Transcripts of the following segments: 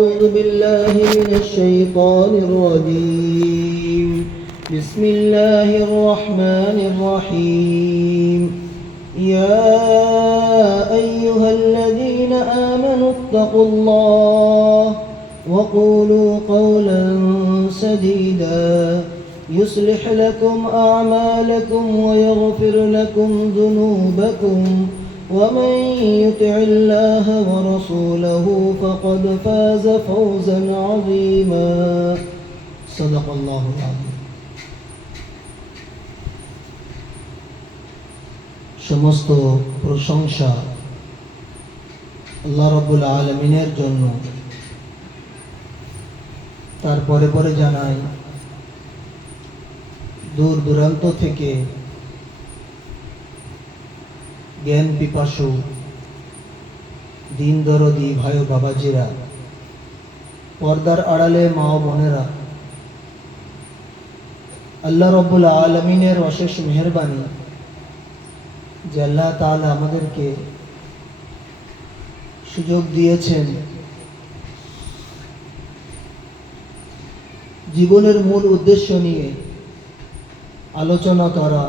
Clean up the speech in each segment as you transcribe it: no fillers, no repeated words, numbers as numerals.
أعوذ بالله من الشيطان الرجيم. بسم الله الرحمن الرحيم. يا أيها الذين آمنوا اتقوا الله وقولوا قولا سديدا يصلح لكم أعمالكم ويغفر لكم ذنوبكم ومن يطع الله ورسوله فقد فاز فوزا عظيما. صدق الله العظيم. সমস্ত প্রশংসা আল্লাহ রাব্বুল আলামিনের জন্য। তারপরে পরে জানাই দূর দূরান্ত থেকে জ্ঞান পিপাসু দিন দরদি ভাই ও বাবাজিরা, পর্দার আড়ালে মা ও বোনেরা, আল্লাহ রাব্বুল আলামিনের অশেষ মেহেরবানি যে আল্লাহ তাআলা আমাদেরকে সুযোগ দিয়েছেন জীবনের মূল উদ্দেশ্য নিয়ে আলোচনা করা,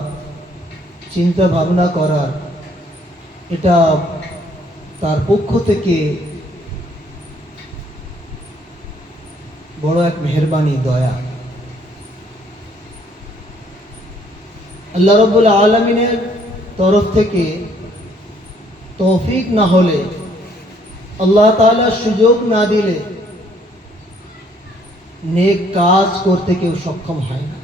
চিন্তা ভাবনা করার। এটা তার পক্ষ থেকে বড় এক মেহেরবানি, দয়া। আল্লাহ রাব্বুল আলামিনের তরফ থেকে তৌফিক না হলে, আল্লাহ তাআলা সুযোগ না দিলে নেক কাজ করতে কেউ সক্ষম হয় না।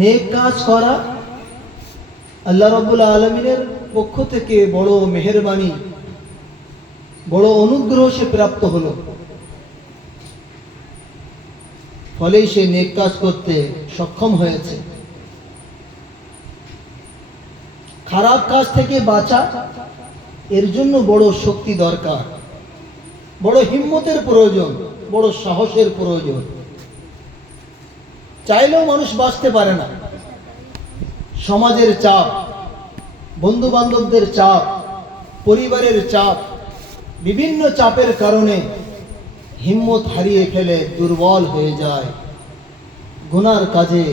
নেক কাজ করা আল্লাহ রাব্বুল আলামিনের পক্ষ থেকে বড় মেহেরবানি, বড় অনুগ্রহ সে প্রাপ্ত হলো। ফলেই সে নেক কাজ করতে সক্ষম হয়েছে। খারাপ কাজ থেকে বাঁচা, এর জন্য বড় শক্তি দরকার, বড় হিম্মতের প্রয়োজন, বড় সাহসের প্রয়োজন। চাইলেও মানুষ বাঁচতে পারে না। সমাজের চাপ, বন্ধু বান্ধবদের চাপ, পরিবারের চাপ, বিভিন্ন চাপের কারণে হিম্মত হারিয়ে ফেলে, দুর্বল হয়ে যায়, গুনার কাজে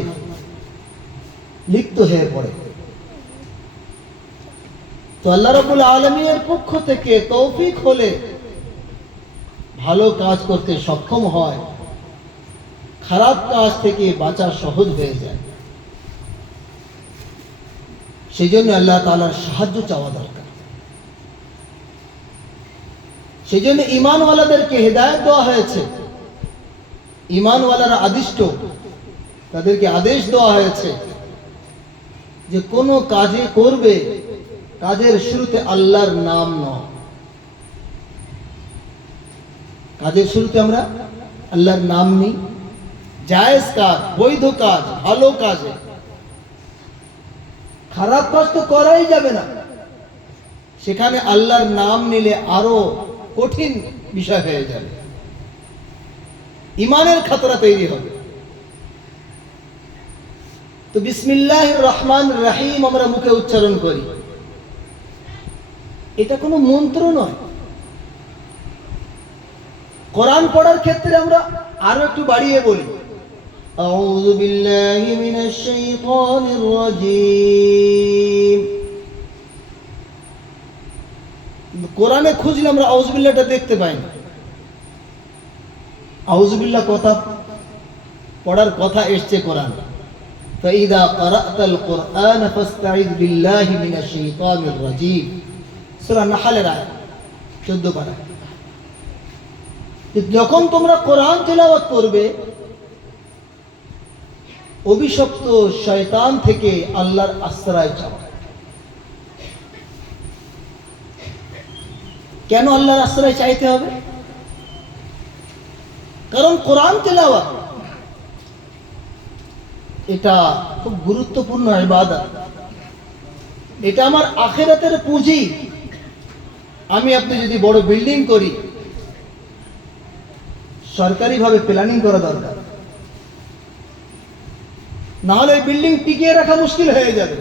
লিপ্ত হয়ে পড়ে। তো আল্লাহ রাব্বুল আলামিনের পক্ষ থেকে তৌফিক হলে ভালো কাজ করতে সক্ষম হয়, খারাপ কাজ থেকে বাঁচা সহজ হয়ে যায়। সেই জন্য আল্লাহ তাআলার সাহায্য চাওয়া দরকার। সেই জন্য ঈমানওয়ালাদেরকে হেদায়েত দেওয়া হয়েছে। ঈমানওয়ালারা আদিষ্ট, তাদেরকে আদেশ দেওয়া হয়েছে যে কোনো কাজে করবে, কাজের শুরুতে আল্লাহর নাম নাও। কাজের শুরুতে আমরা আল্লাহর নাম নিই। জায়েজ কাজ, বৈধ কাজ, ভালো কাজে। খারাপ কাজ তো করাই যাবে না, সেখানে আল্লাহর নাম নিলে আরো কঠিন বিষয় হয়ে যাবে, ইমানের খাতরা তৈরি হবে। তো বিসমিল্লাহির রহমানির রহিম আমরা মুখে উচ্চারণ করি, এটা কোনো মন্ত্র নয়। কোরআন পড়ার ক্ষেত্রে আমরা আরো একটু বাড়িয়ে বলি, আউযু বিল্লাহি মিনাশ শাইতানির রাজীম। কোরআনে খুঁজলে আমরা আউযু বিল্লাহটা দেখতে পাই না। আউযু বিল্লাহ কথা পড়ার কথা এসেছে কোরআন, ফাইদা ক্বারাতাল কুরআন ফাস্তাইয বিল্লাহি মিনাশ শাইতানির রাজীম। সূরা নাহলের আয়াত 14 পারা। যখন তোমরা কোরআন তেলাওয়াত করবে, অভিশপ্ত শয়তান থেকে আল্লাহর আশ্রয় চাও। কেন আল্লাহর আশ্রয় চাইতে হবে? কারণ কোরআন তেলাওয়াত এটা খুব গুরুত্বপূর্ণ ইবাদত। এটা আমার আখিরাতের পুঁজি। আমি আপনি যদি বড় বিল্ডিং করি, সরকারিভাবে প্ল্যানিং করা দরকার, না হলে এই বিল্ডিং টিকিয়ে রাখা মুশকিল হয়ে যাবে।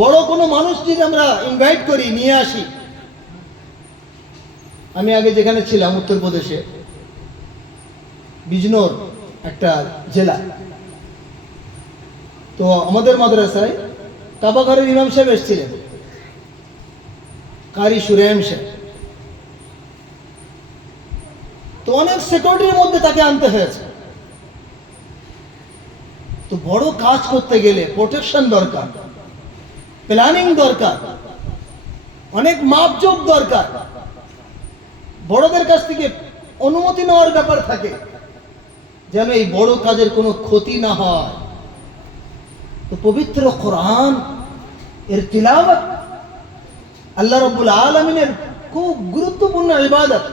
বড় কোনো মানুষ যদি আমরা ইনভাইট করি, নিয়ে আসি, আমি আগে যেখানে ছিলাম উত্তরপ্রদেশে বিজনোর একটা জেলা, তো আমাদের মাদ্রাসায় কাবাঘরের ইমাম সাহেব এসেছিলেন, কারি সুরেম সাহেব। তো অনেক সিকিউরিটির মধ্যে তাকে আনতে হয়েছে। তো বড় কাজ করতে গেলে প্রোটেকশন দরকার, প্ল্যানিং দরকার, অনেক মাপজোপ দরকার, বড়দের কাছ থেকে অনুমতি নেওয়ার ব্যাপার থাকে, যেন এই বড় কাজের কোনো ক্ষতি না হয়। তো পবিত্র কোরআন এর তিলাওয়াত আল্লাহ রাব্বুল আলামিনের খুব গুরুত্বপূর্ণ ইবাদত।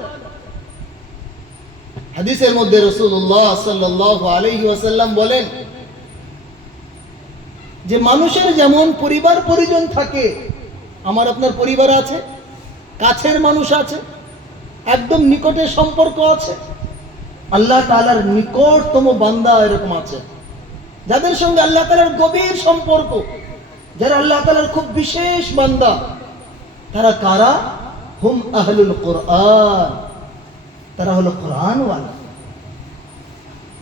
হাদিসের মধ্যে রাসূলুল্লাহ সাল্লাল্লাহু আলাইহি ওয়াসাল্লাম বলেন যে মানুষের যেমন পরিবার পরিজন থাকে, আমার আপনার পরিবার আছে, কাছের মানুষ আছে, একদম নিকটের সম্পর্ক আছে, আল্লাহ তাআলার নিকটতম বান্দা এরকম আছে, যাদের সঙ্গে আল্লাহ তাআলার গভীর সম্পর্ক, যারা আল্লাহ তাআলার খুব বিশেষ বান্দা, তারা কারা? হুম আহলুল কোরআন, তারা হলো কোরআনওয়ালা।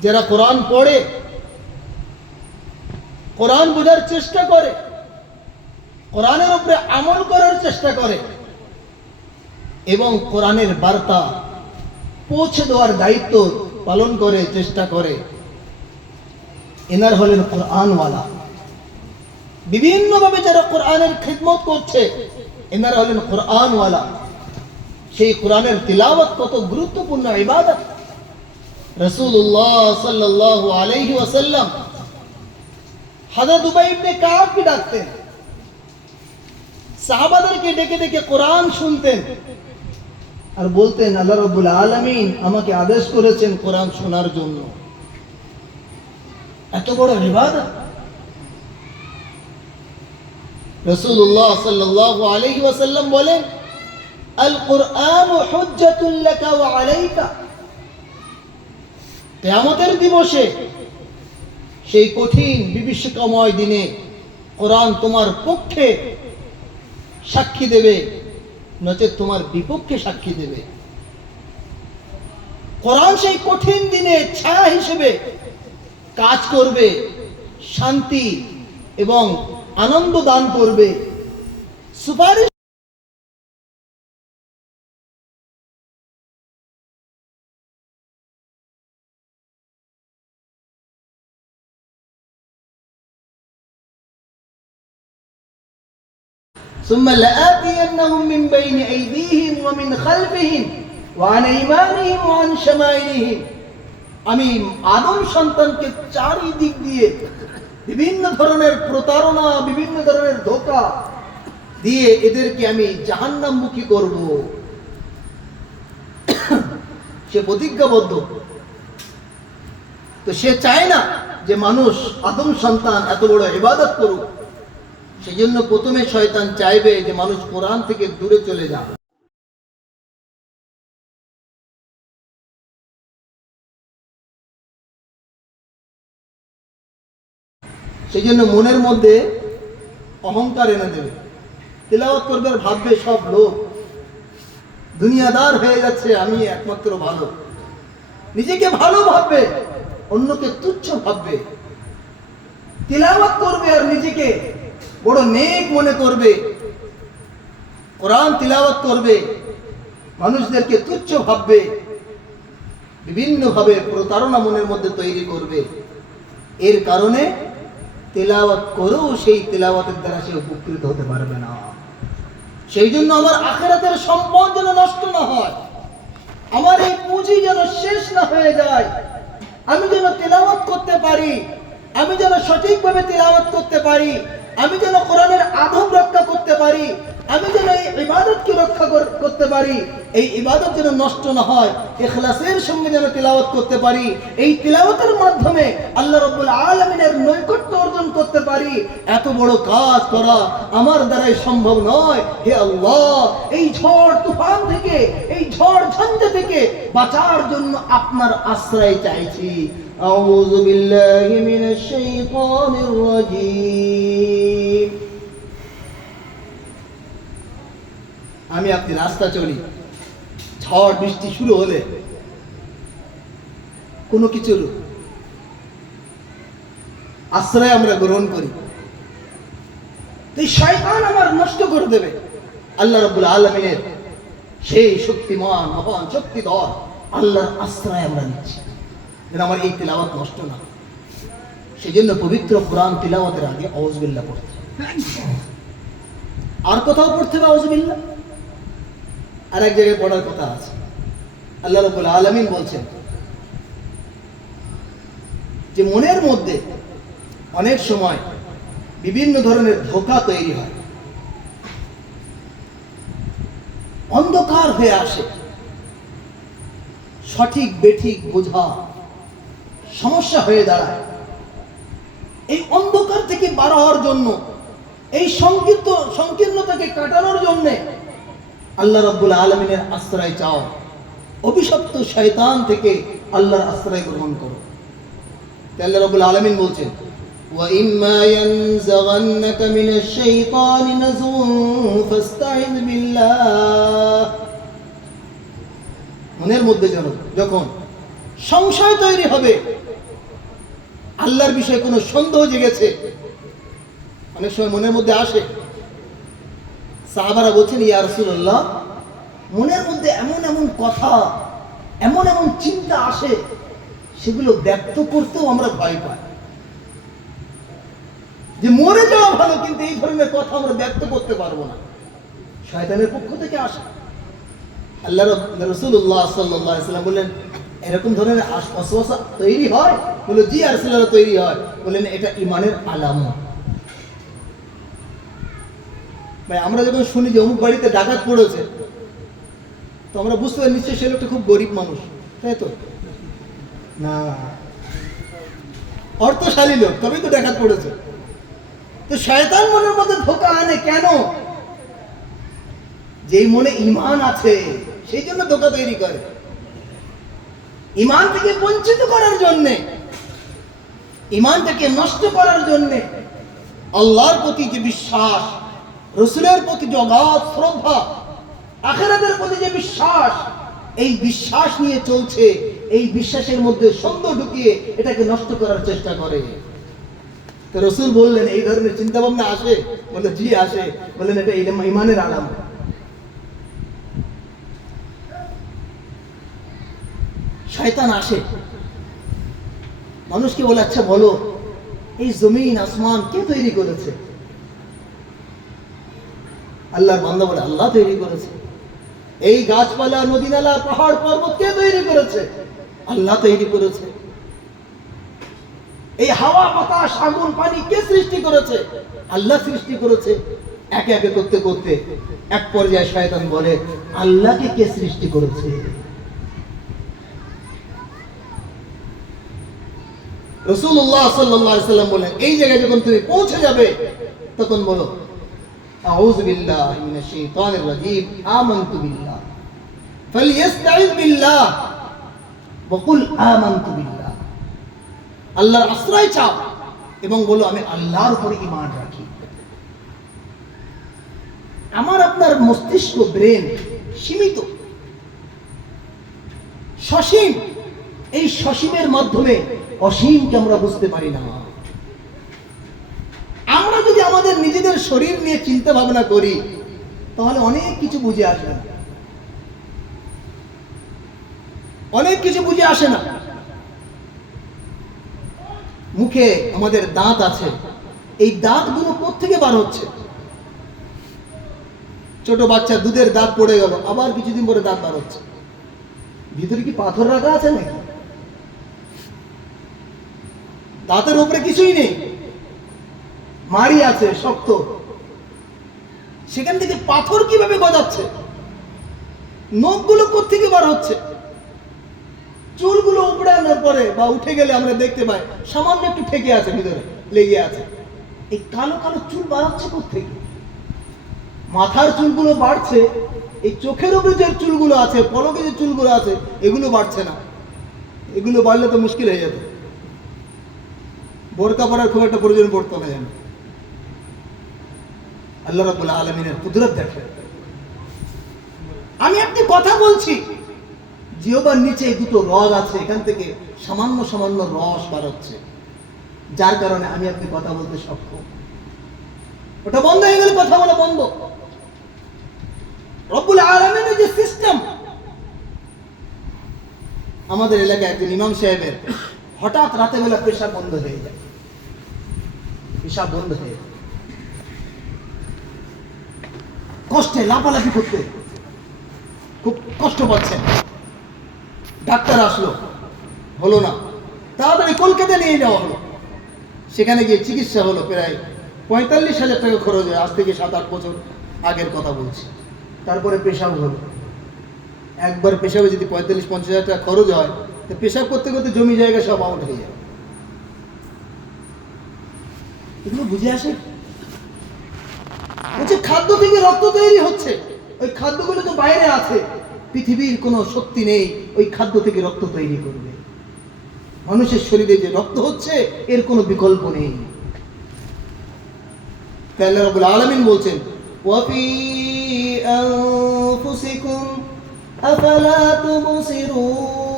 যারা কোরআন পড়ে, কোরআন বোঝার চেষ্টা করে, কোরআনের উপরে আমল করার চেষ্টা করে এবং কোরআনের বার্তা পৌঁছে দেওয়ার দায়িত্ব পালন করে, চেষ্টা করে, এনার হলেন কোরআনওয়ালা। বিভিন্নভাবে যারা কোরআনের খিদমত করছে, এনারা হলেন কোরআনওয়ালা। সেই কোরআনের তিলাওয়াত কত গুরুত্বপূর্ণ ইবাদত। রাসূলুল্লাহ সাল্লাল্লাহু আলাইহি ওয়াসাল্লাম হযরত উবাই ইবনে কাবকে ডাকতেন, সাহাবাদেরকে ডেকে ডেকে কোরআন শুনতেন আর বলতেন, আল্লাহ রাব্বুল আলামিন আমাকে আদেশ করেছেন কোরআন শোনার জন্য। এত বড় ইবাদত। রাসূলুল্লাহ সাল্লাল্লাহু আলাইহি ওয়াসাল্লাম বলেন, আল কুরআন হুজ্জাতুল লাকা ওয়া আলাইকা। কিয়ামতের দিবসে, সেই কঠিন বিভীষিকাময় দিনে কোরআন তোমার পক্ষে সাক্ষী দেবে, নচেত তোমার বিপক্ষে সাক্ষী দেবে। কোরআন সেই কঠিন দিনে ছায়া হিসেবে কাজ করবে, শান্তি এবং আনন্দ দান করবে, সুপারিশ। ثم لآتينهم من بين أيديهم ومن خلفهم وعن أيمانهم وعن شمائلهم। আমি আদম সন্তানকে চারিদিক দিয়ে বিভিন্ন ধরনের প্রতারণা, বিভিন্ন ধরনের ধোঁকা দিয়ে এদেরকে আমি জাহান্নামমুখী করব। সে প্রতিজ্ঞাবদ্ধ। তো সে চায় না যে মানুষ, আদম সন্তান এত বড় ইবাদত করুক। সেই জন্য প্রথমে শয়তান চাইবে যে মানুষ কোরআন থেকে দূরে চলে যাক। সেই জন্য মনের মধ্যে অহংকার এনে দেবে, তিলাওয়াত করবে আর ভাববে সব লোক দুনিয়াদার হয়ে যাচ্ছে, আমি একমাত্র ভালো। নিজেকে ভালো ভাববে, অন্যকে তুচ্ছ ভাববে। তিলাওয়াত করবে আর নিজেকে বড় নেক মনে করবে, কোরআন তিলাওয়াত করবে, মানুষদেরকে তুচ্ছ ভাববে, বিভিন্নভাবে প্রতারণা মনের মধ্যে তৈরি করবে। এর কারণে তিলাওয়াত করেও সেই তিলাওয়াতের দ্বারা সে উপকৃত হতে পারবে না। সেই জন্য আমার আখিরাতের সম্পদ যেন নষ্ট না হয়, আমার এই পুঁজি যেন শেষ না হয়ে যায়, আমি যেন তিলাওয়াত করতে পারি, আমি যেন সঠিকভাবে তিলাওয়াত করতে পারি, আমি যেন কোরআনের আদব রক্ষা করতে পারি, আমি যেন এই ইবাদতকে রক্ষা করতে পারি, এই ইবাদত যেন নষ্ট না হয়, ইখলাসের সঙ্গে যেন তিলাওয়াত করতে পারি, এই তিলাওয়াতের মাধ্যমে আল্লাহ রাব্বুল আলামিনের নৈকট্য অর্জন করতে পারি। এত বড় কাজ করা আমার দ্বারাই সম্ভব নয়। হে আল্লাহ, এই ঝড় তুফান থেকে, এই ঝড় ঝঞ্ঝা থেকে বাঁচার জন্য আপনার আশ্রয় চাইছি। আউযু বিল্লাহি মিনাশ শাইতানির রাজীম। আমি আপনি রাস্তা চলি, ঝড় বৃষ্টি শুরু হলে কোনো কিছুর আশ্রয় আমরা গ্রহণ করি, এই শয়তান আমার নষ্ট করে দেবে। আল্লাহ রাব্বুল আলামিনের সেই শক্তিমান মহান শক্তিধর আল্লাহর আশ্রয় আমরা নিচ্ছি যেন আমার এই তিলাওয়াত নষ্ট না। সেই জন্য পবিত্র কোরআন তিলাওয়াতের আগে আউযুবিল্লাহ পড়তে হবে। আর কোথাও পড়তে হবে আউযুবিল্লাহ? আর এক জায়গায় পড়ার কথা আছে। আল্লাহ রাব্বুল আলামিন বলছেন যে মনের মধ্যে অনেক সময় বিভিন্ন ধরনের ধোঁকা তৈরি হয়, অন্ধকার হয়ে আসে, সঠিক বেঠিক বোঝা সমস্যা হয়ে দাঁড়ায়। এই অন্ধকার থেকে বার হওয়ার জন্য, এই সংকীর্ণতাকে কাটানোর জন্য আল্লাহ রাব্বুল আলামিনের আশ্রয় চাও। অভিশপ্ত শয়তান থেকে আল্লাহর আশ্রয় গ্রহণ করো। আল্লাহ রাব্বুল আলামিন বলছেন وَإِمَّا يَنزَغَنَّكَ مِنَ الشَّيْطَانِ نَزْغٌ فَاسْتَعِذْ بِاللَّهِ। মনের মধ্যে যখন সংশয় তৈরি হবে, আল্লাহর বিষয়ে কোনো সন্দেহ জেগেছে, অনেক সময় মনের মধ্যে আসে। সাহাবারা বলছেন ইয়া রাসূলুল্লাহ, মনের মধ্যে এমন এমন কথা, এমন এমন চিন্তা আসে, সেগুলো ব্যক্ত করতেও আমরা ভয় পাই। যে মরে যাওয়া ভালো, কিন্তু এই ধরনের কথা আমরা ব্যক্ত করতে পারবো না, শয়তানের পক্ষ থেকে আসে। আল্লাহ রাসূলুল্লাহ সাল্লাল্লাহু আলাইহি ওয়াসাল্লাম বললেন এরকম ধরনের ওয়াসওয়াসা তৈরি হয়? বলে জি ইয়া রাসূলুল্লাহ, তৈরি হয়। বললেন এটা ঈমানের আলামত। ভাই আমরা যখন শুনি যে অমুক বাড়িতে ডাকাত পড়েছে, তো আমরা বুঝতে পারি নিশ্চয়ই সে লোকটা খুব গরিব মানুষ, তাই তো? না, অর্থশালী লোক, তবেই তো ডাকাত পড়েছে। তো শয়তান মনের মধ্যে ধোঁকা আনে কেন? যেই মনে ঈমান আছে সেই জন্য ধোঁকা তৈরি করে, ঈমান থেকে বঞ্চিত করার জন্য, ঈমানটাকে নষ্ট করার জন্য। আল্লাহর প্রতি যে বিশ্বাস, রাসূলের প্রতি যে অগাধ শ্রদ্ধা, আখিরাতের প্রতি যে বিশ্বাস, এই বিশ্বাস নিয়ে চলছে, এই বিশ্বাসের মধ্যে সন্দেহ ঢুকিয়ে এটাকে নষ্ট করার চেষ্টা করে। তো রাসূল বললেন এই ধরনের চিন্তা ভাবনা আসে? বলে জি আসে। বললেন এটা ঈমানের আলামত। শয়তান আসে, মানুষকে বলে আচ্ছা বলো এই জমিন আসমান কে তৈরি করেছে? আল্লাহর বান্দা বলে আল্লাহ তৈরি করেছে। এই গাছপালা, নদী নালা, পাহাড় পর্বত কে তৈরি করেছে? আল্লাহ তৈরি করেছে। এই হাওয়া বাতাস আগুন পানি কে সৃষ্টি করেছে? আল্লাহ সৃষ্টি করেছে। একে একে করতে করতে এক পর্যায়ে শয়তান বলে আল্লাহকে কে সৃষ্টি করেছে? রাসূলুল্লাহ সাল্লাল্লাহু আলাইহি ওয়াসাল্লাম বলেন এই জায়গায় যখন তুমি পৌঁছে যাবে তখন বলো আউযু বিল্লাহি মিনাশ শাইতানির রাজীম, আমানতু বিল্লাহ, ফালইস্তাইয বিল্লাহ ওয়া কুল আমানতু বিল্লাহ। আল্লাহর আশ্রয় চাও এবং বলো আমি আল্লাহর উপরে ঈমান রাখি। আমার আপনার মস্তিষ্ক, ব্রেন সীমিত, সসীম। এই সসীমের মাধ্যমে অসীমকে আমরা বুঝতে পারি না। আমরা যদি আমাদের নিজেদের শরীর নিয়ে চিন্তা ভাবনা করি তাহলে অনেক কিছু বুঝে আসে না, অনেক কিছু বুঝে আসে না। মুখে আমাদের দাঁত আছে, এই দাঁতগুলো কোত্থেকে বার হচ্ছে? ছোট বাচ্চা দুধের দাঁত পড়ে গেল, আবার কিছুদিন পরে দাঁত বার হচ্ছে। ভিতরে কি পাথর রাখা আছে নাকি? দাঁতের উপরে কিছুই নেই, মাড়ি আছে শক্ত, সেখান থেকে পাথর কিভাবে গজাচ্ছে? নখগুলো কোত্থেকে বার হচ্ছে? চুলগুলো উপড়ানোর পরে বা উঠে গেলে আমরা দেখতে পাই সামান্য একটু ঠেকে আছে, ভিতরে লেগে আছে। এই কালো কালো চুল বাড়াচ্ছে কোত্থেকে? মাথার চুলগুলো বাড়ছে, এই চোখের উপরে যে চুলগুলো আছে, পলকে যে চুলগুলো আছে, এগুলো বাড়ছে না। এগুলো বাড়লে তো মুশকিল হয়ে যেত, বোরকা পরার খুব একটা প্রয়োজন পড়তো না। যেন আল্লাহ রাব্বুল আলামিনের কুদরত দেখেন, আমি একটি কথা বলছি, জিহ্বার নিচে দুটো রগ আছে, এখান থেকে সামান্য সামান্য রস বার হচ্ছে, যার কারণে আমি আপনি কথা বলতে সক্ষম। ওটা বন্ধ হয়ে গেলে কথা বলা বন্ধ। রব্বুল আলামিনের যে সিস্টেম, আমাদের এলাকায় একজন ইমাম সাহেবের হঠাৎ রাতে বেলা পেশাব বন্ধ হয়ে যায়, পেশাব বন্ধ হয়ে যায়, কষ্টে লাফালাফি করতে খুব কষ্ট পাচ্ছেন। ডাক্তার আসলো, হলো না, তাড়াতাড়ি কলকাতা নিয়ে যাওয়া হলো। সেখানে গিয়ে চিকিৎসা হলো, প্রায় 45,000 টাকা খরচ হয়, আজ থেকে 7-8 বছর আগের কথা বলছি। তারপরে পেশাব হলো। একবার পেশাবে যদি 45-50,000 টাকা খরচ হয়, তো পেশাব করতে করতে জমি জায়গা সব আউট হয়ে যায়। এগুলো বুঝে আসে? বলছে খাদ্য থেকে রক্ত তৈরি হচ্ছে, ওই খাদ্যগুলো তো বাইরে আছে, পৃথিবীর কোনো শক্তি নেই ওই খাদ্য থেকে রক্ত তৈরি করবে। মানুষের শরীরে যে রক্ত হচ্ছে এর কোনো বিকল্প নেই। আল্লাহ রাব্বুল আলামিন বলছেন, ওয়াফি আনফুসিকুম আফালা তুবসিরুন।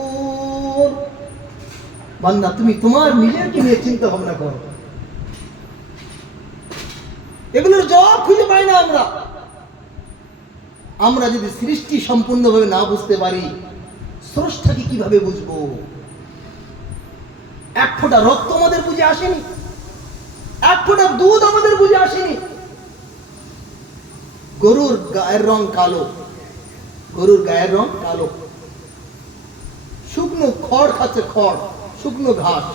বান্দা, তুমি তোমার নিজেকে নিয়ে চিন্তা ভাবনা করো। এগুলোর জবাব খুঁজে পাই না আমরা। আমরা যদি সৃষ্টি সম্পূর্ণভাবে না বুঝতে পারি, স্রষ্টাকে কিভাবে বুঝবো? এক ফোঁটা রক্ত আমাদের বুঝে আসেনি, এক ফোঁটা দুধ আমাদের বুঝে আসেনি। গরুর গায়ের রং কালো, গরুর গায়ের রং কালো, শুকনো খড় খাচ্ছে, খড়, শুকনো ঘাস।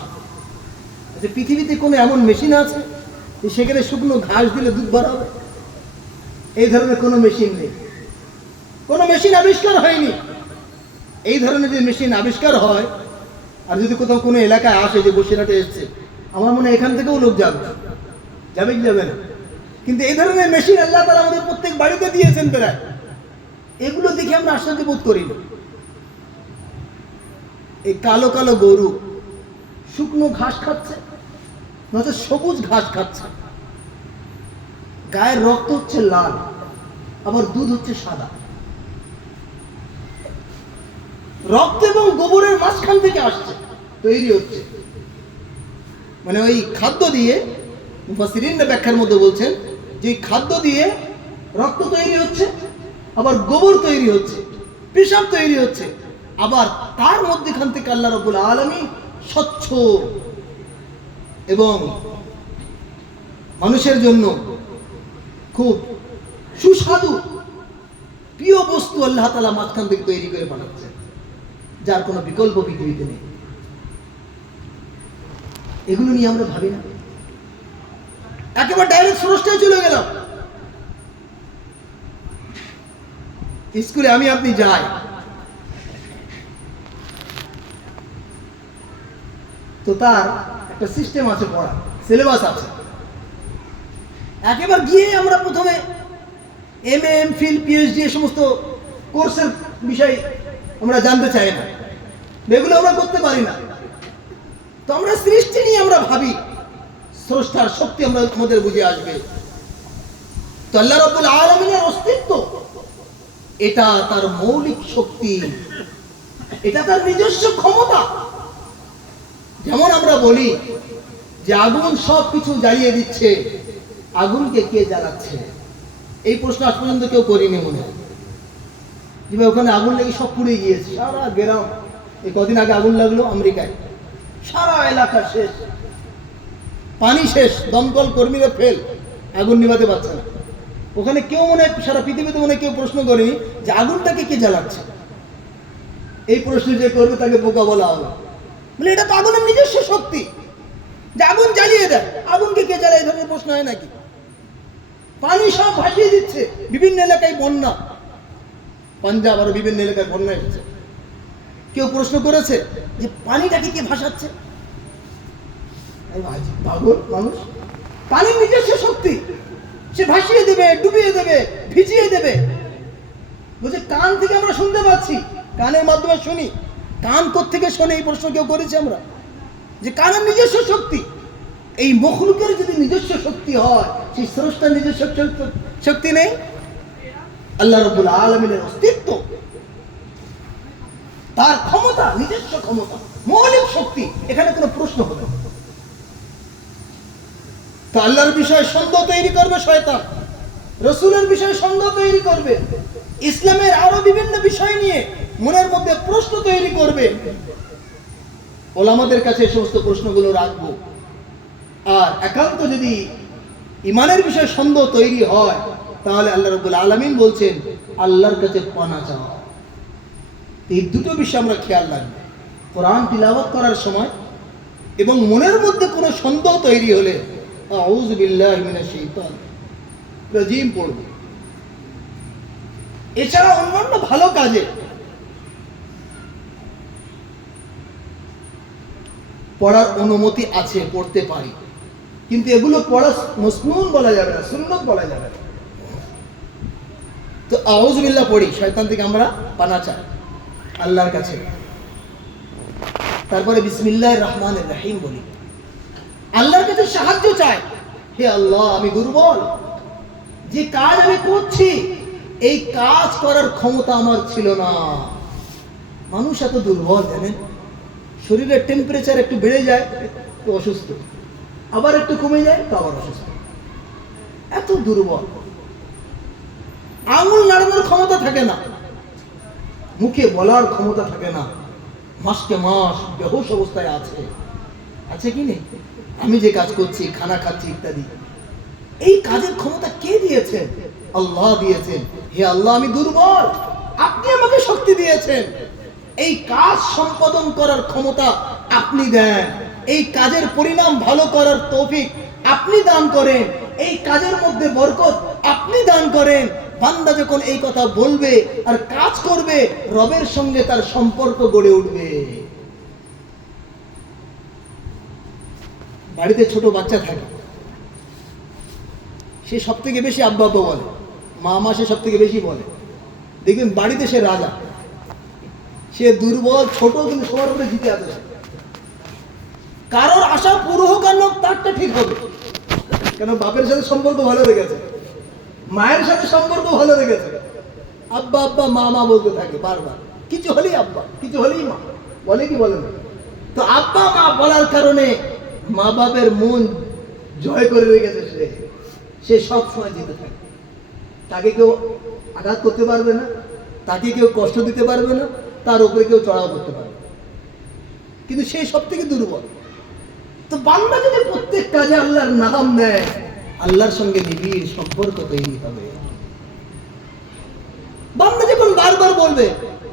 পৃথিবীতে কোনো এমন মেশিন আছে সেখানে শুকনো ঘাস দিলে দুধ বার হবে? এই ধরনের কোনো মেশিন নেই, কোনো মেশিন আবিষ্কার হয়নি। এই ধরনের যে মেশিন আবিষ্কার হয়, আর যদি কোথাও কোনো এলাকায় আসে, যে বসিরহাটে এসছে, আমার মনে হয় এখান থেকেও লোক যাবে, যাবে কি যাবে না? কিন্তু এই ধরনের মেশিন আল্লাহ তাআলা আমাদের প্রত্যেক বাড়িতে দিয়েছেন প্রায়। এগুলো দেখে আমরা আশ্চর্য বোধ করি না। এই কালো কালো গরু শুকনো ঘাস খাচ্ছে, নয়তো সবুজ ঘাস খাচ্ছে, গায়ের রক্ত হচ্ছে লাল, আবার দুধ হচ্ছে সাদা। রক্ত এবং গোবরের মাঝখান থেকে আসছে, তৈরি হচ্ছে। মানে ওই খাদ্য দিয়ে, মুফাসসিরিনরা ব্যাখ্যার মধ্যে বলছেন যে খাদ্য দিয়ে রক্ত তৈরি হচ্ছে, আবার গোবর তৈরি হচ্ছে, পেশাব তৈরি হচ্ছে, আবার তার মধ্যখান থেকে আল্লাহ রাব্বুল আলামিন স্বচ্ছ এবং মানুষের জন্য খুব সুস্বাদু প্রিয় বস্তু আল্লাহ তাআলা মাঝখান থেকে তৈরি করে পাঠাচ্ছে, যার কোনো বিকল্প পৃথিবীতে নেই। এগুলো নিয়ে আমরা ভাবি না, একেবারে ডাইরেক্ট স্রষ্টায় চলে গেলাম। স্কুলে আমি আপনি যাই, তো তার একটা সিস্টেম আছে, পড়া সিলেবাস আছে। একেবারে গিয়ে আমরা প্রথমে MA, MPhil, PhD এই সমস্ত কোর্সের বিষয় আমরা জানতে চাই না, এগুলো আমরা করতে পারি না। তো আমরা সৃষ্টি নিয়ে আমরা ভাবি, স্রষ্টার শক্তি আমরা আমাদের বুঝে আসবে। তো আল্লাহ রাব্বুল আলামিনের অস্তিত্ব, এটা তার মৌলিক শক্তি, এটা তার নিজস্ব ক্ষমতা। যেমন আমরা বলি যে আগুন সব কিছু জ্বালিয়ে দিচ্ছে, আগুনকে কে জ্বালাচ্ছে? এই প্রশ্ন আজ পর্যন্ত কেউ করিনি মনে হয়। যে ওখানে আগুন লেগে সব পুড়ে গিয়েছে, সারা গ্রাম। এই কদিন আগে আগুন লাগলো আমেরিকায়, সারা এলাকা শেষ, পানি শেষ, দমকল কর্মীরা ফেল, আগুন নিভাতে পারছে না। ওখানে কেউ মনে হয়, সারা পৃথিবীতে মনে হয় কেউ প্রশ্ন করেনি যে আগুনটাকে কে জ্বালাচ্ছে। এই প্রশ্ন যে করবে তাকে বোকা বলা হবে। বলে এটা তো আগুনের নিজস্ব শক্তি, যে আগুন জ্বালিয়ে দেয়। আগুনকে কে জ্বালায়, এই ধরনের প্রশ্ন হয় নাকি? পানি সব ভাসিয়ে দিচ্ছে, বিভিন্ন এলাকায় বন্যা, পাঞ্জাব আরো বিভিন্ন এলাকায় বন্যা এসেছে। কেউ প্রশ্ন করেছে যে পানিটাকে কে ভাসাচ্ছে? পাগল মানুষ। পানির নিজস্ব শক্তি, সে ভাসিয়ে দেবে, ডুবিয়ে দেবে, ভিজিয়ে দেবে। বলছে কান থেকে আমরা শুনতে পাচ্ছি, কানের মাধ্যমে শুনি। কান কোত্থেকে শোনে, এই প্রশ্ন কেউ করেছি আমরা? যে কানের নিজস্ব শক্তি। এই মখলুকের যদি নিজস্ব শক্তি হয়, সেই স্রষ্টার নিজস্ব শক্তি নেই? আল্লাহ রাব্বুল আলামিনের অস্তিত্ব, তার ক্ষমতা, নিজস্ব ক্ষমতা, মৌলিক শক্তি, এখানে কোনো প্রশ্ন হবে না। তো আল্লাহর বিষয়ে সন্দেহ তৈরি করবে শয়তান, রাসূলের বিষয়ে সন্দেহ তৈরি করবে, ইসলামের আরো বিভিন্ন বিষয় নিয়ে মনের মধ্যে প্রশ্ন তৈরি করবে। ওলামাদের কাছে এই সমস্ত প্রশ্নগুলো রাখবো। আর একান্ত যদি ইমানের বিষয়ে সন্দেহ তৈরি হয়, তাহলে আল্লাহ রাব্বুল আলামিন বলছেন আল্লাহর কাছে পানা চাও। এই দুটো বিষয় আমরা খেয়াল রাখবো কোরআন তিলাওয়াত করার সময়, এবং মনের মধ্যে কোনো সন্দেহ তৈরি হলে আউযু বিল্লাহি মিনাশ শাইতানির রাজিম পড়ব। এছাড়া অন্যান্য ভালো কাজে পড়ার অনুমতি আছে, পড়তে পারি, কিন্তু এগুলো পড়া মসনুন বলা যাবে না, সুন্নত বলা যাবে না। তো আউযু বিল্লাহ পড়ি, শয়তান থেকে আমরা পানা চাই আল্লাহর কাছে। তারপরে বিসমিল্লাহির রহমানির রহিম বলি, আল্লাহর কাছে সাহায্য চাই। হে আল্লাহ, আমি দুর্বল, যে কাজ আমি করছি এই কাজ করার ক্ষমতা আমার ছিল না। মানুষ এত দুর্বল জানেন, শরীরের টেম্পারেচার একটু বেড়ে যায় তো অসুস্থ, আবার একটু কমে যায় তো আবার অসুস্থ, এত দুর্বল। আঙুল নাড়ানোর ক্ষমতা থাকে না, মুখে বলার ক্ষমতা থাকে না, মাসকে মাস বেহুশ অবস্থায় আছে কি নেই? আমি যে কাজ করছি, খানা খাচ্ছি ইত্যাদি, এই কাজের ক্ষমতা কে দিয়েছেন? আল্লাহ দিয়েছেন। হে আল্লাহ, আমি দুর্বল, আপনি আমাকে শক্তি দিয়েছেন, এই কাজ সম্পাদন করার ক্ষমতা আপনি দেন, এই কাজের পরিণাম ভালো করার তৌফিক আপনি দান করেন, এই কাজের মধ্যে বরকত আপনি দান করেন। বান্দা যখন এই কথা বলবে আর কাজ করবে, রবের সঙ্গে তার সম্পর্ক গড়ে উঠবে। বাড়িতে ছোট বাচ্চা থাকে, সে সব থেকে বেশি আব্বা আব্বা বলে, মা সে সব থেকে বেশি বলে। দেখবেন বাড়িতে সে রাজা, সে দুর্বল, ছোট, কিন্তু সবার উপরে জিতে আছে। কারোর আশা পুরো হোক আর হোক, তারটা ঠিক হবে, কেন বাপের সাথে সম্পর্ক ভালো রেখেছে, মায়ের সাথে সম্পর্ক ভালো রেখেছে। আব্বা আব্বা মা বলতে থাকে বারবার, কিছু হলেই আব্বা, কিছু হলেই মা, বলে কি বলে না? তো আব্বা মা বলার কারণে মা বাপের মন জয় করে রেখেছে, সে সব সময় জিতে থাকে। তাকে কেউ আঘাত করতে পারবে না, তাকে কেউ কষ্ট দিতে পারবে না, তার উপরে কেউ চড়াও করতে পারবে, কিন্তু সে সব থেকে দুর্বল। তো বান্দা যদি প্রত্যেক কাজে আল্লাহর নাম নেয়, আল্লাহর সঙ্গে নিবিড় সম্পর্ক তৈরি হবে। বান্দা যখন বারবার বলবে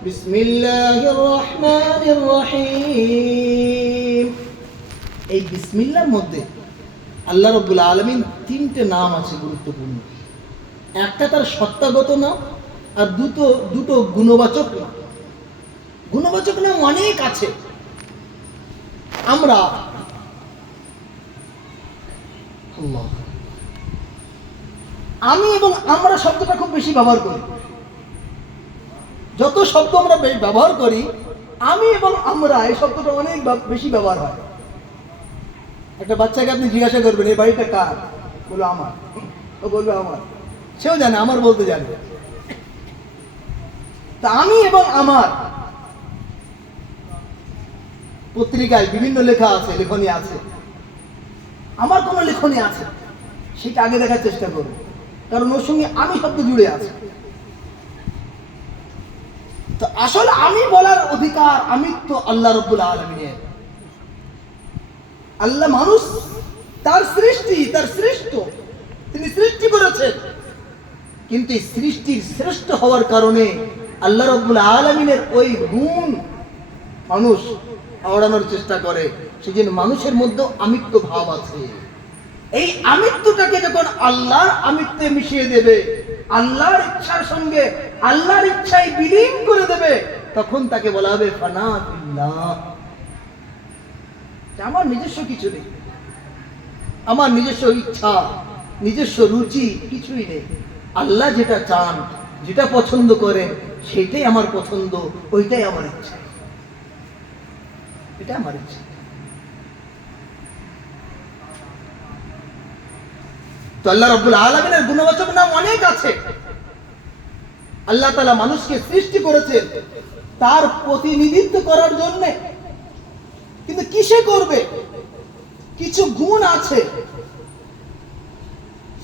বিসমিল্লাহির রহমানির রহিম, এই বিসমিল্লাহর মধ্যে আল্লাহ রাব্বুল আলামিন তিনটে নাম আছে গুরুত্বপূর্ণ। একটা তার সত্তাগত নাম, আর দুটো গুণবাচক নাম। গুণবাচক নাম অনেক আছে। আমরা আমি এবং আমরা শব্দটা খুব বেশি ব্যবহার করি। যত শব্দ আমরা ব্যবহার করি, আমি এবং আমরা, এই শব্দটা অনেক বেশি ব্যবহার হয়। একটা বাচ্চাকে আপনি জিজ্ঞাসা করবেন এই বাড়িটা কার, বলবে আমার, ও বলবে আমার, সেও জানে আমার বলতে জানে। তা আমি এবং আমার পত্রিকায় বিভিন্ন লেখা আছে, লেখনী আছে, আমার কোনো লেখনী আছে, সেটা আগে দেখার চেষ্টা করব, কারণ ওর সঙ্গে আমি শব্দ জুড়ে আছে। তো আসলে আমি বলার অধিকার আমিত্ব আল্লাহ রাব্বুল আলামিনের। আল্লাহ মানুষ তার সৃষ্টি, তার সৃষ্ট, তিনি সৃষ্টি করেছেন, কিন্তু এই সৃষ্টির শ্রেষ্ঠ হওয়ার কারণে আল্লাহ রাব্বুল আলামিনের ওই গুণ মানুষ আওড়ানোর চেষ্টা করে। সেজন্য মানুষের মধ্যে আমিত্ব ভাব আছে। এই আমিত্বটাকে যখন আল্লাহর আমিত্বে মিশিয়ে দেবে, আল্লাহর ইচ্ছার সঙ্গে আল্লাহর ইচ্ছায় বিলীন করে দেবে, তখন তাকে বলা হবে ফানা ফিল্লাহ। আমার নিজস্ব কিছু নেই, আমার নিজস্ব ইচ্ছা, নিজস্ব রুচি কিছুই নেই। আল্লাহ যেটা চান, যেটা পছন্দ করেন, সেটাই আমার পছন্দ, ওইটাই আমার ইচ্ছা, এটা আমার ইচ্ছা। তো আল্লাহ রাব্বুল আলামিনের গুণবাচক নাম অনেক আছে। আল্লাহ তাআলা মানুষকে সৃষ্টি করেছেন তার প্রতিনিধিত্ব করার জন্য, কিন্তু কিসে করবে? কিছু গুণ আছে,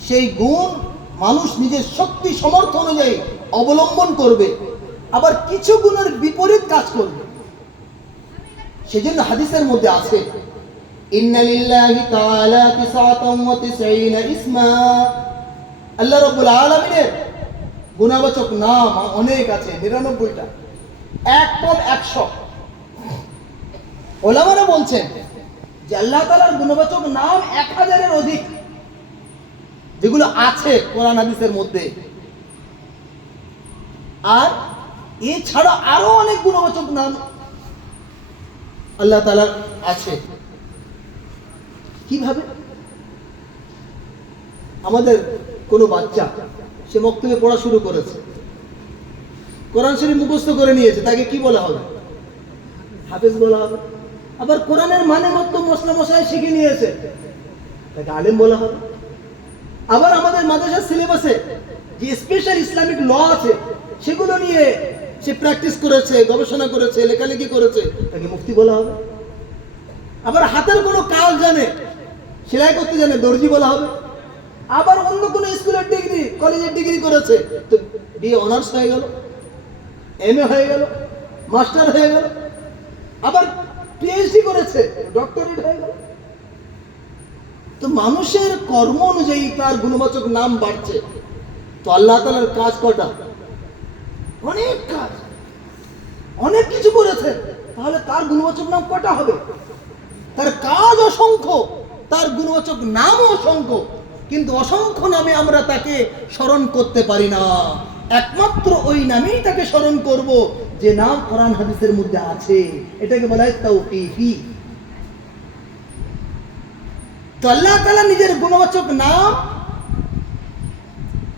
সেই গুণ মানুষ নিজের শক্তি সামর্থ্য অনুযায়ী অবলম্বন করবে, আবার কিছু গুণের বিপরীত কাজ করবে। সেজন্য হাদিসের মধ্যে আছে, ইন্না লিল্লাহি তাআলা 99 ইসমা, আল্লাহ রাব্বুল আলামিনের গুণবাচক নাম অনেক আছে, 99টা, এক কম 100। ওলামারা বলছেন যে আল্লাহ তাআলার গুণবাচক নাম 1000-এর অধিক, যেগুলো আছে কোরআন হাদিসের মধ্যে। আর এছাড়া আরো অনেক গুণবাচক নাম আল্লাহ তাআলার আছে। কিভাবে? আমাদের কোনো বাচ্চা সে মক্তবে পড়া শুরু করেছে, কোরআন শরীফ মুখস্থ করে নিয়েছে, তাকে কি বলা হবে? হাফেজ বলা হবে। আবার কোরআনের মানে মতো মশলা মশাই শিখে নিয়েছে, তাকে আলেম বলা হবে। আবার আমাদের মাদ্রাসার সিলেবাসে যে স্পেশাল ইসলামিক ল আছে সেগুলো নিয়ে সে প্র্যাকটিস করেছে, গবেষণা করেছে, লেখালেখি করেছে, তাকে মুফতি বলা হবে। আবার হাতের কোনো কাজ জানে, সেলাই করতে জানে, দর্জি বলা হবে। আবার অন্য কোনো স্কুলের ডিগ্রি, কলেজের ডিগ্রি করেছে, তো বিএ অনার্স হয়ে গেল, এমএ হয়ে গেল, মাস্টার হয়ে গেল। আবার পিএইচডি করেছে, ডক্টরেট হয়ে গেল। তো মানুষের কর্ম অনুযায়ী তার গুণবাচক নাম বাড়ছে। তো আল্লাহ তাআলার কাজ কটা? অনেক কাজ, অনেক কিছু করেছে, তাহলে তার গুণবাচক নাম কটা হবে? তার কাজ অসংখ্য, তার গুণবাচক নামও অসংখ্য, কিন্তু অসংখ্য নামে আমরা তাকে স্মরণ করতে পারি না। একমাত্র ওই নামেই তাকে স্মরণ করব যে নাম কোরআন হাদিসের মধ্যে আছে। এটাকে বলা হয় তাওকীফি। তো আল্লাহ তাআলা নিজের গুণবাচক নাম,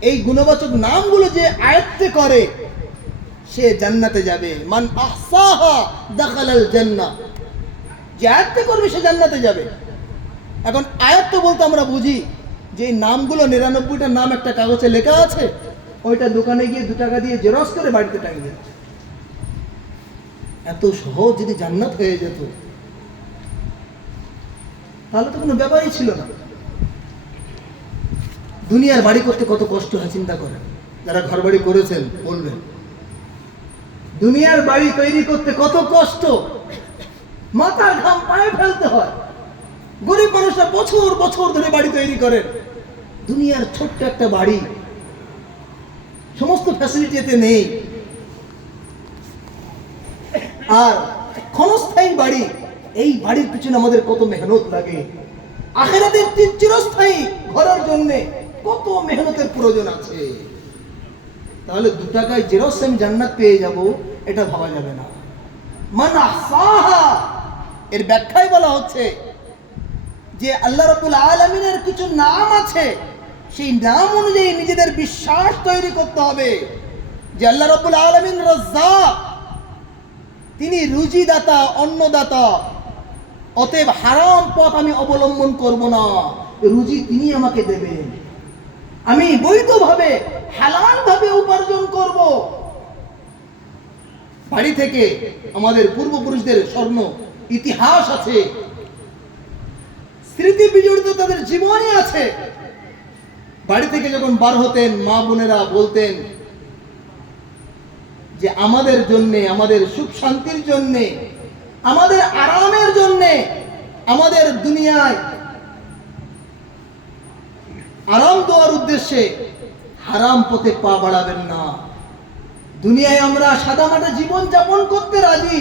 এই গুণবাচক নামগুলো যে আয়ত্ত করে সে জান্নাতে যাবে। মান আহসাহা দাখালাল জান্নাহ, যে আয়ত্ত করবে সে জান্নাতে যাবে। এখন আয়ত্ত বলতে আমরা বুঝি যে এই নামগুলো 99টা নাম একটা কাগজে লেখা আছে, ওইটা দোকানে গিয়ে 2 টাকা দিয়ে জেরক্স করে বাড়িতে টাঙিয়ে দিচ্ছে। এত সহজ যদি জান্নাত হয়ে যেত তাহলে তো কোনো ব্যাপারই ছিল না। দুনিয়ার বাড়ি করতে কত কষ্ট হয় চিন্তা করেন, যারা ঘর বাড়ি করেছেন বলবেন। দুনিয়ার বাড়ি তৈরি করতে কত কষ্ট, মাথার ঘাম পায়ে ফেলতে হয়। গরিব মানুষরা বছর বছর ধরে বাড়ি তৈরি করেন। দুনিয়ার ছোট্ট একটা বাড়ি, সমস্ত ফ্যাসিলিটি এতে নেই। আর ক্ষণস্থায়ী বাড়ি, এই বাড়ির পিছনে আমাদের কত মেহনত লাগে। আখিরাতের চিরস্থায়ী ঘরের জন্য কত মেহনতের প্রয়োজন আছে। তাহলে 2 টাকায় জেরক্স আমি জান্নাত পেয়ে যাব, এটা ভাবা যাবে না। মান আহসাহা, এর ব্যাখ্যায় বলা হচ্ছে যে আল্লাহ রাব্বুল আলামিনের কিছু নাম আছে, সেই নাম অনুযায়ী নিজেদের বিশ্বাস তৈরি করতে হবে যে আল্লাহ রাব্বুল আলামিন রাজ্জাক, তিনি রুজিদাতা, অন্নদাতা। অতএব হারাম পথ আমি অবলম্বন করব না, রুজি তিনি আমাকে দেবেন। আমি বৈধভাবে হালাল ভাবে উপার্জন করব। বাড়ি থেকে আমাদের পূর্বপুরুষদের স্বর্ণ ইতিহাস আছে, স্মৃতি বিজড়িত তাদের জীবনই আছে। বাড়ি থেকে যখন বার হতেন মা বোনেরা বলতেন যে আমাদের জন্যে, আমাদের সুখ শান্তির জন্যে, আমাদের আরামের জন্যে, আমাদের দুনিয়ায় আরাম দেওয়ার উদ্দেশ্যে হারাম পথে পা বাড়াবেন না। দুনিয়ায় আমরা সাদামাটা জীবন যাপন করতে রাজি,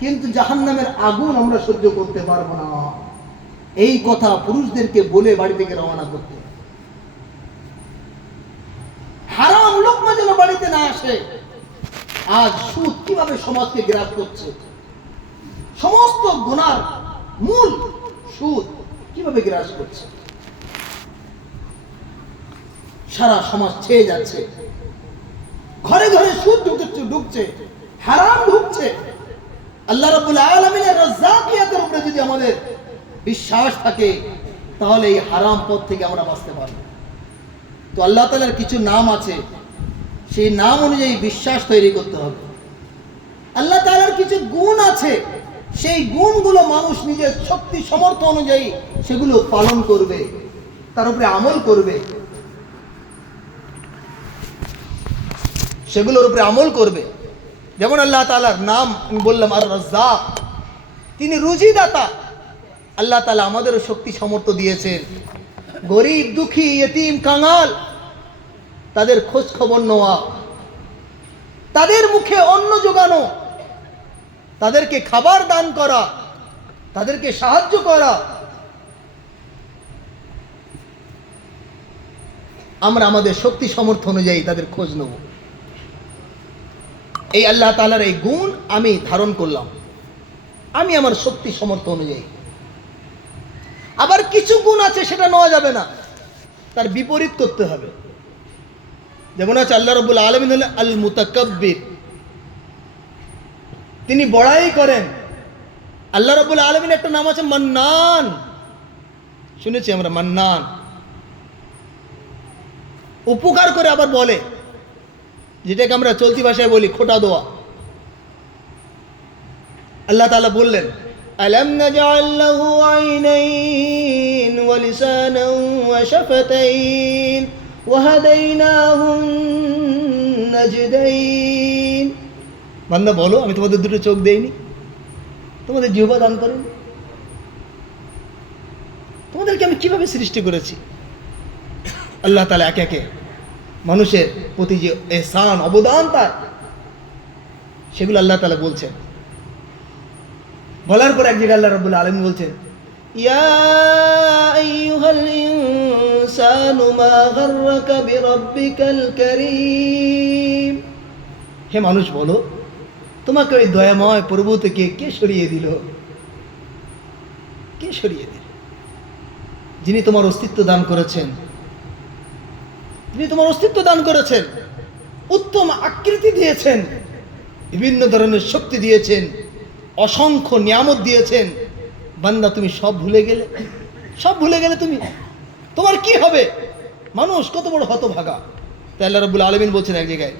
কিন্তু জাহান্নামের আগুন আমরা সহ্য করতে পারবো না। এই কথা পুরুষদেরকে বলে বাড়ি থেকে রওনা করতে। হারাম লোকমা যেন বাড়িতে না আসে। আজ সুদ কিভাবে সমাজকে গ্রাস করছে, সমস্ত গুনার মূল সুদ কিভাবে গ্রাস করছে, সারা সমাজ ছেয়ে যাচ্ছে। ঘরে ঘরে সুদ ঢুকছে, হারাম ঢুকছে। আল্লাহ রাব্বুল আলামিনের রাজ্জাকিয়াতের উপরে যদি আমাদের বিশ্বাস থাকে তাহলে এই হারাম পথ থেকে আমরা বাঁচতে পারব। তো আল্লাহ তাআলার কিছু নাম আছে, সেই নাম অনুযায়ী বিশ্বাস তৈরি করতে হবে। আল্লাহ তাআলার কিছু গুণ আছে, সেই গুণগুলো মানুষ নিজের শক্তি সামর্থ্য অনুযায়ী সেগুলো পালন করবে, তার উপরে আমল করবে, সেগুলোর উপরে আমল করবে। যেমন আল্লাহ তাআলার নাম আমি বললাম আর রাজ্জাক, তিনি রুজিদাতা। আল্লাহ তাআলা আমাদেরও শক্তি সামর্থ্য দিয়েছেন। গরিব দুঃখী ইয়েতিম কাঙাল তাদের খোঁজ খবর নেওয়া, তাদের মুখে অন্ন জোগানো, তাদেরকে খাবার দান করা, তাদেরকে সাহায্য করা, আমরা আমাদের শক্তি সামর্থ্য অনুযায়ী তাদের খোঁজ নেব। এই আল্লাহ তাআলার এই গুণ আমি ধারণ করলাম, আমি আমার শক্তি সামর্থ্য অনুযায়ী। আবার কিছু গুণ আছে সেটা নেওয়া যাবে না, তার বিপরীত করতে হবে। যেমন আছে আল্লাহ রাব্বুল আলামিন হলেন আল মুতাকাব্বির, তিনি বড়াই করেন। আল্লাহ রাব্বুল আলামিন একটা নাম আছে মান্নান, শুনেছি আমরা মান্নান, উপকার করে আবার বলে, যেটাকে আমরা চলতি ভাষায় বলি খোটা দেওয়া। আল্লাহ তাআলা বললেন আলাম নাজআল লাহু আইনাইন ওয়া লিসানান ওয়া শাফাতাইন ওয়া হাদাইনাহুন নাজদাইন। বান্দা বলো, আমি তোমাদের দুটো চোখ দেইনি, তোমাদের জিহ্বা দান করিনি, তোমাদেরকে আমি কিভাবে সৃষ্টি করেছি। আল্লাহ তাআলা একে একে মানুষের প্রতি যে এহসান অবদান তার, সেগুলো আল্লাহ তাআলা বলছেন। বলার পর এক জায়গায় আল্লাহ রাব্বুল আলামিন বলছেন ইয়া আইয়ুহাল ইনসানু মা গাররাকা বিরাব্বিকাল কারীম। হে মানুষ বলো, তোমাকে ওই দয়াময় প্রভু থেকে কে সরিয়ে দিল? কে সরিয়ে দিল? যিনি তোমার অস্তিত্ব দান করেছেন, যিনি তোমার অস্তিত্ব দান করেছেন, উত্তম আকৃতি দিয়েছেন, বিভিন্ন ধরনের শক্তি দিয়েছেন, অসংখ্য নিয়ামত দিয়েছেন। বান্দা তুমি সব ভুলে গেলে, সব ভুলে গেলে তুমি, তোমার কি হবে? মানুষ কত বড় হতভাগা। তাই আল্লাহ রাব্বুল আলামিন বলছেন এক জায়গায়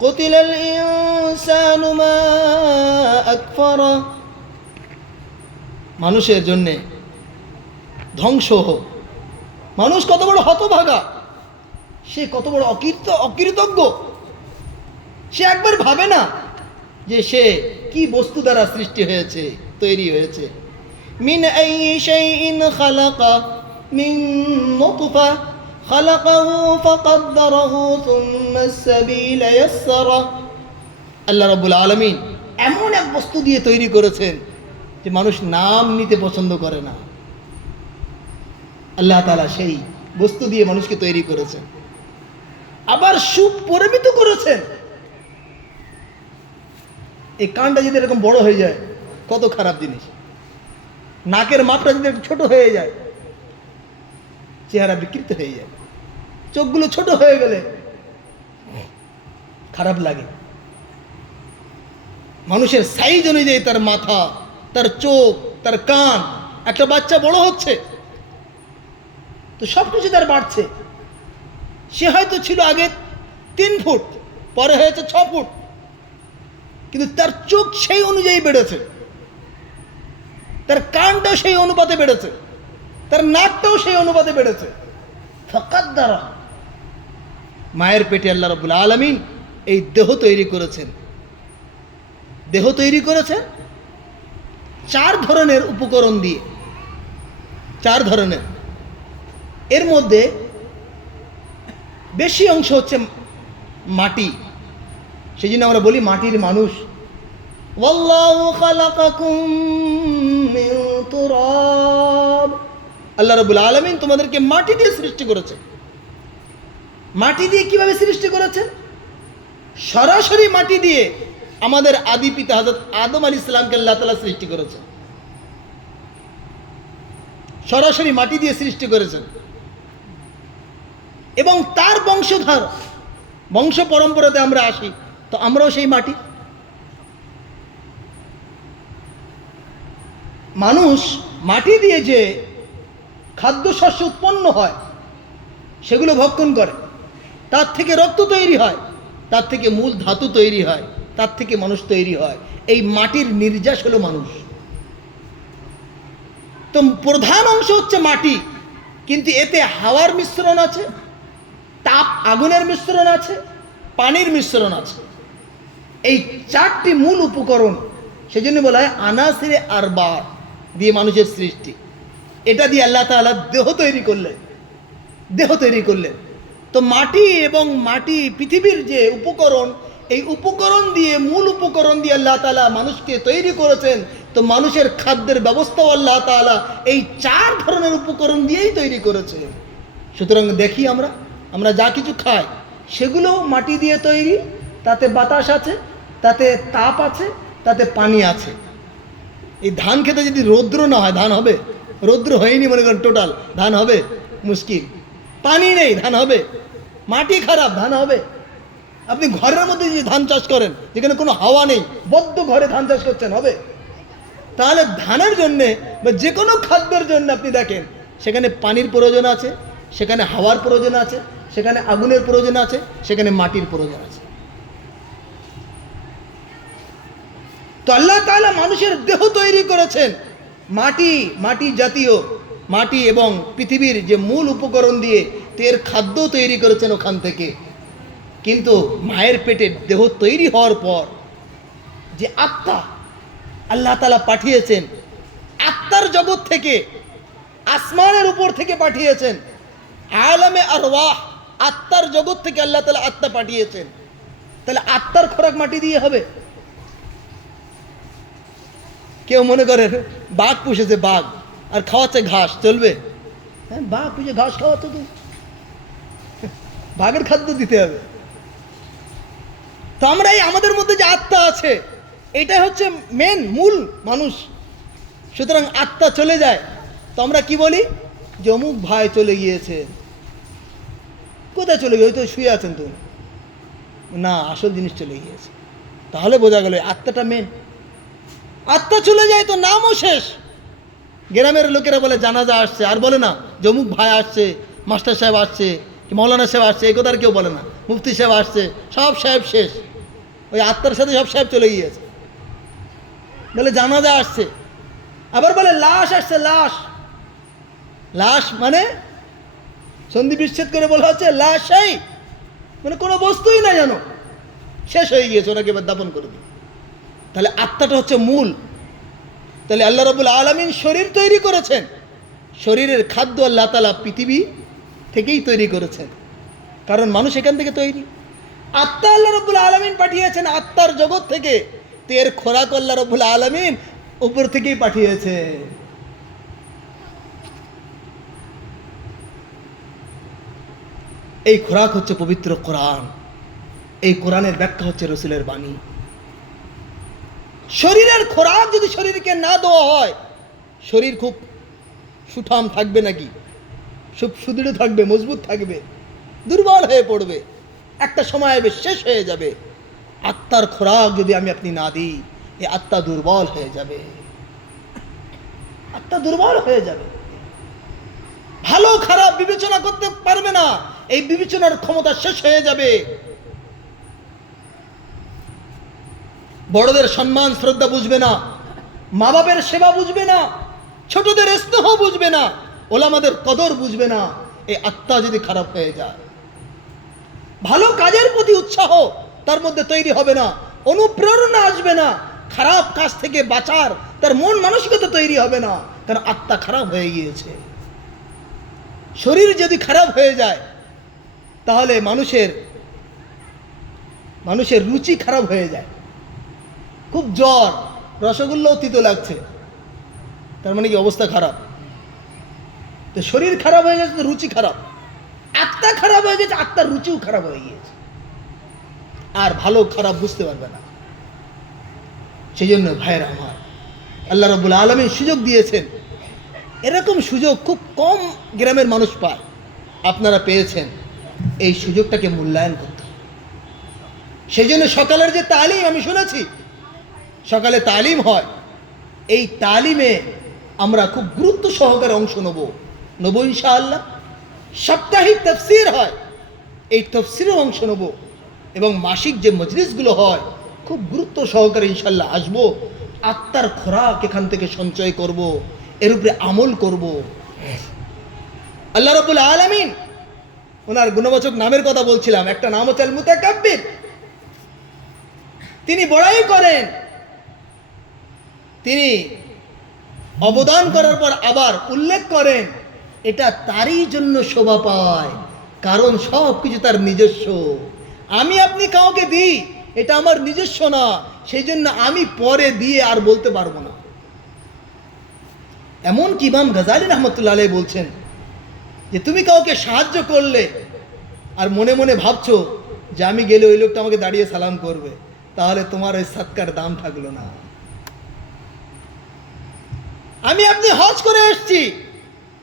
কুতিলাল ইনসানু মা আকফারা, মানুষের জন্য ধ্বংস হোক। মানুষ কত বড় হতভাগা, সে কত বড় অকৃতজ্ঞ। সে একবার ভাবে না যে সে কি বস্তু দ্বারা সৃষ্টি হয়েছে, তৈরি হয়েছে। মিন আইয়ি শাইইন খালাকা মিন নুতফা খালাকাহু ফাকাদ্দারাহু সুম্মা আস-সাবিলা ইয়াসসারা। আল্লাহ রাব্বুল আলামিন এমন এক বস্তু দিয়ে তৈরি করেছেন যে মানুষ নাম নিতে পছন্দ করে না। আল্লাহ তাআলা সেই বস্তু দিয়ে মানুষকে তৈরি করেছেন, আবার সুপরিমিত করেছেন। এই কানটা যদি এরকম বড় হয়ে যায় কত খারাপ জিনিস, নাকের মাপটা যদি একটু ছোট হয়ে যায় চেহারা বিকৃত হয়ে যায়, চোখগুলো ছোট হয়ে গেলে খারাপ লাগে। মানুষের সাইজ অনুযায়ী তার মাথা, তার চোখ, তার কান। একটা বাচ্চা বড় হচ্ছে তো সব কিছু তার বাড়ছে। সে হয়তো ছিল আগে 3 ফুট, পরে হয়েছে 6 ফুট, কিন্তু তার চোখ সেই অনুযায়ী বেড়েছে, তার কানটাও সেই অনুপাতে বেড়েছে, তার নাকটাও সেই অনুপাতে বেড়েছে। ফাকাদ্দারা, মায়ের পেটে আল্লাহ রাব্বুল আলামিন এই দেহ তৈরি করেছেন। দেহ তৈরি করেছেন 4 ধরনের উপকরণ দিয়ে, 4 ধরনের। এর মধ্যে বেশি অংশ হচ্ছে মাটি, সেই জন্য আমরা বলি মাটির মানুষ। ওয়াল্লাহু খালাকাকুম মিন তুরাব, আল্লাহ রাব্বুল আলামিন তোমাদেরকে মাটি দিয়ে সৃষ্টি করেছেন। মাটি দিয়ে কিভাবে সৃষ্টি করেছেন? সরাসরি মাটি দিয়ে আমাদের আদি পিতা হযরত আদম আলাইহিস সালামকে আল্লাহ তাআলা সৃষ্টি করেছেন, সরাসরি মাটি দিয়ে সৃষ্টি করেছেন। এবং তার বংশধর, বংশ পরম্পরাতে আমরা আসি, তো আমরাও সেই মাটি। মানুষ মাটি দিয়ে যে খাদ্যশস্য উৎপন্ন হয় সেগুলো ভক্ষণ করে, তার থেকে রক্ত তৈরি হয়, তার থেকে মূল ধাতু তৈরি হয়, তার থেকে মানুষ তৈরি হয়। এই মাটির নির্যাস হলো মানুষ। তো প্রধান অংশ হচ্ছে মাটি, কিন্তু এতে হাওয়ার মিশ্রণ আছে, তাপ আগুনের মিশ্রণ আছে, পানির মিশ্রণ আছে। এই চারটি মূল উপকরণ, সেজন্য বলা হয় আনাসিরে আরবা দিয়ে মানুষের সৃষ্টি। এটা দিয়ে আল্লাহ তাআলা দেহ তৈরি করলেন। তো মাটি এবং মাটি পৃথিবীর যে উপকরণ, এই উপকরণ দিয়ে, মূল উপকরণ দিয়ে আল্লাহ তাআলা মানুষকে তৈরি করেছেন। তো মানুষের খাদ্যের ব্যবস্থাও আল্লাহ তাআলা এই চার ধরনের উপকরণ দিয়েই তৈরি করেছে। সুতরাং দেখি আমরা যা কিছু খাই সেগুলো মাটি দিয়ে তৈরি। তাতে বাতাস আছে, তাতে তাপ আছে, তাতে পানি আছে। এই ধান খেতে যদি রৌদ্র না হয় ধান হবে? রৌদ্র হয়নি মনে করেন টোটাল, ধান হবে মুশকিল। পানি নেই, ধান হবে? মাটি খারাপ, ধান হবে? আপনি ঘরের মধ্যে যদি ধান চাষ করেন, যেখানে কোনো হাওয়া নেই, বদ্ধ ঘরে ধান চাষ করছেন, হবে? তাহলে ধানের জন্যে বা যে কোনো খাদ্যের জন্য আপনি দেখেন, সেখানে পানির প্রয়োজন আছে, সেখানে হাওয়ার প্রয়োজন আছে, সেখানে আগুনের প্রয়োজন আছে, সেখানে মাটির প্রয়োজন আছে। তো আল্লাহ তাআলা মানুষের দেহ তৈরি করেছেন মাটি জাতীয়, মাটি এবং পৃথিবীর যে মূল উপকরণ দিয়ে এর খাদ্য তৈরি করেছেন ওখান থেকে। কিন্তু মায়ের পেটে দেহ তৈরি হওয়ার পর যে আত্মা আল্লাহ তাআলা পাঠিয়েছেন, আত্মার জগৎ থেকে, আসমানের উপর থেকে পাঠিয়েছেন, আলামে আরওয়াহ, আত্মার জগৎ থেকে আল্লাহ তাআলা আত্মা পাঠিয়েছেন। তাহলে আত্মার খোরাক মাটি দিয়ে হবে? কেউ মনে করে বাঘ পুষেছে, বাঘ আর খাওয়াচ্ছে ঘাস, চলবে? হ্যাঁ, বাঘ পুষে ঘাস খাওয়াতো, তো বাঘের খাদ্য দিতে হবে। তো আমরা এই আমাদের মধ্যে যে আত্মা আছে, এটাই হচ্ছে মূল মানুষ। সুতরাং আত্মা চলে যায় তো আমরা কি বলি? যে অমুক ভাই চলে গিয়েছে। কোথায় চলে গিয়ে? ওই তো শুয়ে আছেন তো। না, আসল জিনিস চলে গিয়েছে। তাহলে বোঝা গেল আত্মাটা মেন। আত্মা চলে যায় তো নামও শেষ। গ্রামের লোকেরা বলে জানাজা আসছে, আর বলে না যে অমুক ভাই আসছে, মাস্টার সাহেব আসছে, কি মৌলানা সাহেব আসছে, এই কথা আর কেউ বলে না। মুফতি সাহেব আসছে, সব সাহেব শেষ। ওই আত্মার সাথে সব সাহেব চলে গিয়েছে, বলে জানাজা আসছে। আবার বলে লাশ আসছে, লাশ মানে সন্ধি বিচ্ছেদ করে বলা হচ্ছে লাশই, মানে কোনো বস্তুই না, জানো শেষ হয়ে গিয়েছে, ওনাকে এবার দাপন করে দিই। তাহলে আত্মাটা হচ্ছে মূল। তাহলে আল্লাহ রাব্বুল আলামিন শরীর তৈরি করেছেন, শরীরের খাদ্য আল্লাহ তাআলা পৃথিবী থেকেই তৈরি করেছেন, কারণ মানুষ এখান থেকে তৈরি। আত্মা আল্লাহ রাব্বুল আলামিন পাঠিয়েছেন আত্মার জগৎ থেকে, এর খোরাক আল্লাহ রাব্বুল আলামিন উপর থেকেই পাঠিয়েছে। এই খোরাক হচ্ছে পবিত্র কোরআন, এই কোরআনের ব্যাখ্যা হচ্ছে রাসূলের বাণী। শরীরের খোরাক যদি শরীরকে না দেওয়া হয়, শরীর খুব সুঠাম থাকবে নাকি? সুদৃঢ় থাকবে, মজবুত থাকবে? দুর্বল হয়ে পড়বে, একটা সময় শেষ হয়ে যাবে। আত্মার খোরাক যদি আপনি না দিই, এই আত্মা দুর্বল হয়ে যাবে, আত্মা দুর্বল হয়ে যাবে, ভালো খারাপ বিবেচনা করতে পারবে না, এই বিবেচনার ক্ষমতা শেষ হয়ে যাবে। বড়দের সম্মান শ্রদ্ধা বুঝবে না, মা বাপের সেবা বুঝবে না, ছোটদের স্নেহ বুঝবে না, ওলামাদের কদর বুঝবে না। এই আত্মা যদি খারাপ হয়ে যায়, ভালো কাজের প্রতি উৎসাহ তার মধ্যে তৈরি হবে না, অনুপ্রেরণা আসবে না, খারাপ কাজ থেকে বাঁচার তার মন মানসিকতা তৈরি হবে না, কারণ আত্মা খারাপ হয়ে গিয়েছে। শরীর যদি খারাপ হয়ে যায়, তাহলে মানুষের রুচি খারাপ হয়ে যায়। খুব জ্বর, রসগোল্লাও তিতো লাগছে, তার মানে কি অবস্থা খারাপ? তো শরীর খারাপ হয়ে গেছে তো রুচি খারাপ, আত্মা খারাপ হয়ে গেছে, আত্মার রুচিও খারাপ হয়ে গিয়েছে, আর ভালো খারাপ বুঝতে পারবে না। সেই জন্য ভাইয়েরা আমার, আল্লাহ রাব্বুল আলামিন সুযোগ দিয়েছেন, এরকম সুযোগ খুব কম গ্রামের মানুষ পায়, আপনারা পেয়েছেন। এই সুযোগটাকে মূল্যায়ন করতে হবে। সেই জন্য সকালের যে তালিম আমি শুনেছি, সকালে তালিম হয়, এই তালিমে আমরা খুব গুরুত্ব সহকারে অংশ নেব ইনশাআল্লাহ। সাপ্তাহিক তাফসীর হয়, এই তাফসীরে অংশ নেব। এবং মাসিক যে মজলিসগুলো হয় খুব গুরুত্ব সহকারে ইনশাল্লাহ আসবো, আত্মার খোরাক এখান থেকে সঞ্চয় করব, এর উপরে আমল করব। আল্লাহ রাব্বুল আলামিন ওনার গুণবাচক নামের কথা বলছিলাম, একটা নাম হচ্ছে আল মুতাকাব্বির। তিনি বড়াই করেন, তিনি অবদান করার পর আবার উল্লেখ করেন, এটা তারই জন্য শোভা পায়, কারণ সব কিছু তার নিজস্ব। আমি আপনি কাউকে দিই, এটা আমার নিজস্ব না, সেই জন্য আমি পরে দিয়ে আর বলতে পারবো না। এমন কি ইমাম গাজালি রহমতুল্লাহ আলাইহি বলছেন যে তুমি কাউকে সাহায্য করলে আর মনে মনে ভাবছো যে আমি গেলে ওই লোকটা আমাকে দাঁড়িয়ে সালাম করবে, তাহলে তোমার ওই সাদকার দাম থাকলো না। আমি আপনি হজ করে এসছি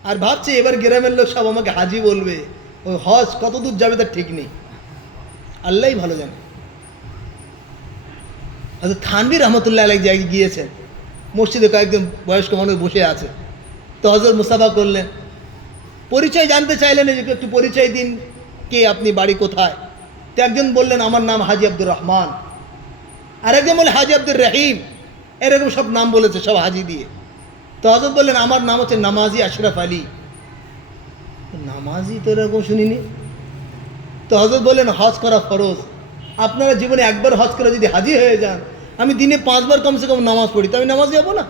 আর ভাবছি এবার গ্রামের লোক সব আমাকে হাজি বলবে, ওই হজ কত দূর যাবে তার ঠিক নেই, আল্লাহই ভালো জানে। হযরত থানভী রহমতুল্লাহ আলাইহি জায়গায় গিয়েছেন, মসজিদে কয়েকজন বয়স্ক মানুষ বসে আছে, তো হযরত মুসাফা করলেন, পরিচয় জানতে চাইলেন, যে একটু পরিচয় দিন, কে আপনি, বাড়ি কোথায়? তো একজন বললেন আমার নাম হাজি আব্দুর রহমান, আর একজন বলে হাজি আব্দুর রহিম, এরকম সব নাম বলেছে, সব হাজি দিয়ে। তো হযরত বললেন আমার নাম হচ্ছে নামাজি আশরাফ আলী। নামাজি তো এরকম শুনিনি। তো হযরত বললেন হজ করা ফরজ, আপনারা জীবনে একবার হজ করে যদি হাজি হয়ে যান, আমি দিনে 5 বার কমসে কম নামাজ পড়ি, তো আমি নামাজি যাবো না?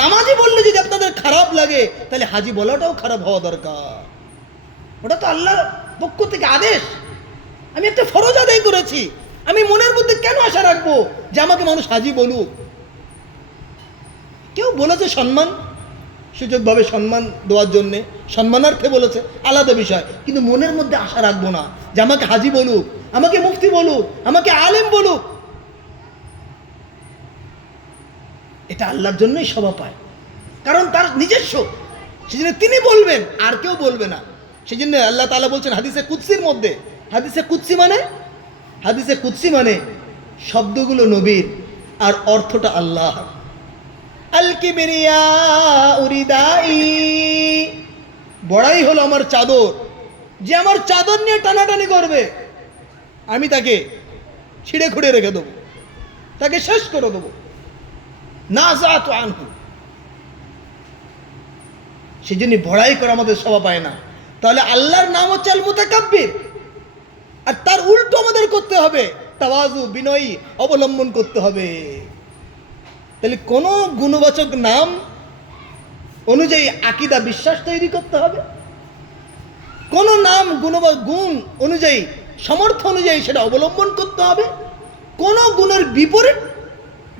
নামাজি বললে যদি আপনাদের খারাপ লাগে, তাহলে হাজি বলাটাও খারাপ হওয়া দরকার। ওটা তো আল্লাহর পক্ষ থেকে আদেশ, আমি একটা ফরজ আদায় করেছি, আমি মনের মধ্যে কেন আশা রাখবো যে আমাকে মানুষ হাজি বলুক? কেউ বলেছে সম্মান সুযোগভাবে সম্মান দেওয়ার জন্যে, সম্মানার্থে বলেছে, আলাদা বিষয়, কিন্তু মনের মধ্যে আশা রাখবো না যে আমাকে হাজি বলুক, আমাকে মুফতি বলুক, আমাকে আলেম বলুক। এটা আল্লাহর জন্যই শোভা পায়, কারণ তার নিজস্ব, সেজন্য তিনি বলবেন, আর কেউ বলবে না। সেই জন্য আল্লাহ তাআলা বলছেন হাদিসে কুদসির মধ্যে, হাদিসে কুদসি মানে শব্দগুলো নবীর আর অর্থটা আল্লাহ। আল কিবরিয়া উরিদাই, বড়াই হলো আমার চাদর, যে আমার চাদর নিয়ে টানাটানি করবে আমি তাকে ছিঁড়ে খুঁড়ে রেখে দেবো, তাকে শেষ করে দেবো। নাযাতু আনহু, সেই জন্য বড়াই করা আমাদের শোভা পায় না। তাহলে আল্লাহর নাম হচ্ছে আল মুতাকাব্বির, আর তার উল্টো আমাদের করতে হবে, তাওয়াজু, বিনয়ী অবলম্বন করতে হবে। তাহলে কোন গুণবাচক নাম অনুযায়ী আকীদা বিশ্বাস তৈরি করতে হবে, কোন নাম গুণ অনুযায়ী, সমর্থ অনুযায়ী সেটা অবলম্বন করতে হবে, কোন গুণের বিপরীত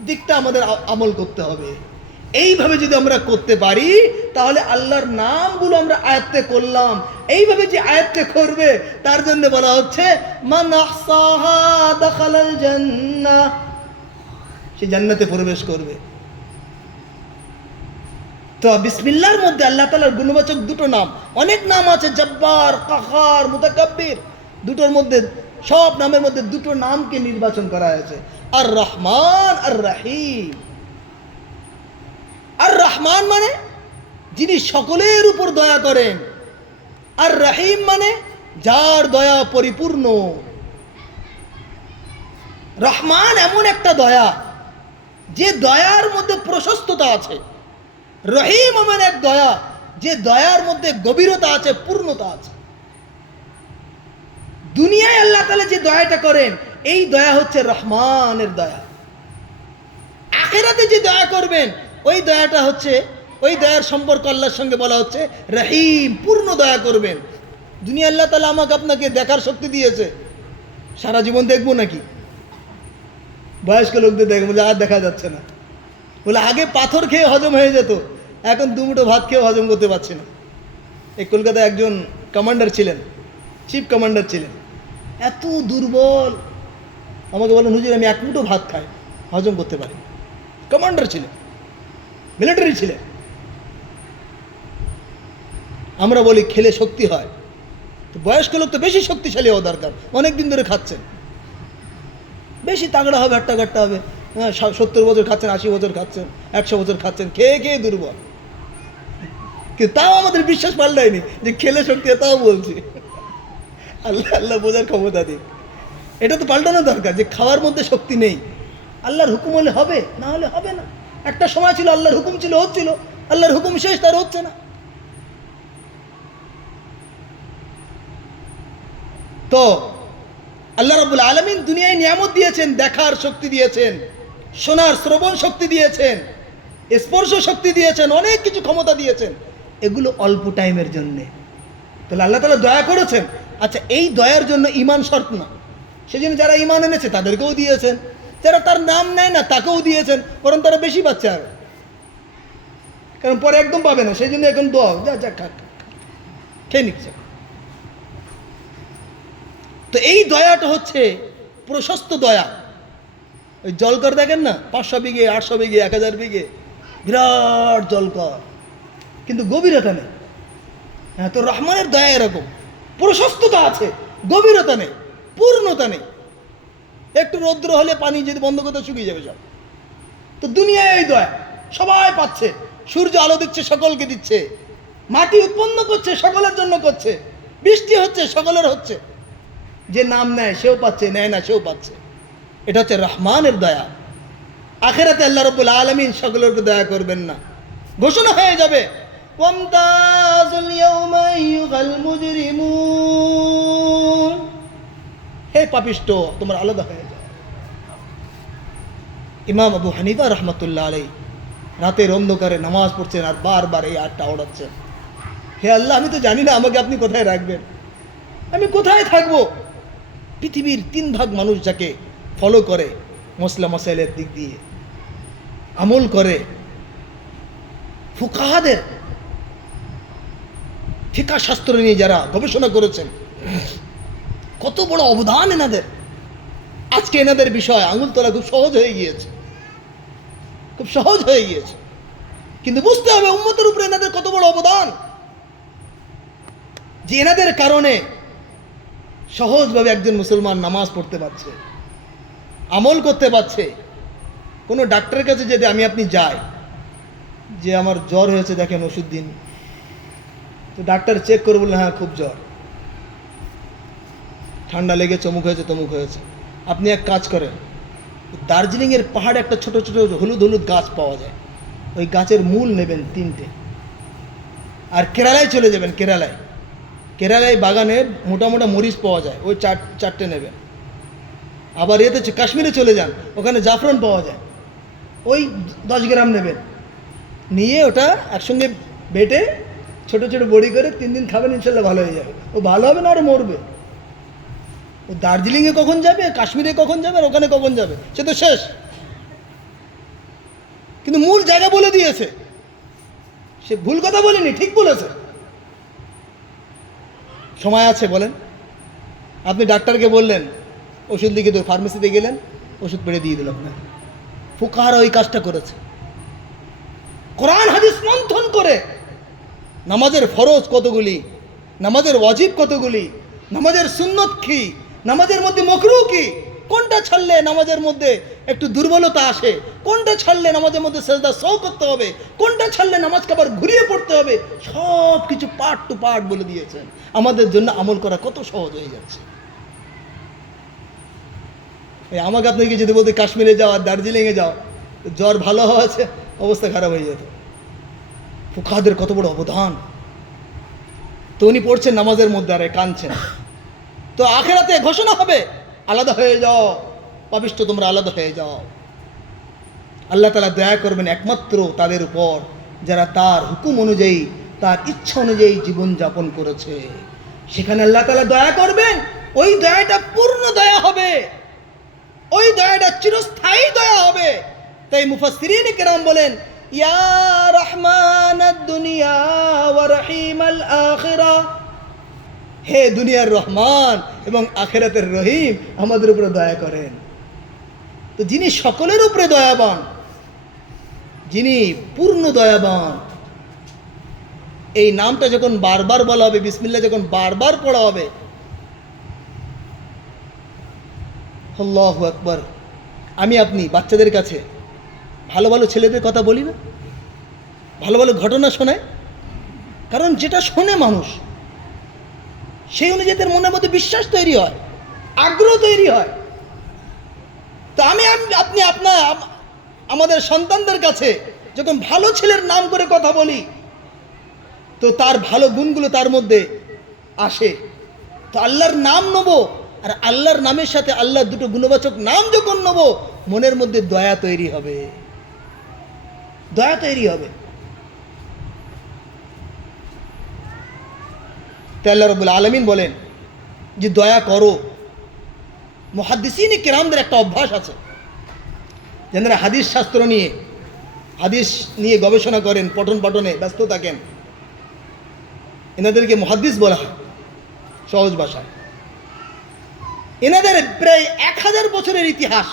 দিকটা আমাদের আমল করতে হবে। এইভাবে যদি আমরা করতে পারি, তাহলে আল্লাহর নামগুলো আমরা আয়ত্তে করলাম। এইভাবে যে আয়ত্তে করবে, তার জন্য বলা হচ্ছে মান আহসাহা দাখালাল জান্নাহ, সে জান্নাতে প্রবেশ করবে। তো বিসমিল্লাহর মধ্যে আল্লাহ তাআলার গুণবাচক দুটো নাম, অনেক নাম আছে, জব্বার, কাহার, মুতাকাব্বির, দুটোর মধ্যে, সব নামের মধ্যে দুটো নামকে নির্বাচন করা হয়েছে, আর রহমান আর রহিম। আর রহমান মানে যিনি সকলের উপর দয়া করেন, আর রহিম মানে যার দয়া পরিপূর্ণ। রহমান এমন একটা দয়া যে দয়ার মধ্যে প্রশস্ততা আছে, রহিম এমন এক দয়া যে দয়ার মধ্যে গভীরতা আছে, পূর্ণতা আছে। দুনিয়ায় আল্লাহ তাআলা যে দয়াটা করেন, এই দয়া হচ্ছে রহমানের দয়া। আখিরাতে যে দয়া করবেন, ওই দয়াটা হচ্ছে, ওই দয়ার সম্পর্ক আল্লাহর সঙ্গে বলা হচ্ছে রহিম, পূর্ণ দয়া করবেন। দুনিয়া আল্লাহ তাআলা আমাকে আপনাকে দেখার শক্তি দিয়েছে, সারা জীবন দেখবো নাকি? বয়স্ক লোকদের দেখবো যে আর দেখা যাচ্ছে না, বলে আগে পাথর খেয়ে হজম হয়ে যেত, এখন দুমুঠো ভাত খেয়ে হজম করতে পারছি না। এই কলকাতায় একজন কমান্ডার ছিলেন, চিফ কমান্ডার ছিলেন, এত দুর্বল, আমাকে বলেন হুজুর আমি এক মুঠো ভাত খাই, হজম করতে পারি। কমান্ডার ছিলেন, মিলিটারি ছিলেন। আমরা বলি খেলে শক্তি হয়, তো বয়স্ক লোক তো বেশি শক্তিশালী হওয়া দরকার, অনেক দিন ধরে খাচ্ছেন, বেশি তাগড়া হবে, হাট্টা হবে। 70 বছর খাচ্ছেন, 80 বছর খাচ্ছেন, 100 বছর খাচ্ছেন, খেয়ে খেয়ে দুর্বল। কিন্তু তাও আমাদের বিশ্বাস পাল্টায়নি যে খেলে শক্তি, তাও বলছি আল্লাহ আল্লাহ বোঝার ক্ষমতা দিক। এটা তো পাল্টানো দরকার যে খাওয়ার মধ্যে শক্তি নেই, আল্লাহর হুকুম হলে হবে, না হলে হবে না। একটা সময় ছিল আল্লাহর হুকুম ছিল, হচ্ছিল, আল্লাহর হুকুম শেষ, তার হচ্ছে না। তো আল্লাহ রাব্বুল আলামিন দুনিয়ায় নিয়ামত দিয়েছেন, দেখার শক্তি দিয়েছেন, শোনার শ্রবণ শক্তি দিয়েছেন, স্পর্শ শক্তি দিয়েছেন, অনেক কিছু ক্ষমতা দিয়েছেন। এগুলো অল্প টাইমের জন্যে। তাহলে আল্লাহ তাআলা দয়া করেছেন। আচ্ছা, এই দয়ার জন্য ঈমান শর্ত না, সেজন্য যারা ঈমান এনেছে তাদেরকেও দিয়েছেন, যারা তার নাম নেয় না তাকেও দিয়েছেন, বরং তারা বেশি পাচ্ছে আর, কারণ পরে একদম পাবে না, সেই জন্য এখন দোয়া, যা যা খা, খেয়ে নিচ্ছে। তো এই দয়াটা হচ্ছে প্রশস্ত দয়া। ওই জলকর দেখেন না, 500 বিঘে, 800 বিঘে, 1000 বিঘে, বিরাট জলকর, কিন্তু গভীরতা নেই। হ্যাঁ, তো রহমানের দয়া এরকম, প্রশস্ততা আছে, গভীরতা নেই, পূর্ণতা নেই। একটু রৌদ্র হলে পানি যদি বন্ধ করতে শুকিয়ে যাবে সব। তো দুনিয়ায় এই দয়া সবাই পাচ্ছে, সূর্য আলো দিচ্ছে, সকলকে দিচ্ছে, মাটি উৎপন্ন করছে, সকলের জন্য করছে, বৃষ্টি হচ্ছে, সকলের হচ্ছে। যে নাম নেয় সেও পাচ্ছে, নেয় না সেও পাচ্ছে। এটা হচ্ছে রহমানের দয়া। আখিরাতে আল্লাহ রাব্বুল আলামিন সকলের উপর দয়া করবেন না, ঘোষণা হয়ে যাবে, ওয়ামতাজুল ইয়াওমা আইয়ুহাল মুজরিমুন, হে পাপিষ্ঠ তোমরা আলাদা হয়ে যাও। ইমাম আবু হানিফা রহমতুল্লাহ আলাইহি রাতের অন্ধকারে নামাজ পড়ছেন আর বারবার এই আয়াতটা ওড়াচ্ছেন, হে আল্লাহ, আমি তো জানি না আমাকে আপনি কোথায় রাখবেন, আমি কোথায় থাকবো। পৃথিবীর 3 ভাগ মানুষ যাকে ফলো করে, মসলা মসাইলের দিক দিয়ে আমল করে, ফুকাহাদের ফিকাহ শাস্ত্র নিয়ে যারা গবেষণা করেছেন, কত বড় অবদান এনাদের। আজকে এনাদের বিষয় আঙুল তোলা খুব সহজ হয়ে গিয়েছে, খুব সহজ হয়ে গিয়েছে, কিন্তু বুঝতে হবে উম্মতের উপরে এনাদের কত বড় অবদান, যে এনাদের কারণে সহজভাবে একজন মুসলমান নামাজ পড়তে পারছে, আমল করতে পারছে। কোনো ডাক্তারের কাছে যদি আপনি যাই যে আমার জ্বর হয়েছে, দেখেন ওষুধ দিন, তো ডাক্তার চেক করে বললেন হ্যাঁ খুব জ্বর, ঠান্ডা লেগেছে, অমুক হয়েছে, তমুক হয়েছে। আপনি এক কাজ করেন, দার্জিলিংয়ের পাহাড়ে একটা ছোট ছোট হলুদ হলুদ গাছ পাওয়া যায়, ওই গাছের মূল নেবেন 3টে, আর কেরালায় চলে যাবেন। কেরালায় বাগানে মোটা মোটা মরিচ পাওয়া যায়, ওই 4টে নেবেন। আবার এতে কাশ্মীরে চলে যান, ওখানে জাফরান পাওয়া যায়, ওই 10 গ্রাম নেবেন, নিয়ে ওটা একসঙ্গে বেটে ছোট ছোট বড়ি করে 3 দিন খাবেন, ইনশাল্লাহ ভালো হয়ে যাবে। ও ভালো হবে না, আরও মরবে। ও দার্জিলিংয়ে কখন যাবে, কাশ্মীরে কখন যাবে, আর ওখানে কখন যাবে, সে তো শেষ। কিন্তু মূল জায়গা বলে দিয়েছে, সে ভুল কথা বলেনি, ঠিক বলেছে। সময় আছে বলেন, আপনি ডাক্তারকে বললেন ওষুধ লিখে দেবো, ফার্মেসিতে গেলেন, ওষুধ পেড়ে দিয়ে দিল আপনার। ফুকাহারা ওই কাজটা করেছে, কোরআন হাদিস মন্থন করে নামাজের ফরজ কতগুলি, নামাজের ওয়াজিব কতগুলি, নামাজের সুন্নত কি, নামাজের মধ্যে মাকরুহ কি, কোনটা ছাড়লে নামাজের মধ্যে একটু দুর্বলতা আসে, কোনটা ছাড়লে নামাজের মধ্যে সেজদা সও করতে হবে, কোনটা ছাড়লে নামাজকে আবার ঘুরিয়ে পড়তে হবে, সব কিছু পার্ট টু পার্ট বলে দিয়েছেন। আমাদের জন্য আমল করা কত সহজ হয়ে যাচ্ছে। আমাকে আপনাকে যদি বলতে কাশ্মীরে যাও আর দার্জিলিংয়ে যাও, জ্বর ভালো হওয়াছে, অবস্থা খারাপ হয়ে যেত। ফুকাহাদের কত বড় অবদান। তো উনি পড়ছেন নামাজের মধ্যে আর কাঁদছেন। তো আখিরাতে ঘোষণা হবে, আলাদা হয়ে যাও পাপিষ্ঠ, তোমরা আলাদা হয়ে যাও। আল্লাহ তাআলা দয়া করবেন একমাত্র তাদের উপর যারা তার হুকুম অনুযায়ী, তার ইচ্ছা অনুযায়ী জীবন যাপন করেছে। সেখানে আল্লাহ তাআলা দয়া করবেন, ওই দয়াটা পূর্ণ দয়া হবে, ওই দয়াটা চিরস্থায়ী দয়া হবে। তাই মুফাসসিরিন কেরাম বলেন, ইয়া রহমানাদ দুনিয়া ওয়া রহিমাল আখিরা, হে দুনিয়ার রহমান এবং আখিরাতের রহিম, আমাদের উপরে দয়া করেন। তো যিনি সকলের উপরে দয়াবান, যিনি পূর্ণ দয়াবান, এই নামটা যখন বারবার বলা হবে, বিসমিল্লাহ যখন বারবার পড়া হবে, আল্লাহু আকবার। আমি আপনি বাচ্চাদের কাছে ভালো ভালো ছেলেদের কথা বলি না, ভালো ভালো ঘটনা শোনায়, কারণ যেটা শোনে মানুষ সেই অনুযায়ী তার মনের মধ্যে বিশ্বাস তৈরি হয়, আগ্রহ তৈরি হয়। তো আপনি আমাদের সন্তানদের কাছে যখন ভালো ছেলের নাম করে কথা বলি, তো তার ভালো গুণগুলো তার মধ্যে আসে। তো আল্লাহর নাম নেবো, আর আল্লাহর নামের সাথে আল্লাহর দুটো গুণবাচক নাম যখন নেবো, মনের মধ্যে দয়া তৈরি হবে, দয়া তৈরি হবে। তো আল্লাহ রাব্বুল আলামিন বলেন যে দয়া করো। মুহাদ্দিসিন কিরামদের একটা অভ্যাস আছে, যারা হাদিস শাস্ত্র নিয়ে হাদিস নিয়ে গবেষণা করেন, পঠন পাঠনে ব্যস্ত থাকেন, এনাদেরকে মুহাদ্দিস বলা হয় সহজ ভাষায়। এনাদের প্রায় 1000 বছরের ইতিহাস,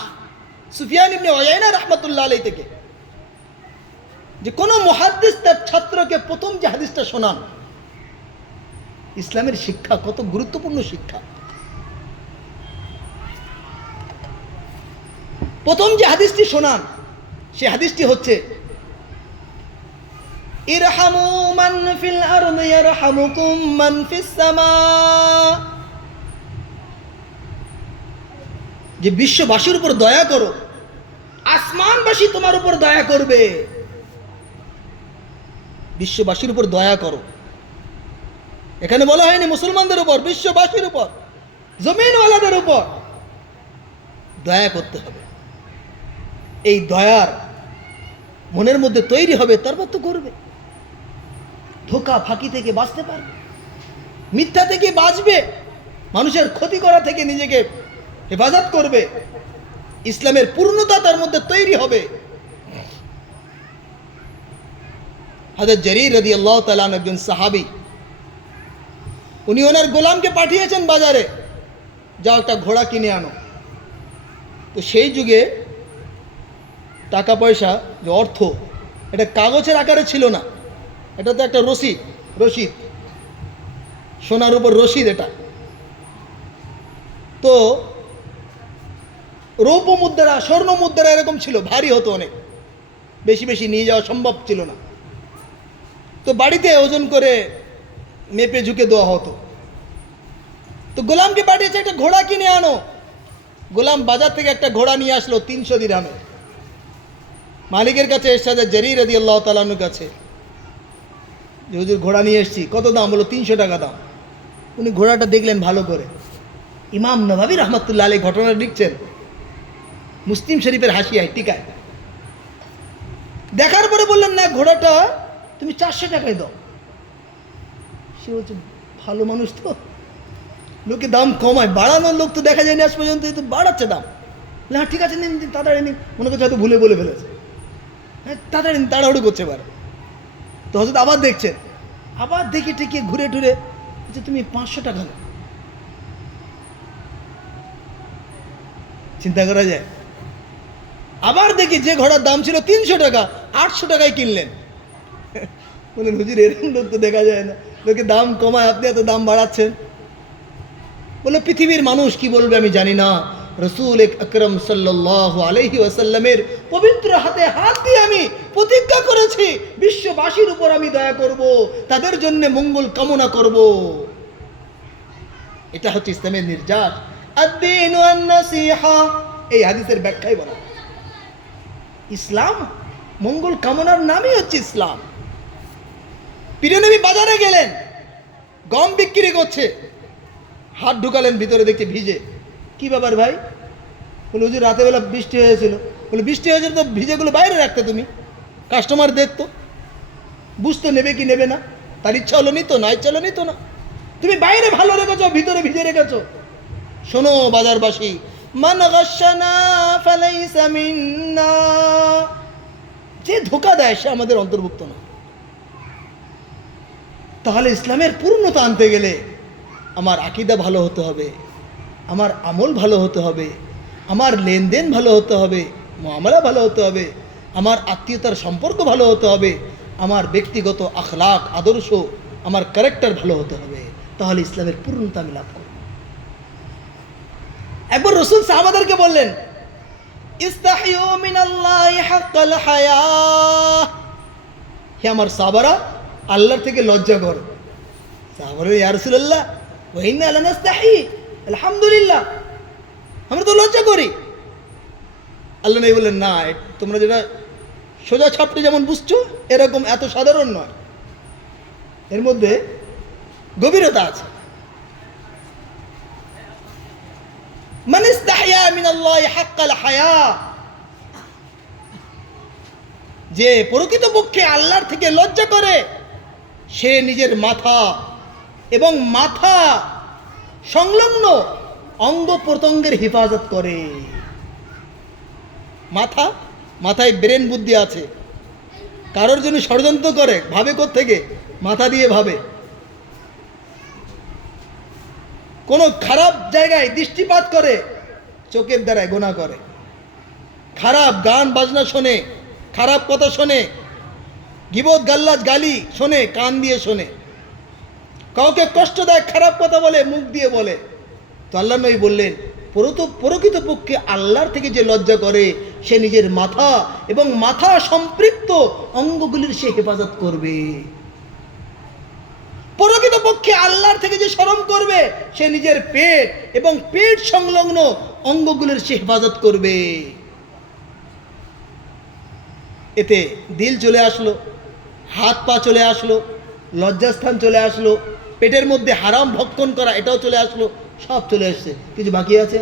সুফিয়ান ইবনে উয়াইনা রাহমাতুল্লাহ আলাইহি থেকে, যে কোন মুহাদ্দিস তার ছাত্রকে প্রথম যে হাদিসটা শোনান, ইসলামের শিক্ষা কত গুরুত্বপূর্ণ শিক্ষা। প্রথম যে হাদিসটি শোনান, সেই হাদিসটি হচ্ছে ইরহামু মান ফিল আরদি ইয়ারহামুকুম মান ফিস সামা, যে বিশ্ববাসীর উপর দয়া করো, আসমানবাসী তোমার উপর দয়া করবে। বিশ্ববাসীর উপর দয়া করো, এখানে বলা হয়নি মুসলমানদের উপর, বিশ্ববাসীর উপর, জমিনওয়ালাদের উপর দয়া করতে হবে। এই দয়ার মনের মধ্যে তৈরি হবে, তারপর তো করবে। ধোঁকা ফাঁকি থেকে বাঁচতে পারবে, মিথ্যা থেকে বাঁচবে, মানুষের ক্ষতি করা থেকে নিজেকে হেফাজত করবে, ইসলামের পূর্ণতা তার মধ্যে তৈরি হবে। হযরত জারীর রাদিয়াল্লাহু তাআলা আনহু একজন সাহাবী, উনি ওনার গোলামকে পাঠিয়েছেন বাজারে, যাও একটা ঘোড়া কিনে আনো। তো সেই যুগে টাকা পয়সা, যে অর্থ, এটা কাগজের আকারে ছিল না, এটা তো একটা রশিদ, সোনার উপর রশিদ এটা। তো রৌপ্য মুদ্রা, স্বর্ণ মুদ্রা এরকম ছিল, ভারী হতো অনেক, বেশি বেশি নিয়ে যাওয়া সম্ভব ছিল না। তো বাড়িতে ওজন করে মেপে ঝুঁকে দেওয়া হতো। তো গোলামকে পাঠিয়েছে একটা ঘোড়া কিনে আনো। গোলাম বাজার থেকে একটা ঘোড়া নিয়ে আসলো 300 দিরহামে। মালিকের কাছে এসে জারীর রাদিয়াল্লাহু তাআলা আনহুর কাছে, যে হুজুর ঘোড়া নিয়ে এসেছি, কত দাম? বলো 300 টাকা দাম। উনি ঘোড়াটা দেখলেন ভালো করে। ইমাম নববী রাহমাতুল্লাহ আলাইহি ঘটনা লিখছেন মুসলিম শরীফের হাসিয়ায় টিকায়। দেখার পরে বললেন, না, ঘোড়াটা তুমি 400 টাকায় দাও। সে বলছে, ভালো মানুষ তো, লোকে দাম কমায়, বাড়ানোর লোক তো দেখা যায়নি আজ পর্যন্ত, এই তো বাড়াচ্ছে দাম। না, ঠিক আছে, নিন, তাড়াতাড়ি নিন। মনে করছে হয়তো ভুলে বলে ফেলেছে, হ্যাঁ, তাড়াতাড়ি তাড়াহুড়ো করছে পারে। তো হয়তো আবার দেখছেন, আবার দেখে টেকে ঘুরে টুরে, তুমি 500 টাকা দাও। চিন্তা করা যায়। আবার দেখি যে ঘোড়ার দাম ছিল 300 টাকা, 800 টাকায় কিনলেন। বলেন, হুজুর এরকম লোক তো দেখা যায় না, লোকে দাম কমায়, আপনি এত দাম বাড়াচ্ছেন। বলে, পৃথিবীর মানুষ কি বলবে আমি জানি না, রাসূল আকরাম সাল্লাল্লাহু আলাইহি ওয়াসাল্লামের পবিত্র হাতে হাত দিয়ে আমি প্রতিজ্ঞা করেছি, বিশ্ববাসীর উপর আমি দয়া করব, তাদের জন্য মঙ্গল কামনা করব। এটা হচ্ছে ইসলামের নির্যাস। আদ-দীনু আন-নাসিহা, এই হাদিসের ব্যাখ্যাই বলা, ইসলাম মঙ্গল কামনার নামই হচ্ছে ইসলাম। প্রিয়নবী বাজারে গেলেন, গম বিক্রি করছে, হাত ঢুকালেন ভিতরে, দেখছে ভিজে। কি ব্যাপার ভাই? বলে, হুজুর রাতের বেলা বৃষ্টি হয়েছিল। বলে, বৃষ্টি হয়েছিল তো ভিজেগুলো বাইরে রাখতে তুমি, কাস্টমার দেখতো, বুঝতো নেবে কি নেবে না, তার ইচ্ছা হলো নিত, না ইচ্ছা হলো নিত না, তুমি বাইরে ভালো রেখেছো, ভিতরে ভিজে রেখেছো। শোনো বাজারবাসী, মান গাশশানা ফালাইসা মিন্না, যে ধোঁকা দেয় সে আমাদের অন্তর্ভুক্ত না। তাহলে ইসলামের পূর্ণতা আনতে গেলে আমার আকীদা ভালো হতে হবে, আমার আমল ভালো হতে হবে, আমার লেনদেন ভালো হতে হবে, মুআমালা ভালো হতে হবে, আমার আত্মীয়তার সম্পর্ক ভালো হতে হবে, আমার ব্যক্তিগত আখলাক আদর্শ, আমার ক্যারেক্টার ভালো হতে হবে। তাহলে ইসলামের পূর্ণতা আমি লাভ করব। একবার রাসূল সাহাবাদেরকে বললেন, ইস্তাহিয়ু মিনাল্লাহি হাক্কাল হায়া, হে আমার সাহাবারা, আল্লাহর থেকে লজ্জা করো। সাহাবারা, ইয়া রাসূলুল্লাহ, ওয়া ইন্না লানাস্তাহি, আলহামদুলিল্লাহ, আমরা তো লজ্জা করি। আল্লাহ নবী বললেন, না, তোমরা যেটা সোজা ছাপটে যেমন বুঝছো এরকম এত সাধারণ নয়, এর মধ্যে গভীরতা আছে। মান ইস্তাহয়া মিনাল্লাহি হাক্কাল হায়া, যে প্রকৃতপক্ষে আল্লাহর থেকে লজ্জা করে সে নিজের মাথা এবং মাথা সংলগ্ন অঙ্গ প্রত্যঙ্গের হেফাজত করে। মাথায় ব্রেন বুদ্ধি আছে, কারোর জন্য ষড়যন্ত্র করে, ভাবে কোত্থেকে? মাথা দিয়ে ভাবে। কোনো খারাপ জায়গায় দৃষ্টিপাত করে, চোখের দ্বারায় গোনা করে। খারাপ গান বাজনা শোনে, খারাপ কথা শোনে, গীবত গাল্লাজ গালি শোনে, কান দিয়ে শোনে। কাউকে কষ্ট দেয়, খারাপ কথা বলে, মুখ দিয়ে বলে। তো আল্লাহ নবী বললেন, প্রকৃতপক্ষে আল্লাহর থেকে যে লজ্জা করে সে নিজের মাথা এবং মাথা সম্পৃক্ত অঙ্গগুলির সে হেফাজত করবে। প্রকৃতপক্ষে আল্লাহর থেকে যে শরম করবে সে নিজের পেট এবং পেট সংলগ্ন অঙ্গগুলির সে হেফাজত করবে। এতে দিল চলে আসলো, হাত পা চলে আসলো, লজ্জাস্থান চলে আসলো, পেটের মধ্যে হারাম ভক্ষণ করা এটাও চলে আসলো, সব চলে আসছে। কিছু বাকি আছে?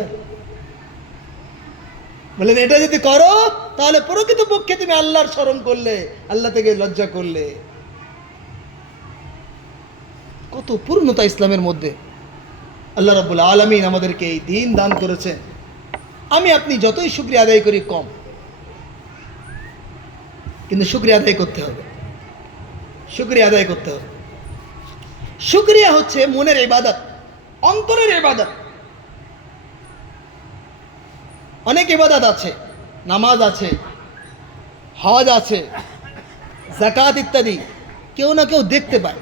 বলেন, এটা যদি করো তাহলে প্রকৃতপক্ষে তুমি আল্লাহর শরম করলে, আল্লাহ থেকে লজ্জা করলে। কত পূর্ণতা ইসলামের মধ্যে! আল্লাহ রাব্বুল আলামিন আমাদেরকে এই দিন দান করেছেন। আমি আপনি যতই শুকরিয়া আদায় করি কম, কিন্তু শুকরিয়া আদায় করতে হবে, শুকরিয়া আদায় করতে হবে। শুকরিয়া হচ্ছে মনের ইবাদত, অন্তরের ইবাদত। অনেক ইবাদত আছে, নামাজ আছে, হজ আছে, যাকাত ইত্যাদি, কেউ না কেউ দেখতে পায়,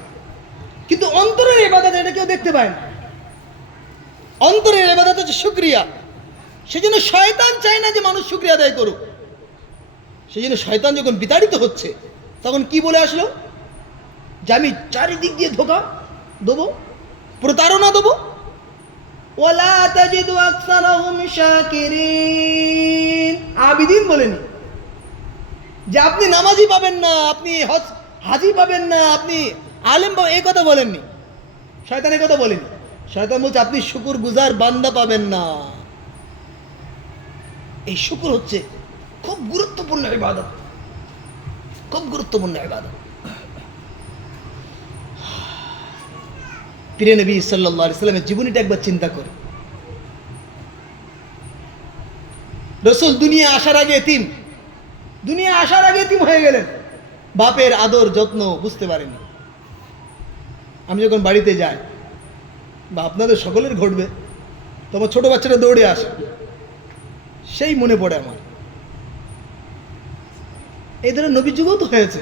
কিন্তু অন্তরের ইবাদত এটা কেউ দেখতে পায় না। অন্তরের ইবাদত হচ্ছে শুকরিয়া। সেজন্য শয়তান চায় না যে মানুষ শুকরিয়া আদায় করুক। সেজন্য শয়তান যখন বিতাড়িত হচ্ছে তখন কি বলে আসলো? যে আমি চারিদিক দিয়ে ধোঁকা দেবো, প্রতারণা দেবো। ওয়ালা তাজিদু আকসারাহুম শাকিরিন, আবিদিন বলেনি যে আপনি নামাজি পাবেন না, আপনি হাজি পাবেন না, আপনি আলেম পাবেন, এই কথা বলেননি। শয়তান এই কথা বলেনি। শয়তান বলছে আপনি শুকুর গুজার বান্দা পাবেন না। এই শুকুর হচ্ছে খুব গুরুত্বপূর্ণ ইবাদত, খুব গুরুত্বপূর্ণ ইবাদত। প্রিয় নবী সাল্লাল্লাহু আলাইহি সাল্লামের জীবনীটা একবার চিন্তা করে। রাসূল দুনিয়া আসার আগে এতিম, দুনিয়া আসার আগে এতিম হয়ে গেলেন। বাপের আদর যত্ন বুঝতে পারেনি। আমি যখন বাড়িতে যাই, বা আপনাদের সকলের ঘটবে, তোমার ছোট বাচ্চাটা দৌড়ে আসে, সেই মনে পড়ে আমার। এই ধরনের নবীর যুগও তো হয়েছে।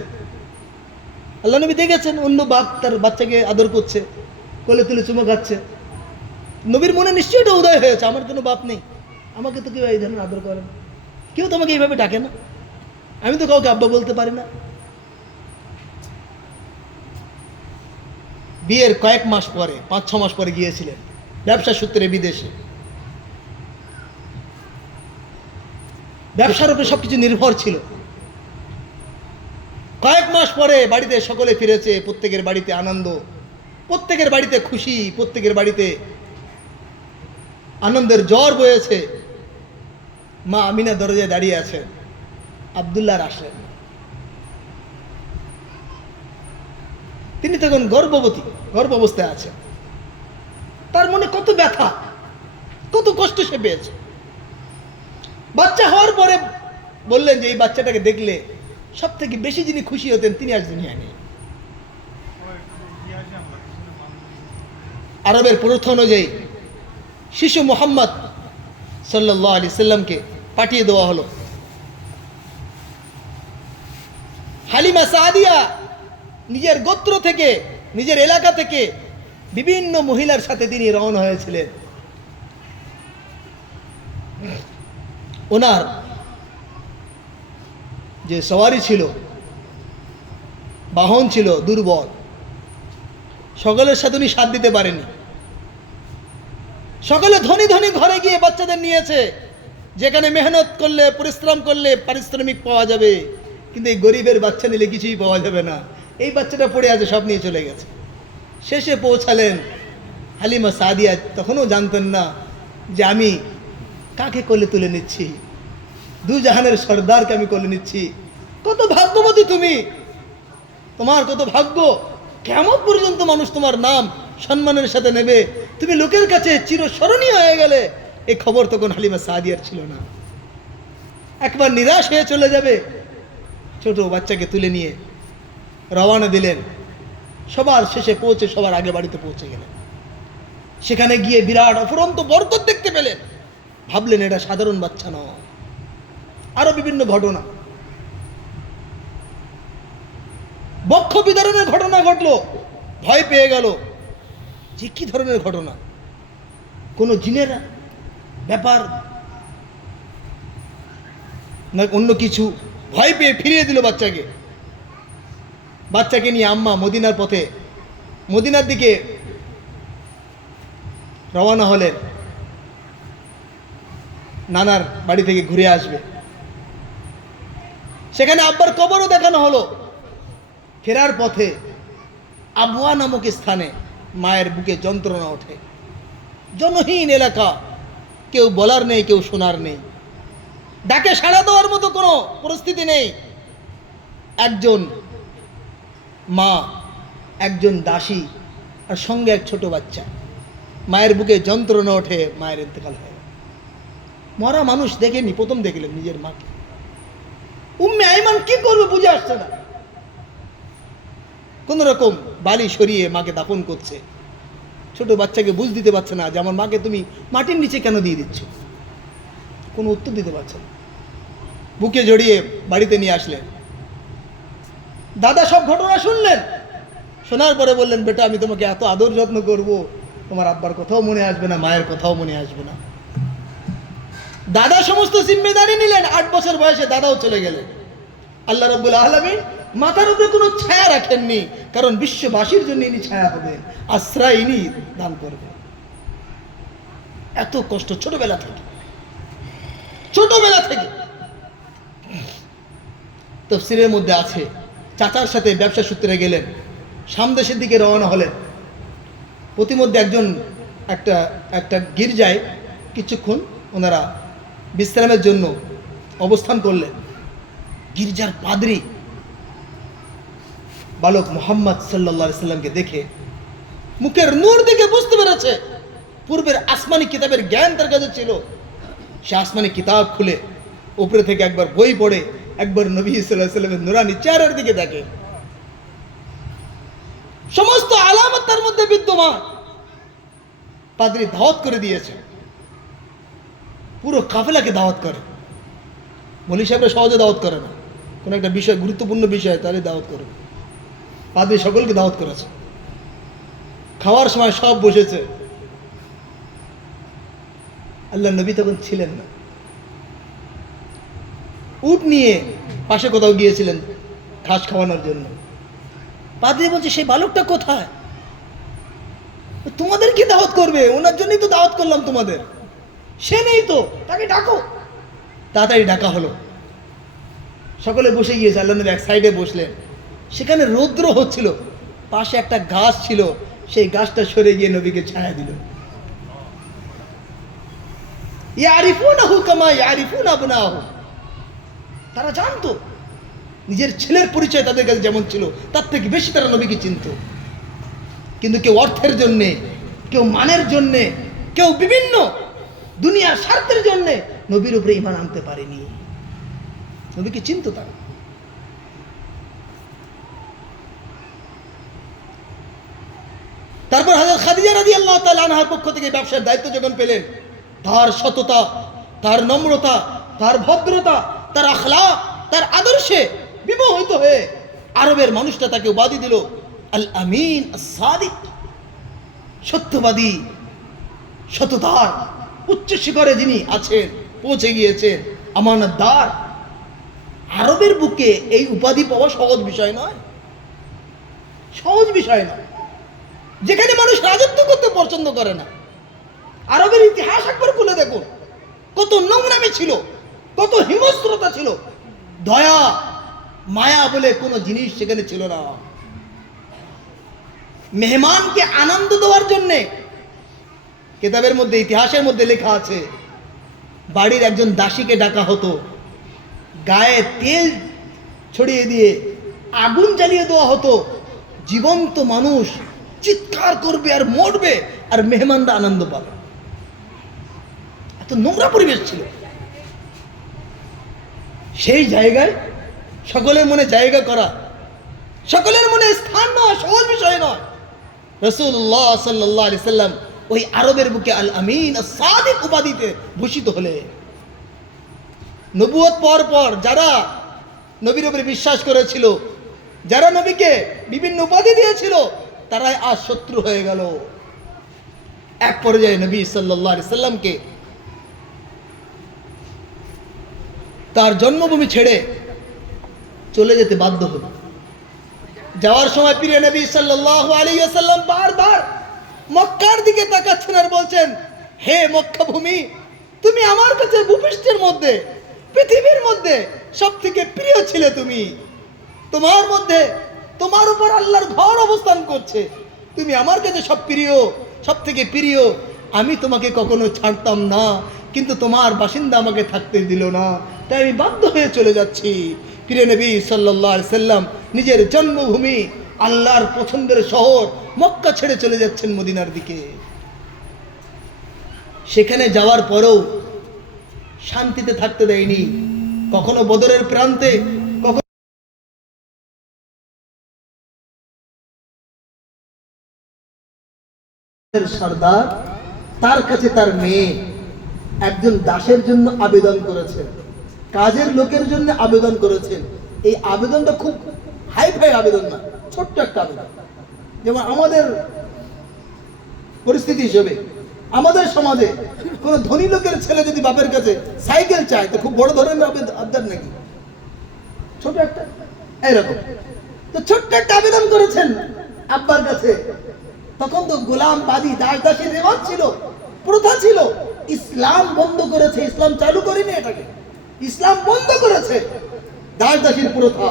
আল্লাহ নবী দেখেছেন অন্য বাপ তার বাচ্চাকে আদর করছে, কোলে তুলে চুমো খাচ্ছে। নবীর মনে নিশ্চয়ই এটা উদয় হয়েছে, আমার কোনো বাপ নেই, আমাকে তো কেউ এই ধরনের আদর করে না, কেউ তো আমাকে এইভাবে ডাকে না, আমি তো কাউকে আব্বা বলতে পারি না। বিয়ের কয়েক মাস পরে, 5-6 মাস পরে গিয়েছিলেন ব্যবসা সূত্রে বিদেশে। ব্যবসার উপরে সবকিছু নির্ভর ছিল। কয়েক মাস পরে বাড়িতে সকলে ফিরেছে, প্রত্যেকের বাড়িতে আনন্দ, প্রত্যেকের বাড়িতে খুশি, প্রত্যেকের বাড়িতে আনন্দের জ্বর বয়েছে। মা আমিনা দরজায় দাঁড়িয়ে আছেন, আব্দুল্লাহ আসলেন। তিনি তখন গর্ভ অবস্থায় আছেন। তার মনে কত ব্যথা, কত কষ্ট সে পেয়েছে। বাচ্চা হওয়ার পরে বললেন যে এই বাচ্চাটাকে দেখলে সব থেকে বেশি যিনি খুশি হতেন তিনি আজ দুনিয়ায় নেই। আরবের প্রথা অনুযায়ী শিশু মুহাম্মদ সাল্লাল্লাহু আলাইহি সাল্লামকে পাঠিয়ে দেওয়া হলো। হালিমা সাদিয়া নিজের গোত্র থেকে, নিজের এলাকা থেকে বিভিন্ন মহিলার সাথে তিনি রওনা হয়েছিলেন। ওনার যে সওয়ারি ছিল, বাহন ছিল দুর্বল, সকলের সাথে উনি সাথ দিতে পারেনি। সকলে ধনী ধনী ঘরে গিয়ে বাচ্চাদের নিয়েছে, যেখানে মেহনত করলে পরিশ্রম করলে পারিশ্রমিক পাওয়া যাবে, কিন্তু এই গরিবের বাচ্চা নিলে কিছুই পাওয়া যাবে না। এই বাচ্চাটা পড়ে আছে, সব নিয়ে চলে গেছে। শেষে পৌঁছালেন হালিমা সাদিয়া, তখনও জানতেন না যে আমি কাকে কোলে তুলে নিচ্ছি, দু জাহানের সর্দারকে আমি কোলে নিচ্ছি। কত ভাগ্যবতী তুমি, তোমার কত ভাগ্য, কেমন পর্যন্ত মানুষ তোমার নাম সম্মানের সাথে নেবে, তুমি লোকের কাছে চিরস্মরণীয় হয়ে গেলে। এই খবর তখন হালিমা সাদিয়ার ছিল না। একবার নিরাশ হয়ে চলে যাবে, ছোট বাচ্চাকে তুলে নিয়ে রওনা দিলেন। সবার শেষে পৌঁছে সবার আগে বাড়িতে পৌঁছে গেলেন। সেখানে গিয়ে বিরাট অফুরন্ত বরকত দেখতে পেলেন। ভাবলেন এটা সাধারণ বাচ্চা নয়। আরো বিভিন্ন ঘটনা, বক্ষ বিদারণের ঘটনা ঘটলো। ভয় পেয়ে গেল যে কি ধরনের ঘটনা, কোন জিনের ব্যাপার না অন্য কিছু। ভয় পেয়ে ফিরিয়ে দিল বাচ্চাকে। বাচ্চাকে নিয়ে আম্মা মদিনার পথে, মদিনার দিকে রওনা হলেন। নানার বাড়ি থেকে ঘুরে আসবে, সেখানে আব্বার কবরও দেখানো হলো। ফেরার পথে আবওয়া নামক স্থানে মায়ের বুকে যন্ত্রণা ওঠে। জনহীন এলাকা, কেউ বলার নেই, কেউ শোনার নেই, ডাকে সাড়া দেওয়ার মতো কোনো পরিস্থিতি নেই। একজন মা, একজন দাসী, আর সঙ্গে এক ছোট বাচ্চা। মায়ের বুকে যন্ত্রণা ওঠে, মায়ের ইন্তেকাল হয়। মরা মানুষ দেখেনি, প্রথম দেখলেন নিজের মাকে। উম্মে আইমান কি করবে বুঝে আসছে না। কোন রকম বালি সরিয়ে মাকে দাফন করছে। ছোট বাচ্চাকে বুঝ দিতে পারছে না যে আমার মাকে তুমি মাটির নিচে কেন দিয়ে দিচ্ছ, কোনো উত্তর দিতে পারছে না। বুকে জড়িয়ে বাড়িতে নিয়ে আসলেন। দাদা সব ঘটনা শুনলেন। শোনার পরে বললেন, বেটা আমি তোমাকে এত আদর যত্ন করব, তোমার আব্বার কথাও মনে আসবে না, মায়ের কথাও মনে আসবে না। দাদা সমস্ত জিম্মেদারি নিলেন। 8 বছর বয়সে দাদাও চলে গেলেন। আল্লাহ রাব্বুল আলামিন মাথার উপরে কোনো ছায়া রাখেননি, কারণ বিশ্ববাসীর জন্য ইনি ছায়া হবেন, আশ্রয় ইনি দান করবেন। এত কষ্ট ছোটবেলা থেকে, ছোটবেলা থেকে। তাফসীরের মধ্যে আছে, চাচার সাথে ব্যবসা সূত্রে গেলেন, সামদেশের দিকে রওনা হলেন। প্রতিমধ্যে একজন একটা গির্জায় কিছুক্ষণ ওনারা বিশ্রামের জন্য অবস্থান করলেন। গির্জার পাদ্রী বালক মুহাম্মদ সাল্লাল্লাহু আলাইহি সাল্লামকে দেখে মুখের নূর দেখে বুঝতে পেরেছে পূর্বের আসমানি কিতাবের জ্ঞান তার কাছে ছিল। সে আসমানি কিতাব খুলে উপরে থেকে একবার বই পড়ে, একবার নবী সাল্লাল্লাহু আলাইহি সাল্লামের নূরানি চেহারার দিকে দেখে। সমস্ত আলামত তার মধ্যে বিদ্যমান। পাদ্রী দাওয়াত করে দিয়েছে, পুরো কাফেলাকে দাওয়াত করে। মৌলভী সাহেবরা সহজে দাওয়াত করে না, কোনো একটা বিষয়, গুরুত্বপূর্ণ বিষয়, তাহলে দাওয়াত করে। পাদ্রী সকলকে দাওয়াত করেছে। খাওয়ার সময় সব বসেছে। আল্লাহ নবী তখন ছিলেন না, উট নিয়ে পাশে কোথাও গিয়েছিলেন ঘাস খাওয়ানোর জন্য। পাদ্রী বলছে, সেই বালকটা কোথায়? তোমাদের কি দাওয়াত করবে? ওনার জন্যই তো দাওয়াত করলাম তোমাদের। সে নেই তো, তাকে ডাকো। তাড়াতাড়ি ডাকা হলো। সকলে বসে গিয়েছে। আল্লাহ নবী এক সাইডে বসলেন। সেখানে রৌদ্র হচ্ছিল, পাশে একটা গাছ ছিল, সেই গাছটা সরে গিয়ে নবীকে ছায়া দিল। ইয়ারিফুনাহু কামা ইয়ারিফুনা আবনাহু। তারা জানতো নিজের ছেলের পরিচয় তাদের কাছে যেমন ছিল, তার থেকে বেশি তারা নবীকে চিনত। কিন্তু কেউ অর্থের জন্যে, কেউ মানের জন্যে, কেউ বিভিন্ন দুনিয়ার স্বার্থের জন্যে নবীর উপরে ঈমান আনতে পারেনি। নবীকে চিনত তারা। তারপর হযরত খাদিজা রাদিয়াল্লাহু তাআলা আনহার পক্ষ থেকে ব্যবসার দায়িত্ব যখন পেলেন, তার সততা, তার নম্রতা, তার ভদ্রতা, তার আখলাক, তার আদর্শে বিমোহিত হয়ে আরবের মানুষটা তাকে উপাধি দিল আল আমিন আস-সাদিক, সত্যবাদী, সততার উচ্চ শিখরে যিনি আছেন, পৌঁছে গিয়েছেন, আমানতদার। আরবের বুকে এই উপাধি পাওয়া সহজ বিষয় নয়, সহজ বিষয় নয়। যেখানে মানুষ রাজত্ব করতে পছন্দ করে না, আরবের ইতিহাস একবার খুলে দেখুন, কত নোংরামি ছিল, কত হিংস্রতা ছিল, দয়া মায়া বলে কোনো জিনিস সেখানে ছিল না। মেহমানকে আনন্দ দেওয়ার জন্যে কিতাবের মধ্যে, ইতিহাসের মধ্যে লেখা আছে, বাড়ির একজন দাসীকে ডাকা হতো, গায়ে তেল ছড়িয়ে দিয়ে আগুন জ্বালিয়ে দেওয়া হতো, জীবন্ত মানুষ চিৎকার করবে আর মরবে, আর মেহমানরা আনন্দ পাবে। এত নোংরা পরিবেশ ছিল। সেই জায়গায় সকলের মনে জায়গা করা, সকলের মনে স্থান নেওয়া সহজ বিষয় নয়। রাসূলুল্লাহ সাল্লাল্লাহু আলাইহি সাল্লাম ওই আরবের বুকে আল আমিন আস-সাদিক উপাধিতে ভূষিত হলেন। নবুয়ত পর পর যারা নবীর উপরে বিশ্বাস করেছিল, যারা নবীকে বিভিন্ন উপাধি দিয়েছিল, তারাই আজ শত্রু হয়ে গেল। এক পর্যায়ে নবী সাল্লাল্লাহু আলাইহি সাল্লামকে তার জন্মভূমি ছেড়ে চলে যেতে বাধ্য হল। যাওয়ার সময় প্রিয় নবী সাল্লাল্লাহু আলাইহি ওয়াসাল্লাম বারবার মক্কার দিকে তাকাচ্ছেন আর বলছেন, হে মক্কা ভূমি, তুমি আমার কাছে ভূপৃষ্ঠের মধ্যে, পৃথিবীর মধ্যে সবথেকে প্রিয় ছিলে। তুমি, তোমার মধ্যে, তোমার উপর আল্লাহর ঘর অবস্থান করছে, তুমি আমার কাছে সব প্রিয়, সব থেকে প্রিয়। আমি তোমাকে কখনো ছাড়তাম না, কিন্তু তোমার বাসিন্দা আমাকে থাকতে দিল না, তাই আমি বাধ্য হয়ে চলে যাচ্ছি। প্রিয় নবী সাল্লাল্লাহু আলাইহি সাল্লাম নিজের জন্মভূমি, আল্লাহর পছন্দের শহর মক্কা ছেড়ে চলে যাচ্ছেন মদিনার দিকে। সেখানে যাওয়ার পরেও শান্তিতে থাকতে দেয়নি। কখনো বদরের প্রান্তে, কখনো সর্দার, তার কাছে তার মেয়ে একজন দাসের জন্য আবেদন করেছেন, কাজের লোকের জন্য আবেদন করেছেন। এই আবেদনটা খুব হাই আবেদন না, ছোট্ট একটা আবেদন। যেমন আমাদের পরিস্থিতি হিসেবে, আমাদের সমাজে কোন ধনী লোকের ছেলে যদি বাপের কাছে সাইকেল চায়, তো খুব বড় ধরনের আবদার নাকি? ছোট একটা এইরকম, তো ছোট্ট একটা আবেদন করেছেন আব্বার কাছে। তখন তো গোলামবাদী দাস দাসীর রেওয়াজ ছিল, প্রথা ছিল। ইসলাম বন্ধ করেছে, ইসলাম চালু করেনি এটাকে, ইসলাম বন্ধ করেছে দাস দাসীর প্রথা।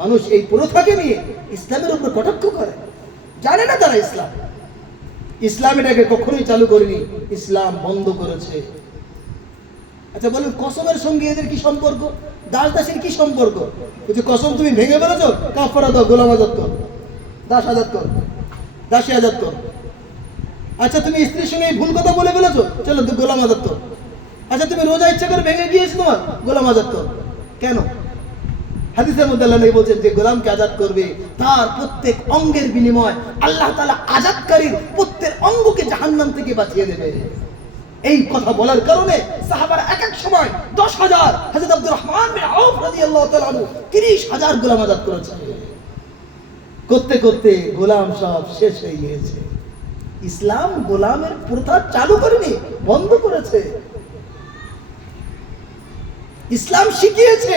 মানুষ এই প্রথাকে নিয়ে ইসলামের উপর কটাক্ষ করে, জানে না তারা ইসলাম। ইসলাম এটাকে কখনোই চালু করেনি, ইসলাম বন্ধ করেছে। আচ্ছা বলুন, কসমের সঙ্গে এদের কি সম্পর্ক? দাস দাসীর কি সম্পর্ক? বলছে কসম তুমি ভেঙে ফেলেছো, কাফারা দাও, গোলাম আজাদ কর, দাস আজাদ কর, দাসী আজাদ কর। আচ্ছা তুমি স্ত্রীর সঙ্গে ভুল কথা বলে ফেলেছো, চলো তুই গোলাম আজাদ কর। আচ্ছা তুমি রোজা ইচ্ছা করে ভেঙে গিয়েছো, তোমার গোলাম আজাদ কর। কেন? হাদিসের মধ্যে আল্লাহ নবী বলছেন যে গোলামকে আজাদ করবে, তার প্রত্যেক অঙ্গের বিনিময় আল্লাহ তাআলা আজাদকারীর প্রত্যেক অঙ্গকে জাহান্নাম থেকে বাঁচিয়ে দেবে। এই কথা বলার কারণে সাহাবারা এক এক সময় 10,000, হযরত আব্দুর রহমান বিন আউফ রাদিয়াল্লাহু তাআলা আনহু 30,000 গোলাম আজাদ করেছেন। করতে করতে গোলাম সব শেষ হয়ে গিয়েছে। ইসলাম গোলামের প্রথা চালু করেনি, বন্ধ করেছে। ইসলাম শিখিয়েছে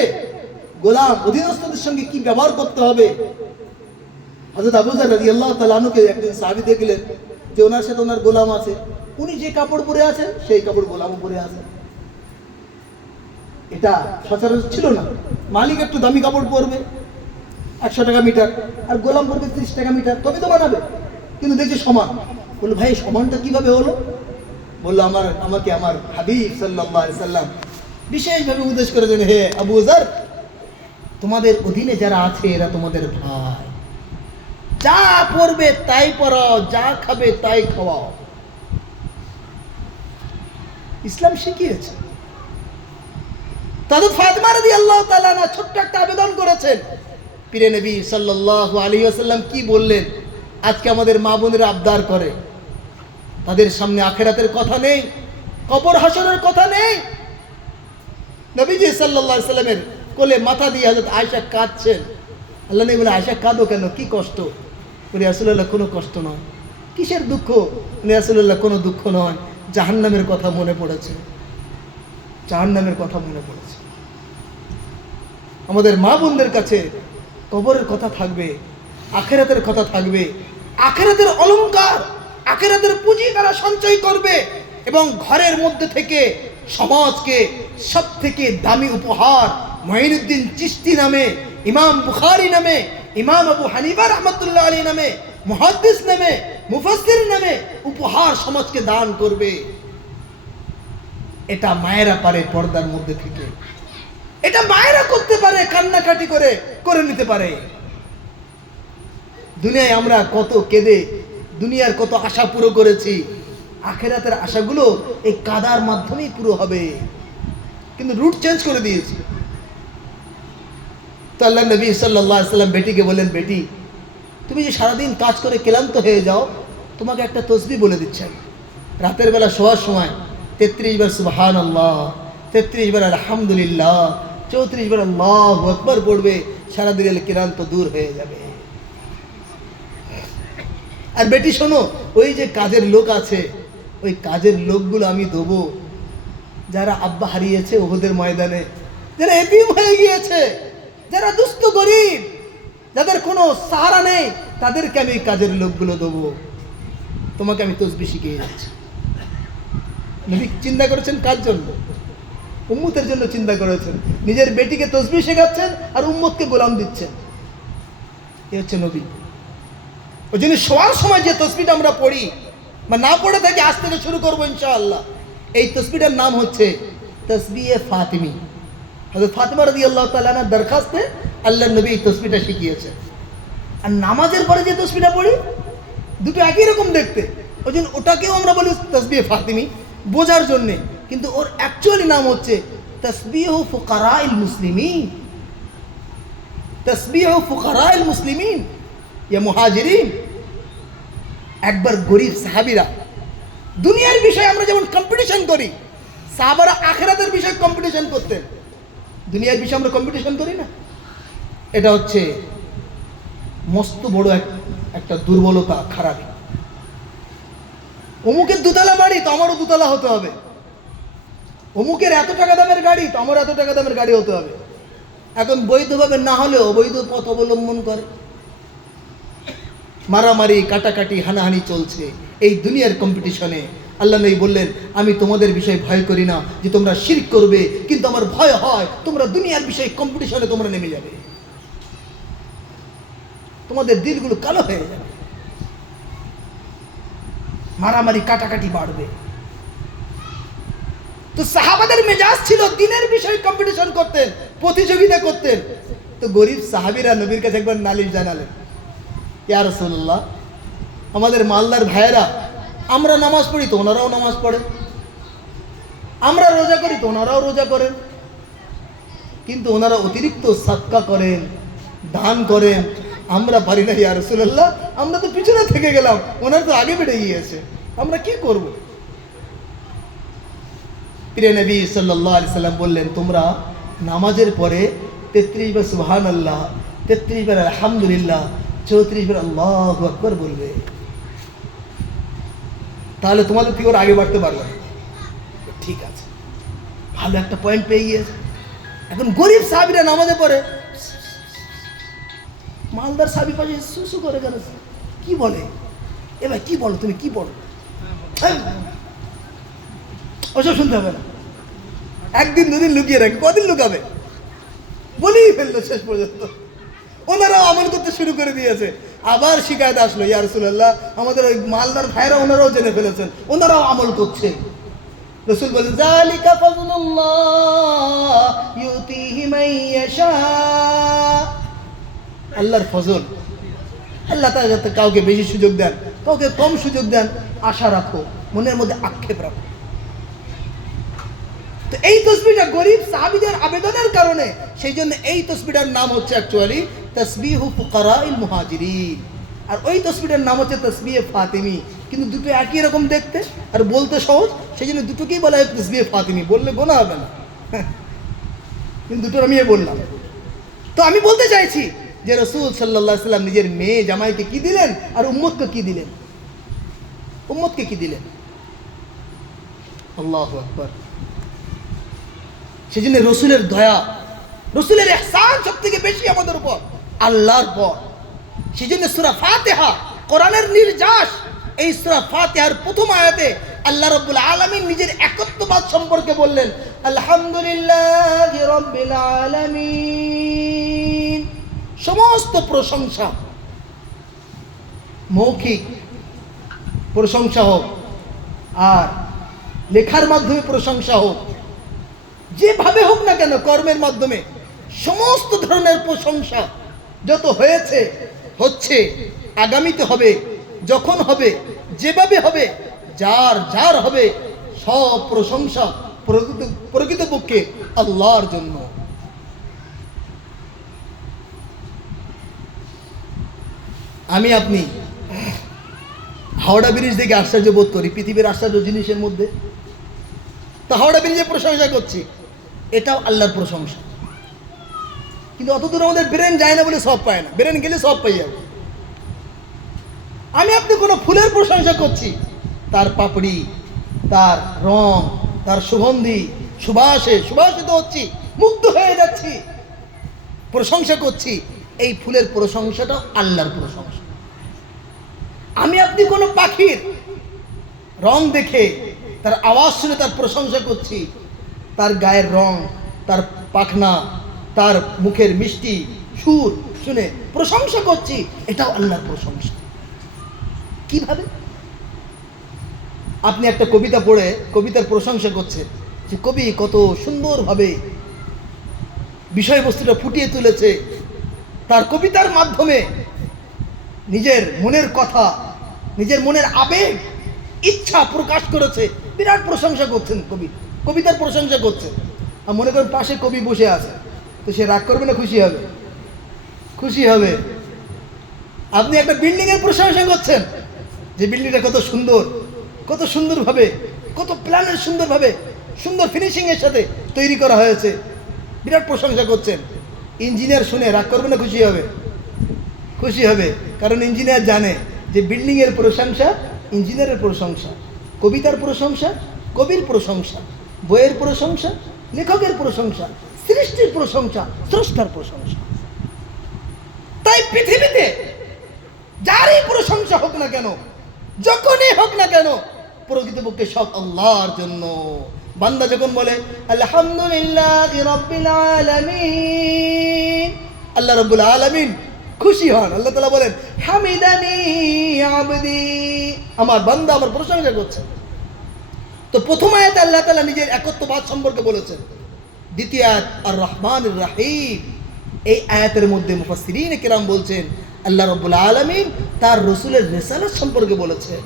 গোলাম অধীনস্থদের সঙ্গে কি ব্যবহার করতে হবে। হযরত আবু যর রাদিয়াল্লাহু তাআলা আনহুকে একজন সাহাবী দেখলেন যে ওনার সাথে ওনার গোলাম আছে, উনি যে কাপড় পরে আছেন সেই কাপড় গোলামও পরে আছে। এটা সচরাচর ছিল না। মালিক একটু দামি কাপড় পরবে 100 টাকা মিটার, আর গোলাম পরবে 30 টাকা মিটার, তবে তো বানাবে। কিন্তু দেখছি সমান। বলল ভাই সমানটা কিভাবে হলো? বললো আমাকে আমার হাবিব সাল্লাল্লাহু আলাইহি সাল্লাম বিশেষভাবে উপদেশ করেছেন, হে আবু যর, তোমাদের অধীনে যারা আছে এরা তোমাদের ভাই, যা পড়বে তাই পড়াও, যা খাবে তাই খাওয়াও। ইসলাম শিখিয়েছে। তাদের ফাতেমা রাদিয়াল্লাহু তাআলা আনহা ছোট্ট একটা আবেদন করেছেন। পীরে নবী সাল্লাল্লাহু আলাইহি ওয়াসাল্লাম কি বললেন? আজকে আমাদের মা বোনেরা আবদার করে, তাদের সামনে আখিরাতের কথা নেই, কবর হাসরের কথা নেই। নবীজি সাল্লাল্লাহু আলাইহি ওয়াসাল্লামের কোলে মাথা দিয়ে হযরত আয়েশা কাঁদছেন। আল্লাহ নবী বলে, আয়েশা কাঁদো কেন, কি কষ্ট? বলে রাসূলুল্লাহ কোনো কষ্ট নয়। কিসের দুঃখ? বলে রাসূলুল্লাহ কোনো দুঃখ নয়, জাহান্নামের কথা মনে পড়েছে, জাহান্নামের কথা মনে পড়েছে। আমাদের মা বোনদের কাছে কবরের কথা থাকবে, আখিরাতের কথা থাকবে। আখিরাতের অলংকার, আখিরাতের পুঁজি তারা সঞ্চয় করবে এবং ঘরের মধ্যে থেকে সমাজকে সবথেকে দামি উপহার মুঈনুদ্দিন চিশতি নামে, ইমাম বুখারী নামে, ইমাম আবু হানিফা রাহমাতুল্লাহ আলাইহি নামে, মুহাদ্দিস নামে, মুফাসসির নামে উপহার সমাজকে দান করবে। এটা মায়েরা পারে পর্দার মধ্যে থেকে, এটা মায়েরা করতে পারে, কান্নাকাটি করে নিতে পারে। দুনিয়ায় আমরা কত কেঁদে দুনিয়ার কত আশা পুরো করেছি, আখিরাতের আশাগুলো এই কাদার মাধ্যমেই পুরো হবে, কিন্তু রুট চেঞ্জ করে দিয়েছি। তো আল্লাহ নবী সাল্লাল্লাহু আলাইহি ওয়াসাল্লাম বেটিকে বললেন, বেটি তুমি যে সারাদিন কাজ করে ক্লান্ত হয়ে যাও, তোমাকে একটা তসবিহ বলে দিচ্ছেন। রাতের বেলা শোয়ার সময় 33 বার সুবহানাল্লাহ, 33 বার আলহামদুলিল্লাহ, 34 বার আল্লাহু আকবার পড়বে, সারাদিনের ক্লান্ত দূর হয়ে যাবে। আর বেটি শোনো, ওই যে কাজের লোক আছে, ওই কাজের লোকগুলো আমি দেবো যারা আব্বা হারিয়েছে উহুদের ময়দানে, যারা এতিম হয়ে গিয়েছে, যারা দুস্থ গরিব, যাদের কোনো সাহারা নেই, তাদেরকে আমি কাজের লোকগুলো দেবো। তোমাকে আমি তসবিহ শিখিয়ে যাচ্ছি। নবী চিন্তা করেছেন কার জন্য? উম্মতের জন্য চিন্তা করেছেন। নিজের বেটিকে তসবিহ শেখাচ্ছেন আর উম্মতকে গোলাম দিচ্ছেন। এ হচ্ছে নবী। ওই জন্য শোয়ার সময় যে তসবিহটা আমরা পড়ি বা না পড়ে থাকি, আজ থেকে শুরু করবো ইনশাআল্লাহ। এই তসবিহটার নাম হচ্ছে তসবিহে ফাতিমি। হযরত ফাতিমা রাদিয়াল্লাহু তাআলা আনহার দরখাস্তে আল্লাহর নবী এই তসবিহটা শিখিয়েছেন। আর নামাজের পরে যে তসবিহটা পড়ি, দুটো একই রকম দেখতে, ওই জন্য ওটাকেও আমরা বলি তসবিহে ফাতিমি বোঝার জন্যে, কিন্তু ওর অ্যাকচুয়ালি নাম হচ্ছে তসবিহ ফুকারাইল মুসলিমিন। তসবিহ ফুকারাইল মুসলিমিন ইয়া মুহাজিরিন। একবার গরিব সাহাবীরা, দুনিয়ার বিষয়ে আমরা যেমন কম্পিটিশন করি, সাহাবারা আখিরাতের বিষয়ে কম্পিটিশন করতেন। দুনিয়ার বিষয়ে আমরা কম্পিটিশন করি না, এটা হচ্ছে মস্ত বড় একটা দুর্বলতা, খারাপি। অমুকের দুতলা বাড়ি, তো আমারও দুতলা হতে হবে। অমুকের এত টাকা দামের গাড়ি, তো আমার এত টাকা দামের গাড়ি হতে হবে। এখন বৈধভাবে না হলেও অবৈধ পথ অবলম্বন করে মারামারি, কাটাকাটি, হানাহানি চলছে এই দুনিয়ার কম্পিটিশনে। আল্লাহ নবী বললেন, আমি তোমাদের বিষয়ে ভয় করি না যে তোমরা শিরক করবে, কিন্তু আমার ভয় হয় তোমরা দুনিয়ার বিষয়ে কম্পিটিশনে তোমরা নেমে যাবে, তোমাদের দিলগুলো কালো হয়ে যাবে, মারামারি কাটাকাটি বাড়বে। তো সাহাবাদের মেজাজ ছিল দিনের বিষয়ে কম্পিটিশন করতেন, প্রতিযোগিতা করতেন। তো গরিব সাহাবীরা নবীর কাছে একবার নালিশ জানালেন, ইয়া রাসূলুল্লাহ, আমাদের মালদার ভাইয়েরা, আমরা নামাজ পড়ি তো ওনারাও নামাজ পড়েন, আমরা রোজা করি তো ওনারাও রোজা করেন, কিন্তু ওনারা অতিরিক্ত সাদকা করেন, দান করেন, আমরা পারি না ইয়া রাসূলুল্লাহ, আমরা তো পিছনে থেকে গেলাম, ওনারা তো আগে বেড়ে গিয়েছে, আমরা কি করব? প্রিয় নবী সাল্লাল্লাহু আলাইহি সাল্লাম বললেন, তোমরা নামাজের পরে 33 বার সুবহানাল্লাহ, 33 বার আলহামদুলিল্লাহ, 34 বার আল্লাহু আকবার বলবে, তাহলে তোমাদের থেকে ওরা আগে বাড়তে পারবে। ঠিক আছে, ভালো একটা পয়েন্ট পেয়ে গিয়েছে। এখন গরিব সাহাবীরা নামাজে পড়ে, মালদার সাহাবী পাশে সুসু করে গেল, কি বলে, এ ভাই কি বলো, তুমি কি বলো, ওসব শুনতে হবে না। একদিন দুদিন লুকিয়ে রাখে, কদিন লুকাবে, বলেই ফেললো শেষ পর্যন্ত। ওনারাও আমল করতে শুরু করে দিয়েছে। আবার শিকায়ত আসলো, ইয়া রাসূলুল্লাহ, আমাদের ওই মালদার ভাইরা ওনারাও জেনে ফেলেছেন, ওনারাও আমল করছে। রাসূল বলেন, যালিকা ফাযলুল্লাহ ইউতিহি মান ইয়াশা। আল্লাহর ফজল, আল্লাহ তাআলা কাউকে বেশি সুযোগ দেন, কাউকে কম সুযোগ দেন। আশা রাখো, মনের মধ্যে আক্ষেপ রাখো। তো এই তসবিহটা গরিব সাহাবীদের আবেদনের কারণে, সেই জন্য এই তসবিহটার নাম হচ্ছে অ্যাকচুয়ালি তসবিহু ফুকারাইল মুহাজিরিন, আর ওই তসবিহটার নাম হচ্ছে তসবিহে ফাতিমি। কিন্তু দুটো একই রকম দেখতে আর বলতে সহজ, সেই জন্য দুটোকেই বলা হয় তসবিহে ফাতিমি, বললে গোনা হবে না। কিন্তু দুটো আমি বললাম। তো আমি বলতে চাইছি যে রাসূল সাল্লাল্লাহু আলাইহি সাল্লাম নিজের মেয়ে জামাইকে কি দিলেন আর উম্মতকে কি দিলেন, উম্মতকে কি দিলেন। আল্লাহু আকবার। সেই জন্য রসুলের দয়া, রসুলের ইহসান সব থেকে বেশি আমাদের উপর, আল্লাহর পর। সেই জন্য সূরা ফাতিহা, কোরআনের নির্যাস, এই সূরা ফাতিহার প্রথম আয়াতে আল্লাহ রাব্বুল আলামিন নিজের একত্ববাদ সম্পর্কে বললেন, আলহামদুলিল্লাহি রাব্বিল আলামিন। সমস্ত প্রশংসা, মৌখিক প্রশংসা হোক আর লেখার মাধ্যমে প্রশংসা হোক, যেভাবে হোক না কেন, কর্মের মাধ্যমে সমস্ত ধরনের প্রশংসা যত হয়েছে, হচ্ছে, আগামীতে হবে, যখন হবে, যেভাবে হবে, যার যার হবে, সব প্রশংসা প্রকৃতপক্ষে আল্লাহর জন্য। আমি আপনি হাওড়া ব্রিজ দেখে আশ্চর্য বোধ করি, পৃথিবীর আশ্চর্য জিনিসের মধ্যে। তো হাওড়া ব্রিজের প্রশংসা করছি, এটাও আল্লাহর প্রশংসা। কিন্তু অতদূর আমাদের ব্রেন যায় না বলে সব পায় না, ব্রেন গেলে সব পাই যাবে। আমি আপনি কোনো ফুলের প্রশংসা করছি, তার পাপড়ি, তার রং, তার সুগন্ধি, সুবাসিত হচ্ছি, মুগ্ধ হয়ে যাচ্ছি, প্রশংসা করছি। এই ফুলের প্রশংসাটাও আল্লাহর প্রশংসা। আমি আপনি কোনো পাখির রং দেখে, তার আওয়াজ শুনে তার প্রশংসা করছি, তার গায়ের রং, তার পাখনা, তার মুখের মিষ্টি সুর শুনে প্রশংসা করছি, এটাও আল্লাহর প্রশংসা। কিভাবে? আপনি একটা কবিতা পড়ে কবিতার প্রশংসা করছেন, যে কবি কত সুন্দরভাবে বিষয়বস্তুটা ফুটিয়ে তুলেছে, তার কবিতার মাধ্যমে নিজের মনের কথা, নিজের মনের আবেগ, ইচ্ছা প্রকাশ করেছে, বিরাট প্রশংসা করছেন, কবিতার প্রশংসা করছেন। আর মনে করেন পাশে কবি বসে আছে, তো সে রাগ করবে না খুশি হবে? খুশি হবে। আপনি একটা বিল্ডিংয়ের প্রশংসা করছেন, যে বিল্ডিংটা কত সুন্দর, কত সুন্দরভাবে, কত প্ল্যানের সুন্দরভাবে, সুন্দর ফিনিশিংয়ের সাথে তৈরি করা হয়েছে, বিরাট প্রশংসা করছেন। ইঞ্জিনিয়ার শুনে রাগ করবে না খুশি হবে? খুশি হবে, কারণ ইঞ্জিনিয়ার জানে যে বিল্ডিংয়ের প্রশংসা ইঞ্জিনিয়ারের প্রশংসা, কবিতার প্রশংসা কবির প্রশংসা, বইয়ের প্রশংসা লেখকের প্রশংসা, সৃষ্টির প্রশংসা স্রষ্টার প্রশংসা। তাই পৃথিবীতে যারই প্রশংসা হোক না কেন, যখনই হোক না কেন, প্রকৃতপক্ষে সব আল্লাহর জন্য। বান্দা যখন বলে আলহামদুলিল্লাহি রাব্বিল আলামিন, আল্লাহ রাব্বুল আলামিন খুশি হন। আল্লাহ তাআলা বলেন হামিদানি আবদি, আমার বান্দা আমার প্রশংসা করছে। তো প্রথম আয়াতে আল্লাহ তাআলা নিজের একত্ববাদ সম্পর্কে বলেছেন। দ্বিতীয় আয়াত আর রহমানুর রহিম, এই আয়াতের মধ্যে মুফাসসিরিন কিরাম বলছেন আল্লাহ রাব্বুল আলামিন তার রাসূলের রিসালাত সম্পর্কে বলেছেন।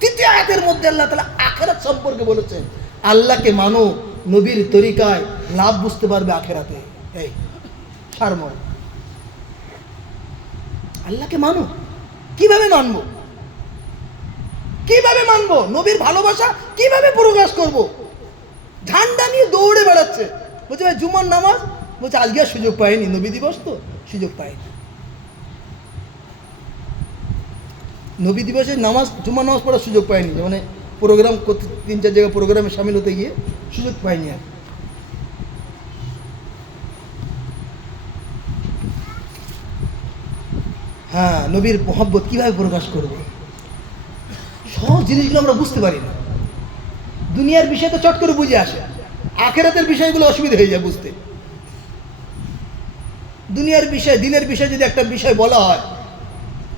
তৃতীয় আয়াতের মধ্যে আল্লাহ তাআলা আখিরাত সম্পর্কে বলেছেন। আল্লাহকে মানো, নবীর তরিকায় লাভ বুঝতে পারবে আখিরাতে। এই সারমর্ম, আল্লাহকে মানো। কিভাবে মানবো? কিভাবে মানবো? নবীর ভালোবাসা কিভাবে প্রকাশ করব? ঝান্ডা নিয়ে দৌড়ে বেড়াচ্ছে, বলছে ভাই জুমার নামাজ, বলছে আজকে আর সুযোগ পাইনি, নবী দিবস তো সুযোগ পাইনি। নবী দিবসের নামাজ, জুমার নামাজ পড়ার সুযোগ পাইনি, মানে প্রোগ্রাম করতে, 3-4 জায়গায় প্রোগ্রামে সামিল হতে গিয়ে সুযোগ পাইনি। আর হ্যাঁ, নবীর মোহাব্বত কিভাবে প্রকাশ করব? সব জিনিসগুলো আমরা বুঝতে পারি না। দুনিয়ার বিষয় তো চট করে বুঝে আসে, আখিরাতের বিষয়গুলো অসুবিধা হয়ে যায় বুঝতে। দুনিয়ার বিষয়, দিনের বিষয় যদি একটা বিষয় বলা হয়,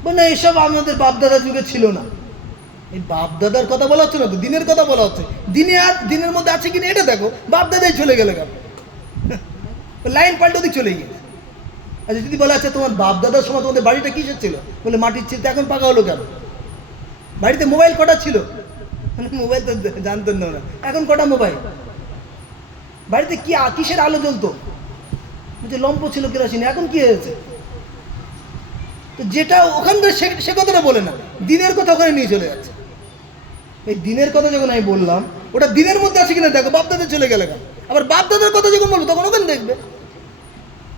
মানে এসব আমাদের বাপদাদার যুগে ছিল না। এই বাপদাদার কথা বলা হচ্ছে না তো, দিনের কথা বলা হচ্ছে। দিনের মধ্যে আছে কিনা এটা দেখো, বাপদাদাই চলে গেলে কেন, লাইন পাল্টে দিক চলে গিয়েছে। আচ্ছা, যদি বলা আছে তোমার বাপদাদার সময় তোমাদের বাড়িটা কিসের ছিল, বলে মাটির ছিল, এখন পাকা হলো কেন? বাড়িতে মোবাইল কটা ছিল? মোবাইল তো জানতেন না, এখন কটা মোবাইল? বাড়িতে কি কিসের আলো জ্বলতো? বলছে লম্প ছিল, কেরোসিন, এখন কি হয়েছে? তো যেটা ওখান থেকে সে কথাটা বলে না, দিনের কথা ওখানে নিয়ে চলে যাচ্ছে। এই দিনের কথা যখন আমি বললাম, ওটা দিনের মধ্যে আছে কিনা দেখো, বাপদাদা চলে গেলে কেন? আবার বাপদাদার কথা যখন বলবো তখন ওখানে দেখবে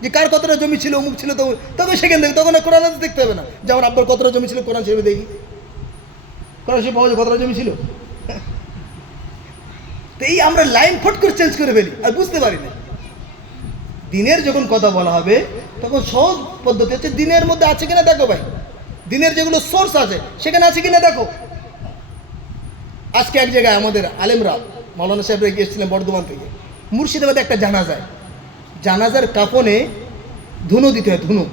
যে কার কতটা জমি ছিল, অমুক ছিল, তখন সেখানে দেখবে। তখন কোরআন দেখতে হবে না যে আমার আব্বার কতটা জমি ছিল, কোরআন শরীফে দেখি, কোরআন শরীফ পাওয়া যায় কতটা জমি ছিল। তো এই আমরা লাইন ফট করে চেঞ্জ করে ফেলি আর বুঝতে পারি না। দিনের যখন কথা বলা হবে তখন সহজ পদ্ধতি হচ্ছে দিনের মধ্যে আছে কিনা দেখো ভাই, দিনের যেগুলো সোর্স আছে সেখানে আছে কিনা দেখো। আজকে এক জায়গায় আমাদের আলেমরা মাওলানা সাহেবরা গিয়েছিলেন বর্ধমান থেকে, মুর্শিদাবাদে একটা জানাজায়, জানাজার কাফনে ধুনো দিতে হয়, ধুনো,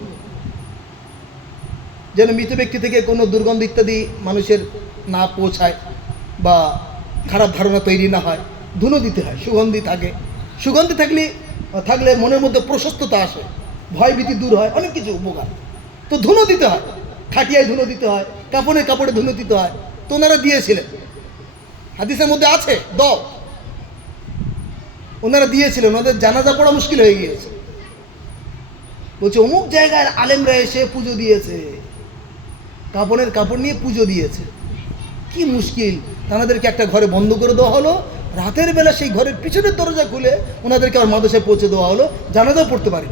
যেন মৃত ব্যক্তি থেকে কোনো দুর্গন্ধ ইত্যাদি মানুষের না পৌঁছায় বা খারাপ ধারণা তৈরি না হয়, ধুনো দিতে হয়, সুগন্ধি থাকে, সুগন্ধি থাকলে মনের মধ্যে প্রশস্ততা আসে, ভয় ভীতি দূর হয়, অনেক কিছু উপকার। তো ধুনো দিতে হয়, খাটিয়ায় ধুনো দিতে হয়, কাপড়ে ধুনো দিতে হয়। তো ওনারা দিয়েছিলেন, হাদিসের মধ্যে আছে ওনারা দিয়েছিলেন, ওনাদের জানাজা পড়া মুশকিল হয়ে গিয়েছে। বলছে অমুক জায়গায় আলেমরা এসে পুজো দিয়েছে, কাপড় নিয়ে পুজো দিয়েছে, কি মুশকিল। তাদেরকে একটা ঘরে বন্ধ করে দেওয়া হলো, রাতের বেলা সেই ঘরের পিছনের দরজা খুলে ওনাদেরকে আবার মাদ্রাসায় পৌঁছে দেওয়া হলো, জানাজাও পড়তে পারেন।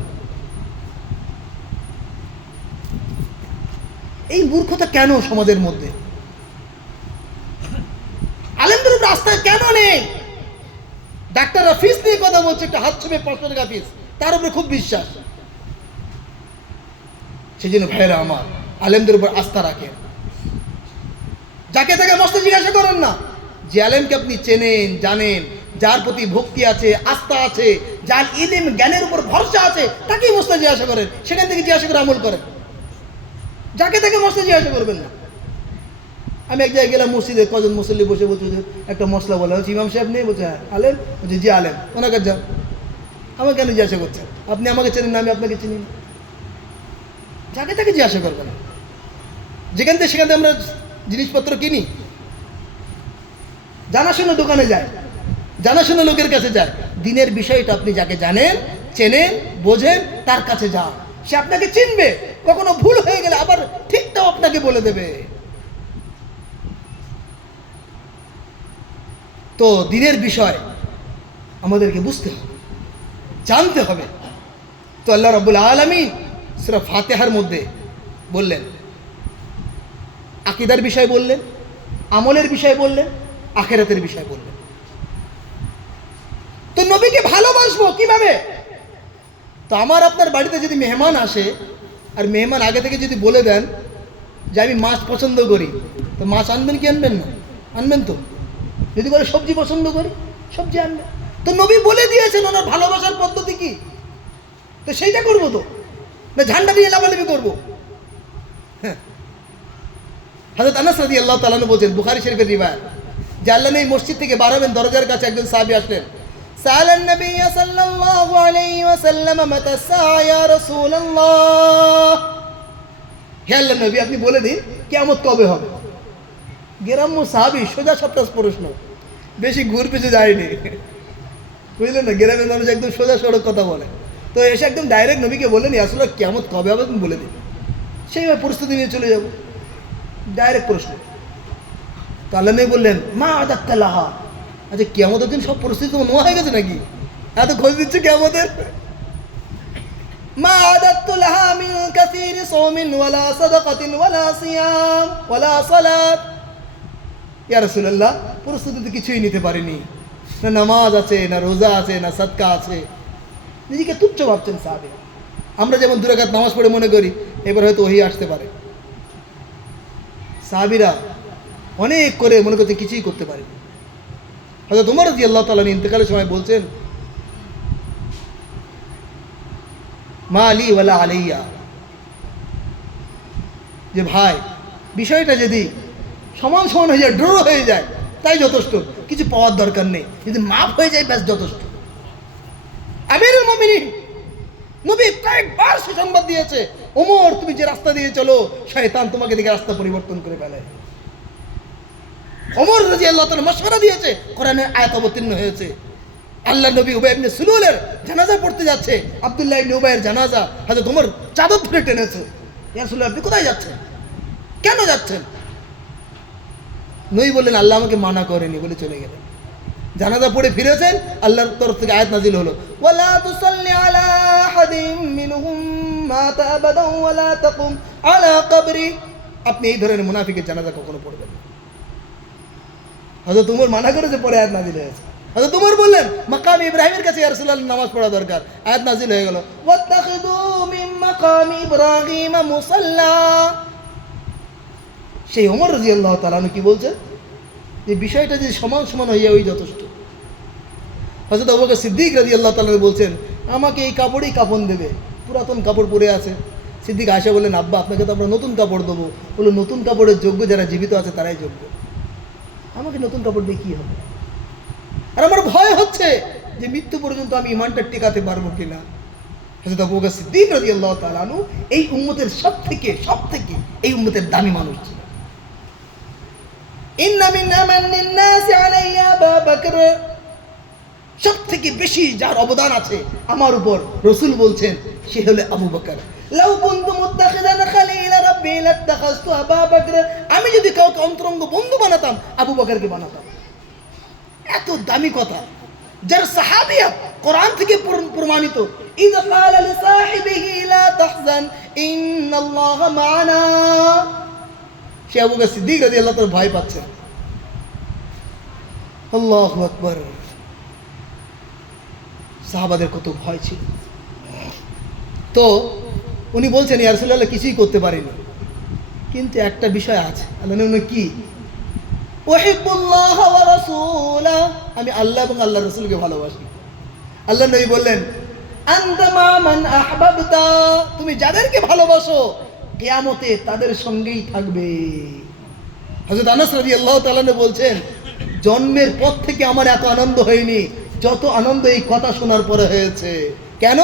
এই মূর্খতা কেন সমাজের মধ্যে? আলেমদের উপর আস্থা কেন নেই? ডাক্তাররা ফিস নিয়ে কথা বলছে, একটা হাত ছুঁয়ে 500 টাকা ফিস, তার উপরে খুব বিশ্বাস। সেই জন্য ভাইয়েরা আমার, আলেমদের উপর আস্থা রাখেন। যাকে তাকে মস্তে জিজ্ঞাসা করেন না। যে আলেমকে আপনি চেনেন, জানেন, যার প্রতি ভক্তি আছে, আস্থা আছে, যার ইলম জ্ঞানের উপর ভরসা আছে, তাকেই মস্তে জিজ্ঞাসা করেন, সেখান থেকে জিজ্ঞাসা করে আমল করেন। যাকে তাকে মশলা জিজ্ঞাসা করবেন না। আমি এক জায়গায় গেলাম, মসজিদে কজন মুসল্লি বসে বলছে একটা মশলা বলা হচ্ছে, ইমাম সাহেব নেই? বলছে হ্যাঁ। আলেম? বলছে জি আলেম। ওনার কাছে যান। আমাকে কেন জিজ্ঞাসা করছেন? আপনি আমাকে চেনেন না, আমি আপনাকে চিনি না। যাকে তাকে জিজ্ঞাসা করবেন। যেখান থেকে সেখান থেকে আমরা জিনিসপত্র কিনি, জানাশোনা দোকানে যায়, জানাশোনা লোকের কাছে যায়। দিনের বিষয়টা আপনি যাকে জানেন, চেনেন, বোঝেন, তার কাছে যান। সে আপনাকে চিনবে, কখনো ভুল হয়ে গেলে আবার ঠিকটাও আপনাকে বলে দেবে। তো দিনের বিষয় আমাদেরকে বুঝতে হবে, জানতে হবে। তো আল্লাহ রাব্বুল আলামিন সূরা ফাতিহার মধ্যে বললেন, আকীদার বিষয় বললেন, আমলের বিষয় বললেন, আখিরাতের বিষয় বললেন। তো নবীকে ভালোবাসবো কিভাবে? তো আমার আপনার বাড়িতে যদি মেহমান আসে, আর মেহমান আগে থেকে যদি বলে দেন যে আমি মাছ পছন্দ করি, তো মাছ আনবেন কি আনবেন না? আনবেন তো। যদি বলে সবজি পছন্দ করি, সবজি আনবেন। তো নবী বলে দিয়েছেন ওনার ভালোবাসার পদ্ধতি কি, তো সেইটা করবো তো, না ঝান্ডা দিয়ে লাফালাফি করবো? হ্যাঁ, হযরত আনাস রাদিয়াল্লাহু তাআলা আনহু বলেন, বুখারী শরীফের রিওয়ায়াত, যে আল্লাহ নবী মসজিদ থেকে বার হবেন, দরজার কাছে একজন সাহাবী আসলেন। সাআলান নবী সাল্লাল্লাহু আলাইহি ওয়াসাল্লাম মাতা সাআ ইয়া রাসূলুল্লাহ, হে আল্লাহর নবী আপনি বলে দিন কিয়ামত কবে হবে। গ্রাম্য সাহাবী, সোজা সাপটা প্রশ্ন, বেশি ঘুর পিছু যায়নি, বুঝলেন না? গ্রামের মানুষ একদম সোজা সড়ক কথা বলে। তো এসে একদম ডাইরেক্ট নবীকে বললেন, আসলে কিয়ামত কবে হবে তুমি বলে দিন, সেইভাবে প্রস্তুতি নিয়ে চলে যাব। ডাইরেক্ট প্রশ্ন। তো আল্লাহ নবী বললেন, মা আদাত্তা লাহা, আচ্ছা কিয়ামতের দিন সব পরিস্থিতি তোমার নোয়া হয়ে গেছে নাকি? এত খোঁজ দিচ্ছে কিয়ামতের? মা আদাত্তু লাহা মিন কাসীরি সাওমিন ওয়ালা সাদাকাতিন ওয়ালা সিয়াম ওয়ালা সালাত। ইয়া রাসূলুল্লাহ, প্রস্তুতি তো কিছুই নিতে পারিনি, না নামাজ আছে, না রোজা আছে, না সাদকা আছে। নিজেকে তুচ্ছ ভাবছেন সাহাবী। আমরা যেমন 2 রাকাত নামাজ পড়ে মনে করি এবার হয়তো ওহী আসতে পারে, সাহাবীরা অনেক করে মনে করতে কিছুই করতে পারেনি। হযরত ওমর রাদিয়াল্লাহু তাআলা ইন্তেকালের সময় বলছেন, মা আলী ওয়ালা আলাইয়া, যে ভাই বিষয়টা যদি সমান সমান হয়ে যায়, ড্র হয়ে যায়, তাই যথেষ্ট, কিছু পাওয়ার দরকার নেই, যদি মাফ হয়ে যায় ব্যাস যথেষ্ট। আমিরুল মুমিনিন নবী কয়েকবার সুসংবাদ দিয়েছে, ওমর তুমি যে রাস্তা দিয়ে চলো, শয়তান তোমাকে দেখে রাস্তা পরিবর্তন করে ফেলে। ওমর রাদিয়াল্লাহু তাআলা মাশওয়ারা দিয়েছে, কোরআনের আয়াত অবতীর্ণ হয়েছে। আল্লাহ নবী উবাই ইবনে সুলুলের জানাজা পড়তে যাচ্ছে, আব্দুল্লাহ ইবনে উবাইয়ের জানাজা, হযরত ওমর চাদর ধরে টেনেছে, ইয়া রাসূলুল্লাহ আপনি কোথায় যাচ্ছেন, কেন যাচ্ছেন? নবী বললেন, আল্লাহ আমাকে মানা করেনি বলে চলে গেলেন। জানাজা পড়ে ফিরেছেন, আল্লাহর তরফ থেকে আয়াত নাজিল হলো, ওয়ালা তুসাল্লি আলা আহাদিম মিনহুম মাতা আবাদান ওয়ালা তাকুম আলা কবরি। আপনি এই ধরনের মুনাফিকের জানাজা কখনো পড়বেন না। হযরত ওমর মানা করেছে, পরে আয়াত নাজিল হয়েছে। হযরত ওমর বললেন, মাকাম ইব্রাহিমের কাছে ইয়া রাসূলুল্লাহ নামাজ পড়া দরকার, আয়াত নাজিল হয়ে গেল, ওয়াত্তাখিযু মিন মাকাম ইব্রাহিম মুসাল্লা। সেই ওমর রাদিয়াল্লাহু তাআলা কি বলছেন, যে বিষয়টা যে সমান সমান হয়ে যায় ওই যথেষ্ট। হযরত আবু বকর সিদ্দিক রাদিয়াল্লাহু তাআলা বলছেন, আমাকে এই কাপড়েই কাফন দেবে, পুরাতন কাপড় পরে আছে। সিদ্দিক আয়েশা বললেন, আব্বা আপনাকে তো আমরা নতুন কাপড় দেবো। বললো, নতুন কাপড়ের যোগ্য যারা জীবিত আছে তারাই যোগ্য, আমাকে নতুন কাপড় দিয়ে কী হবে? আর আমার ভয় হচ্ছে যে মৃত্যু পর্যন্ত আমি ইমানটা টিকাতে পারবো কিনা। হযরত আবু বকর সিদ্দিক রাদিয়াল্লাহু তাআলা আনহু এই উম্মতের সব থেকে এই উম্মতের দামি মানুষ ছিল। ইন্না মিন আমান্নিন নাসি আলাইয়া আবু বকর, সব থেকে বেশি যার অবদান আছে আমার উপর, রাসূল বলছেন সে হলো আবু বকর। লাউ কুনতু মুত্তাখিদান খালিলা রাব্বি লাত্তাখাযতু আবু বকর, আমি যদি কাউকে অন্তরঙ্গ বন্ধু বানাতাম আবু বকরকে বানাতাম। এত দামি কথা, যার সাহাবিয়া কোরআন থেকে প্রমাণিত। ইযা ক্বালা লিসাহিবিহি লা তাহজান ইন্নাল্লাহা মা'ানা, সে আবু বকর সিদ্দিক রাদিয়াল্লাহু তাআলা ভয় পাচ্ছেন। আল্লাহু আকবার। সাহাবাদের কত ভয় ছিল। তো উনি বলছেন, ইয়া রাসূলুল্লাহ কিছুই করতে পারিনি, কিন্তু একটা বিষয় আছে। আল্লাহ নবী কি? উহিব্বুল্লাহ ওয়া রাসূলা, আমি আল্লাহ এবং আল্লাহর রাসূলকে ভালোবাসি। আল্লাহ নবী বললেন, আনতা মা মান আহবাবতা, তুমি যাদেরকে ভালোবাসো কিয়ামতে তাদের সঙ্গেই থাকবে। হযরত আনাস রাদিয়াল্লাহু তাআলা বলছেন, জন্মের পর থেকে আমার এত আনন্দ হয়নি যত আনন্দ এই কথা শোনার পরে হয়েছে। কেন?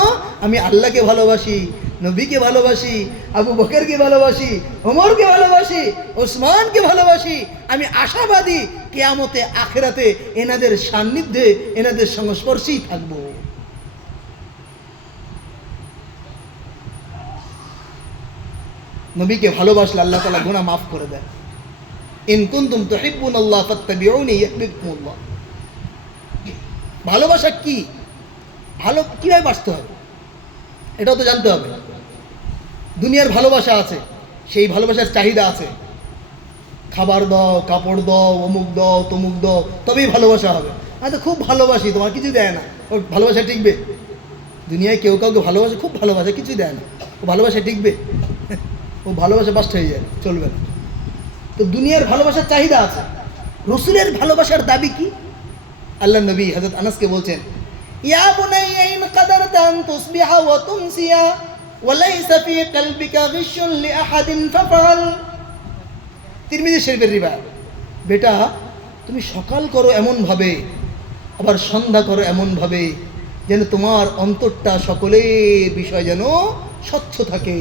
আমি আল্লাহকে ভালোবাসি, নবীকে ভালোবাসি, আবু বকরকে ভালোবাসি, ওমরকে ভালোবাসি, ওসমানকে ভালোবাসি। আমি আশাবাদী কিয়ামতে আখিরাতে এনাদের সান্নিধ্যে এনাদের সংস্পর্শেই থাকবো। নবীকে ভালোবাসলে আল্লাহ তাআলা গুনাহ মাফ করে দেয়। ইন কুনতুম তুহিব্বুনাল্লাহ ফাত্তাবিউনি ইউহিব্বুকুমুল্লাহ। ভালোবাসা কি? কীভাবে বাঁচতে হবে এটাও তো জানতে হবে। দুনিয়ার ভালোবাসা আছে, সেই ভালোবাসার চাহিদা আছে। খাবার দাও, কাপড় দাও, অমুক দাও, তমুক দাও, তবেই ভালোবাসা হবে। আমি তো খুব ভালোবাসি, তোমার কিছু দেয় না, ওর ভালোবাসা টিকবে? দুনিয়ায় কেউ কাউকে ভালোবাসে, খুব ভালোবাসে, কিছু দেয় না, ও ভালোবাসা টিকবে? ও ভালোবাসা বাস্ট হয়ে যায়, চলবে না। তো দুনিয়ার ভালোবাসার চাহিদা আছে, রসুলের ভালোবাসার দাবি কি? আল্লাহ নবী হযরত আনাসকে বলছেন, ইয়া বুনাইয়া ইন কাদারতা আন তুসবিহা ওয়া তুমসিয়া ওয়া লাইসা ফি কলবিকা গিশুন লিআহাদিন ফাফআল। তিরমিজি শরীফের রিওয়ায়াত। বেটা, তুমি সকাল করো এমন ভাবে, আবার সন্ধ্যা করো এমন ভাবে যেন তোমার অন্তরটা সকলের বিষয় যেন স্বচ্ছ থাকে।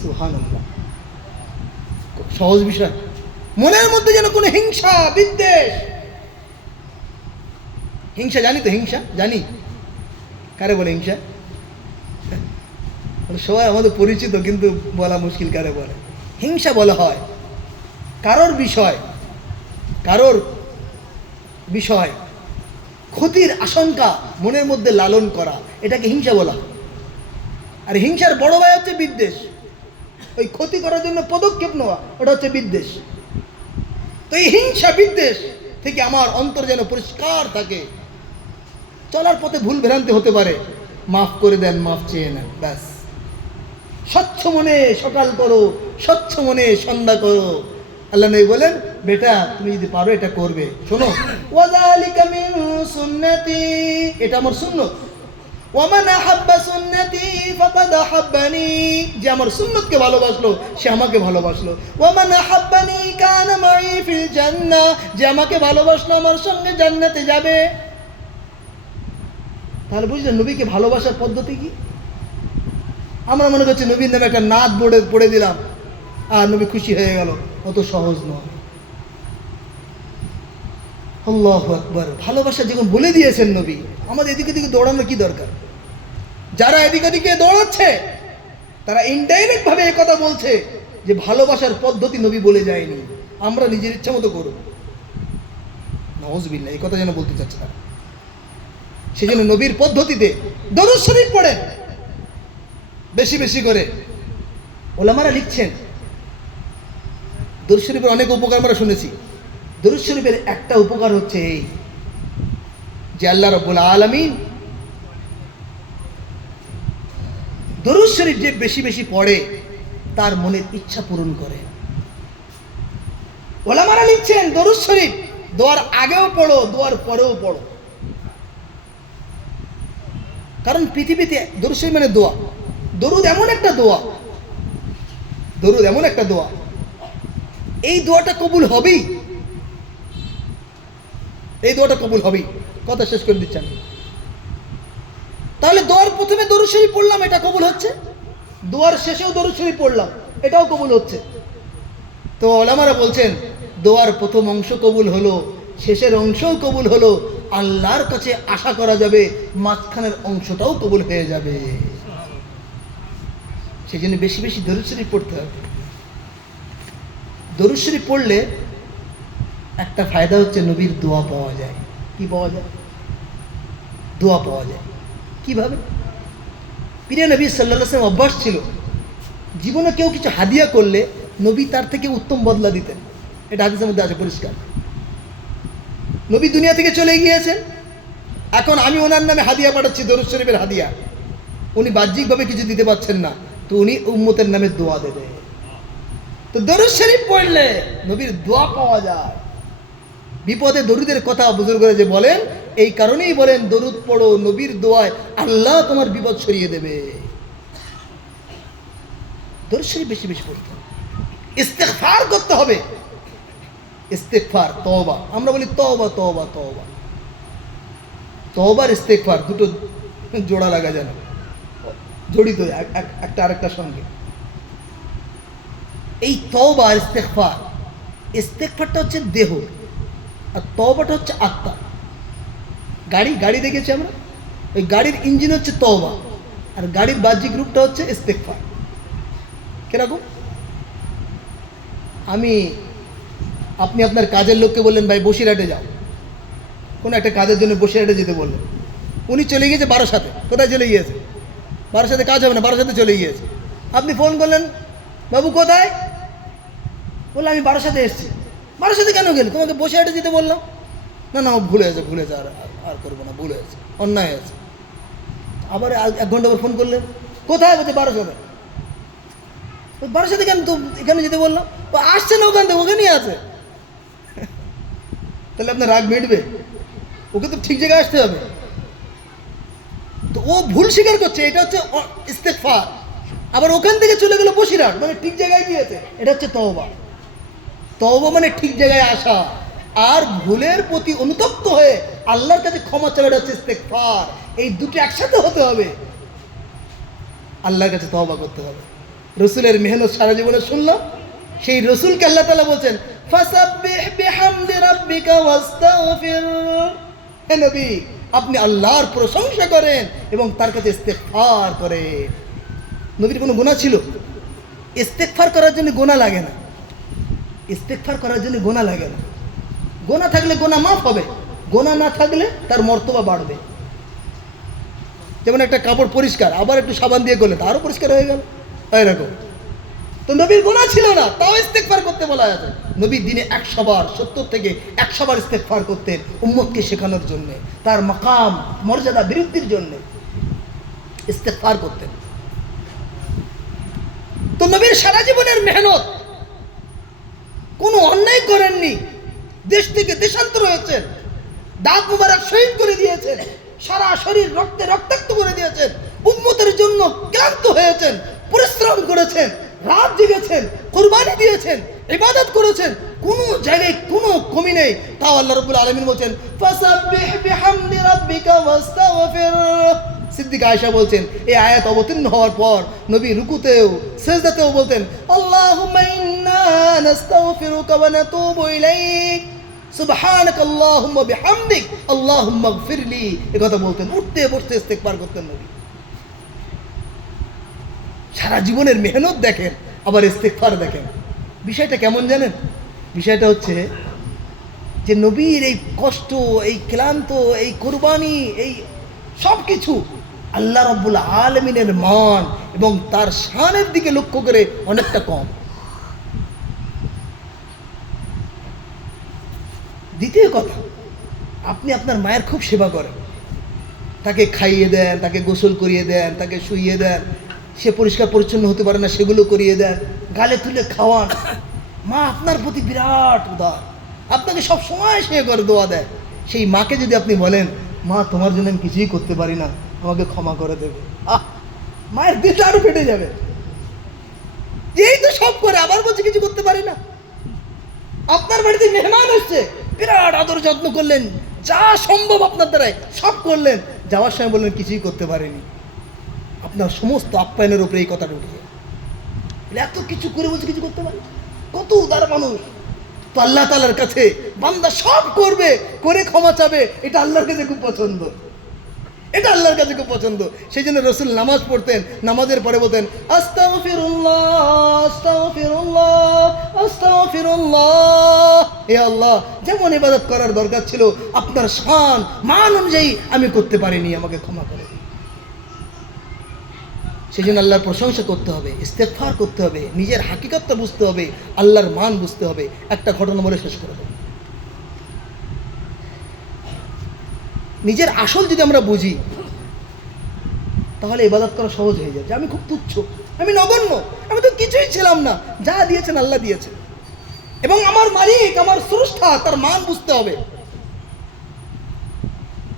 সুবহানাল্লাহ, সহজ বিষয়। মনের মধ্যে যেন কোনো হিংসা, বিদ্বেষ, হিংসা জানি তো, হিংসা জানি কারে বলে হিংসা? সবাই আমাদের পরিচিত, কিন্তু বলা মুশকিল কারে বলে। হিংসা বলা হয় কারোর বিষয় ক্ষতির আশঙ্কা মনের মধ্যে লালন করা, এটাকে হিংসা বলা হয়। আর হিংসার বড় ভাই হচ্ছে বিদ্বেষ। ওই ক্ষতি করার জন্য পদক্ষেপ নেওয়া, ওটা হচ্ছে বিদ্বেষ। তো এই হিংসা বিদ্বেষ থেকে আমার অন্তর যেন পরিষ্কার থাকে। চলার পথে ভুল ভ্রান্তি হতে পারে, মাফ করে দেন, মাফ চেয়ে নেন, ব্যাস। স্বচ্ছ মনে সকাল করো, স্বচ্ছ মনে সন্ধ্যা করো। আল্লাহ নবী বলেন, বেটা তুমি যদি পারো এটা করবে। শোনো, ওয়াযালিকা মিন সুন্নতি, এটা আমার সুন্নত। ওয়ামান আহাব্বা সুন্নতি ফাকাদ আহাব্বানি, যে আমার সুন্নতকে ভালোবাসলো সে আমাকে ভালোবাসলো। ওয়ামান আহাব্বানি কানা মাই ফিল জান্নাহ, যে আমাকে ভালোবাসলো আমার সঙ্গে জান্নাতে যাবে। তাহলে বুঝলেন নবীকে ভালোবাসার পদ্ধতি কি? আমরা মনে করছি নবীর নামে একটা নাত পড়ে দিলাম আর নবী খুশি হয়ে গেল, অত সহজ নয়। আল্লাহু আকবার। ভালোবাসা যখন বলে দিয়েছেন নবী, আমাদের এদিকে দিকে দৌড়ানোর কি দরকার? যারা এদিকে দিকে দৌড়াচ্ছে তারা ইনডাইরেক্ট ভাবে এই কথা বলছে যে ভালোবাসার পদ্ধতি নবী বলে যায়নি, আমরা নিজের ইচ্ছা মতো করব। নাউযুবিল্লাহ, এই কথা যেন বলতে চাচ্ছে তারা। সেজন্য নবীর পদ্ধতিতে দরুদ শরীফ পড়েন বেশি বেশি করে। ওলামারা লিখছেন দরুদ শরীফের অনেক উপকার আমরা শুনেছি। দরুদ শরীফের একটা উপকার হচ্ছে এই যে আল্লাহ রাব্বুল আলামিন দরুদ শরীফ যে বেশি বেশি পড়ে তার মনের ইচ্ছা পূরণ করে। ওলামারা লিখছেন দরুদ শরীফ দোয়ার আগেও পড়ো, দোয়ার পরেও পড়ো। কারণ পৃথিবীতে দরুদ শরীফ মানে দোয়া। দরুদ এমন একটা দোয়া, দরুদ এমন একটা দোয়া, এই দোয়াটা কবুল হবেই, এই দোয়াটা কবুল হবেই। কথা শেষ করে দিচ্ছেন। তাহলে দোয়ার প্রথমে দরুদ শরীফ পড়লাম, এটা কবুল হচ্ছে। দোয়ার শেষেও দরুদ শরীফ পড়লাম, এটাও কবুল হচ্ছে। তো ওলামারা বলছেন দোয়ার প্রথম অংশ কবুল হলো, শেষের অংশও কবুল হলো, আল্লাহর কাছে আশা করা যাবে মাঝখানের অংশটাও কবুল হয়ে যাবে। সেই জন্য বেশি বেশি দরুদ শরীফ পড়তে হবে। দরুদ শরীফ পড়লে একটা ফায়দা হচ্ছে নবীর দোয়া পাওয়া যায়। কি পাওয়া যায়? দোয়া পাওয়া যায়। কিভাবে? প্রিয় নবী সাল্লাল্লাহু আলাইহি ওয়াসাল্লাম অভ্যাস ছিল, জীবনে কেউ কিছু হাদিয়া করলে নবী তার থেকে উত্তম বদলা দিতেন। এটা হাদিসের মধ্যে আছে পরিষ্কার। নবী দুনিয়া থেকে চলে গিয়েছেন, এখন আমি ওনার নামে হাদিয়া পাঠাচ্ছি, দরুদ শরীফের হাদিয়া। উনি বাহ্যিকভাবে কিছু দিতে পারছেন না, তো উনি উম্মতের নামে দোয়া দেবে। তো দরুদ শরীফ পড়লে নবীর দোয়া পাওয়া যায়। বিপদে দরুদের কথা বুজুর্গরা যে বলেন, এই কারণেই বলেন দরুদ পড়ো, নবীর দোয়ায় আল্লাহ তোমার বিপদ সরিয়ে দেবে। দরুদ শরীফ বেশি বেশি পড়তে হবে, ইস্তেগফার করতে হবে। ইস্তেগফার, তওবা, আমরা বলি তওবা তওবা তওবা, তওবার ইস্তেগফার দুটো জোড়া লাগা যায় না, জড়িত একটা আরেকটার সঙ্গে। এই তওবা আর ইস্তেগফার, ইস্তেগফারটা হচ্ছে দেহ আর তওবাটা হচ্ছে আত্মা। গাড়ি দেখেছি আমরা, ওই গাড়ির ইঞ্জিন হচ্ছে তওবা আর গাড়ির বাহ্যিক রূপটা হচ্ছে ইস্তেগফার। কিরকম? আপনি আপনার কাজের লোককে বললেন ভাই বসিরহাটে যাও, কোনো একটা কাজের জন্য বসিরহাটে যেতে বললেন। উনি চলে গিয়েছে বারাসাতে। কোথায় চলে গিয়েছে? বারাসাতে কাজ হবে না, বারাসাতে চলে গিয়েছে। আপনি ফোন করলেন, বাবু কোথায়? বললো আমি বারাসাতে এসেছি। বারাসাতে কেন গেলে? তোমাকে বসিরহাটে যেতে বললাম। না ভুলে আছে আর করবো না, ভুলে আছে, অন্যায় আছে। আবার 1 ঘন্টা পর ফোন করলেন, কোথায়? বলছে বারাসাতে। বারাসাতে কেন? তো এখানে যেতে বললাম। ও আসছে না ওখান থেকে, ওখানেই আছে। তাহলে আপনার রাগ মিটবে? ওকে তো ঠিক জায়গায় আসতে হবে। তো ও ভুল স্বীকার করছে, এটা হচ্ছে ইস্তেগফার। আবার ওখান থেকে চলে গেল বসিরহাট, মানে ঠিক জায়গায় গিয়েছে, এটা হচ্ছে তওবা। তওবা মানে ঠিক জায়গায় আসা, আর ভুলের প্রতি অনুতপ্ত হয়ে আল্লাহর কাছে ক্ষমা চাওয়া, এটা হচ্ছে ইস্তেগফার। এই দুটো একসাথে হতে হবে, আল্লাহর কাছে তওবা করতে হবে। রসুলের মেহনত সারা জীবনে শুনলাম, সেই রসুলকে আল্লাহ তাআলা বলছেন ফাসাব্বিহ বিহামদি রাব্বিকা ওয়াস্তাগফির। হে নবী, আপনি আল্লাহর প্রশংসা করেন এবং তার কাছে ইস্তেগফার করেন। নবীর কোনো গুনাহ ছিল? ইস্তেগফার করার জন্য গুনাহ লাগে না, ইস্তেগফার করার জন্য গুনাহ লাগে না। গুনাহ থাকলে গুনাহ মাফ হবে, গুনাহ না থাকলে তার মর্তবা বাড়বে। যেমন একটা কাপড় পরিষ্কার, আবার একটু সাবান দিয়ে করলে আরও পরিষ্কার হয়ে গেল, এরকম। তো নবীর গুনাহ ছিল না, তাও ইস্তেগফার করতে বলা আছে। নবী দিনে 100 বার, 70 থেকে 100 বার ইস্তেগফার করতেন, উম্মতকে শেখানোর জন্য, তার মাকাম মর্যাদা বৃদ্ধির জন্য ইস্তেগফার করতেন। তো নবীর সারা জীবনের মেহনত, কোনো অন্যায় করেননি, দেশ থেকে দেশান্তর হয়েছেন, দাঁত মুবারক শহীদ করে দিয়েছেন, সারা শরীর রক্তে রক্তাক্ত করে দিয়েছেন, উম্মতের জন্য ক্লান্ত হয়েছেন, পরিশ্রম করেছেন, রাত জেগেছেন, কুরবানি দিয়েছেন, ইবাদত করেছেন, কোনো জায়গায় কোনো কমি নেই। তাও আল্লাহ রাব্বুল আলামিন বলছেন ফাসাব্বিহ বিহামদি রাব্বিকা ওয়াস্তাগফির। সিদ্দিকা আয়েশা বলছেন, এই আয়াত অবতীর্ণ হওয়ার পর নবী রুকুতেও সিজদাতেও বলতেন আল্লাহুম্মা ইন্না নাস্তাগফিরুকা ওয়া নাতুবু ইলাইক সুবহানাকাল্লাহুম্মা বিহামদিক আল্লাহুম্মা ইগফিরলি। এই কথা বলতেন, উঠতে বসতে ইস্তেগফার করতেন নবী। সারা জীবনের মেহনত দেখেন, আবার ইস্তেগফার দেখেন। বিষয়টা কেমন জানেন? বিষয়টা হচ্ছে যে নবীর এই কষ্ট, এই ক্লান্ত, এই কুরবানি, এই সব কিছু আল্লাহ রাব্বুল আলামিনের মান এবং তার শানের দিকে লক্ষ্য করে অনেকটা কম। দ্বিতীয় কথা, আপনি আপনার মায়ের খুব সেবা করেন, তাকে খাইয়ে দেন, তাকে গোসল করিয়ে দেন, তাকে শুইয়ে দেন, সে পরিষ্কার পরিচ্ছন্ন হতে পারে না সেগুলো করিয়ে দেন, গালে তুলে খাওয়ান, মা আপনার প্রতি বিরাট উদার, আপনাকে সব সময় সে করে দোয়া দেয়। সেই মাকে যদি আপনি বলেন, মা তোমার জন্য আমি কিছুই করতে পারি না, আমাকে ক্ষমা করে দেবে, মায়ের দিলটা আরো ফেটে যাবে। এই তো সব করে, আবার বলছে কিছু করতে পারি না। আপনার বাড়িতে মেহমান এসছে, বিরাট আদর যত্ন করলেন, যা সম্ভব আপনার দ্বারাই সব করলেন, যাওয়ার সময় বললেন কিছুই করতে পারেনি। আপনার সমস্ত আপ্যায়নের উপরে এই কথাটা উঠে যায়। এত কিছু করে বলছে কিছু করতে পারে, কত উদার মানুষ। তো আল্লাহ তাআলার কাছে বান্দা সব করবে, করে ক্ষমা চাবে, এটা আল্লাহর কাছে খুব পছন্দ, এটা আল্লাহর কাছে খুব পছন্দ। সেই জন্য রসুল নামাজ পড়তেন, নামাজের পরে বলতেন আস্তাগফিরুল্লাহ আস্তাগফিরুল্লাহ আস্তাগফিরুল্লাহ। হে আল্লাহ, যেমন ইবাদত করার দরকার ছিল আপনার শান মান অনুযায়ী আমি করতে পারিনি, আমাকে ক্ষমা করে দিন। সেই জন্য আল্লাহর প্রশংসা করতে হবে, ইস্তেগফার করতে হবে, নিজের হাকিকতটা বুঝতে হবে, আল্লাহর মান বুঝতে হবে। একটা ঘটনা বলে শেষ করে দেব। নিজের আসল যদি আমরা বুঝি, তাহলে ইবাদত করা সহজ হয়ে যাবে। আমি খুব তুচ্ছ, আমি নগণ্য, আমি তো কিছুই ছিলাম না, যা দিয়েছেন আল্লাহ দিয়েছেন, এবং আমার মালিক, আমার স্রষ্টা, তার মান বুঝতে হবে।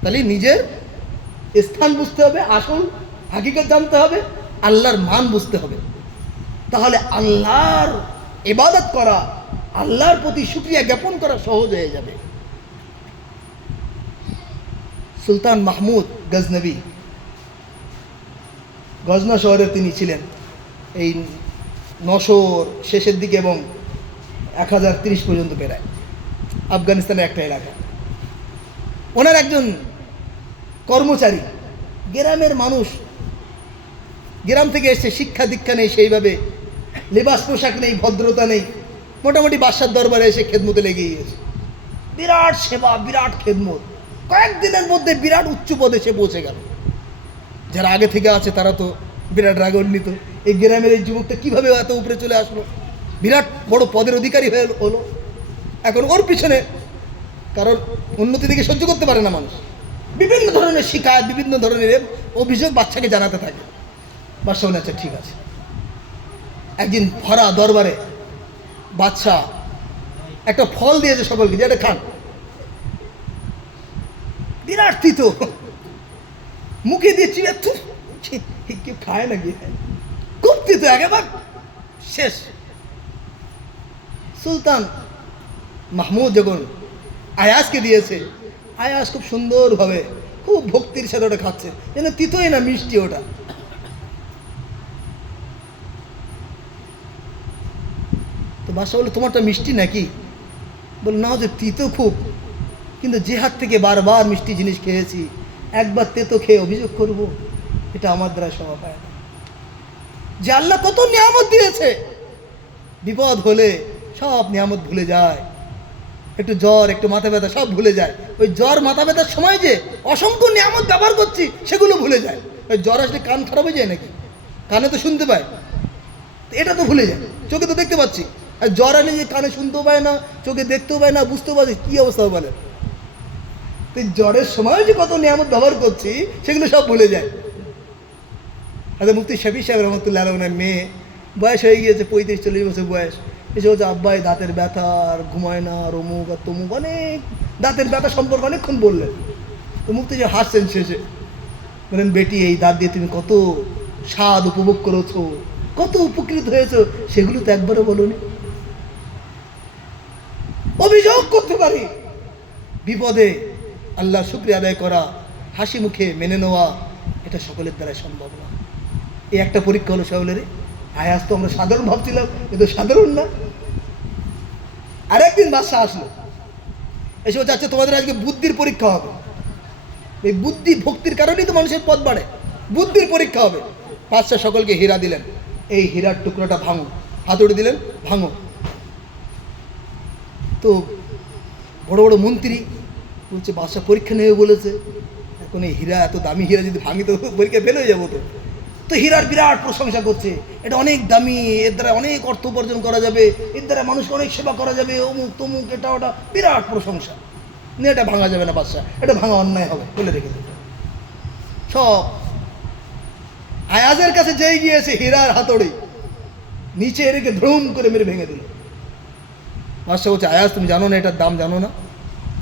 তাহলে নিজের স্থান বুঝতে হবে, আসল হাকিকত জানতে হবে, আল্লাহর মান বুঝতে হবে। তাহলে আল্লাহর ইবাদত করা, আল্লাহর প্রতি শুকরিয়া জ্ঞাপন করা সহজ হয়ে যাবে। সুলতান মাহমুদ গজনবী, গজনা শহরের তিনি ছিলেন এই 900 শেষের দিকে এবং 1030 পর্যন্ত পেরায়, আফগানিস্তানের একটা এলাকা। ওনার একজন কর্মচারী, গ্রামের মানুষ, গ্রাম থেকে এসে, শিক্ষা দীক্ষা নেই সেইভাবে, লেবাস পোশাক নেই, ভদ্রতা নেই, মোটামুটি বাদশার দরবারে এসে খেদমতে লেগে গিয়েছে। বিরাট সেবা, বিরাট খেদমত, কয়েকদিনের মধ্যে বিরাট উচ্চ পদে সে পৌঁছে গেল। যারা আগে থেকে আছে তারা তো বিরাট রাগান্বিত, এই গ্রামের এই যুবকটা কীভাবে এত উপরে চলে আসলো, বিরাট বড় পদের অধিকারী হয়ে হলো। এখন ওর পিছনে, কারণ উন্নতি দিকে সহ্য করতে পারে না মানুষ, বিভিন্ন ধরনের শিকায়ত, বিভিন্ন ধরনের অভিযোগ বাচ্চাকে জানাতে থাকে। বাদশা বলে আচ্ছা ঠিক আছে। একদিন ভরা দরবারে বাদশা একটা ফল দিয়েছে সকলকে, যে এটা খান। বিরাট তিতো, মুখে দিয়ে চিড়ে, কেউ খায় না, গিয়ে খুব তিতো, একেবারে শেষ। সুলতান মাহমুদ যখন আয়াজকে দিয়েছে, আয়াজ খুব সুন্দরভাবে, খুব ভক্তির সাথে ওটা খাচ্ছে, যেন তিতোই না মিষ্টি ওটা। তো বাদশা বলে তোমারটা মিষ্টি নাকি? বলে না, যে তিতো খুব, কিন্তু যে হাত থেকে বারবার মিষ্টি জিনিস খেয়েছি, একবার তেতো খেয়ে অভিযোগ করব, এটা আমার দ্বারা সম্ভব হয় না। যে আল্লাহ কত নিয়ামত দিয়েছে, বিপদ হলে সব নিয়ামত ভুলে যায়, একটু জ্বর, একটু মাথা ব্যথা সব ভুলে যায়। ওই জ্বর মাথা ব্যথার সময় যে অসংখ্য নিয়ামত ব্যবহার করছি সেগুলো ভুলে যায়। ওই জ্বর আসলে কান খারাপ হয়ে যায় নাকি? কানে তো শুনতে পায়, এটা তো ভুলে যায়, চোখে তো দেখতে পাচ্ছি। আর জ্বর আনে যে কানে শুনতেও পায় না, চোখে দেখতেও পায় না, বুঝতেও পারছি, কী অবস্থা বলে। তো জ্বরের সময় যে কত নিয়ামত ব্যবহার করছি সেগুলো সব ভুলে যায়। আচ্ছা, মুফতি শফি সাহেব রহমতুল্লাহ আলাইহির মেয়ে, বয়স হয়ে গিয়েছে 35-40 বছর বয়স, এসে হচ্ছে আব্বাই দাঁতের ব্যথা, আর ঘুমায় না, আর অমুক আর তমুক, অনেক দাঁতের ব্যথা সম্পর্কে অনেকক্ষণ বললেন। তো মুফতি যে হাসছেন শেষে, বলেন বেটি, এই দাঁত দিয়ে তুমি কত স্বাদ উপভোগ করেছো, কত উপকৃত হয়েছো, সেগুলো তো একবারও বলোনি। অভিযোগ করতে পারি, বিপদে আল্লাহ শুকরিয়া আদায় করা, হাসি মুখে মেনে নেওয়া, এটা সকলের দ্বারা সম্ভব না। এই একটা পরীক্ষা হলো সকলের। আয়াজ তো আমরা সাধারণ ভাবছিলাম, কিন্তু সাধারণ না। আরেকদিন বাদশা আসলো, এসে বলছে আচ্ছা তোমাদের আজকে বুদ্ধির পরীক্ষা হবে। এই বুদ্ধি ভক্তির কারণেই তো মানুষের পথ বাড়ে, বুদ্ধির পরীক্ষা হবে। বাদশা সকলকে হীরা দিলেন, এই হীরার টুকরোটা ভাঙো, হাতুড়ি দিলেন, ভাঙো। তো বড় বড় মন্ত্রী বলছে বাদশা পরীক্ষা নেবে বলেছে, এখন এই হীরা, এত দামি হীরা যদি ভাঙি তো পরীক্ষা ফেল হয়ে যাবো। তো হীরার বিরাট প্রশংসা করছে, এটা অনেক দামি, এর দ্বারা অনেক অর্থ উপার্জন করা যাবে, এর দ্বারা মানুষকে অনেক সেবা করা যাবে, অমুক তমুক, এটা ওটা, বিরাট প্রশংসা। না, এটা ভাঙা যাবে না বাদশা, এটা ভাঙা অন্যায় হবে, বলে রেখে দেবে সব। আয়াজের কাছে যেই গিয়েছে হীরার হাতুড়ি নিচে রেখে ধুম করে মেরে ভেঙে দিল। বাদশাহ বলছে, আয়াজ তুমি জানো না এটার দাম জানো না?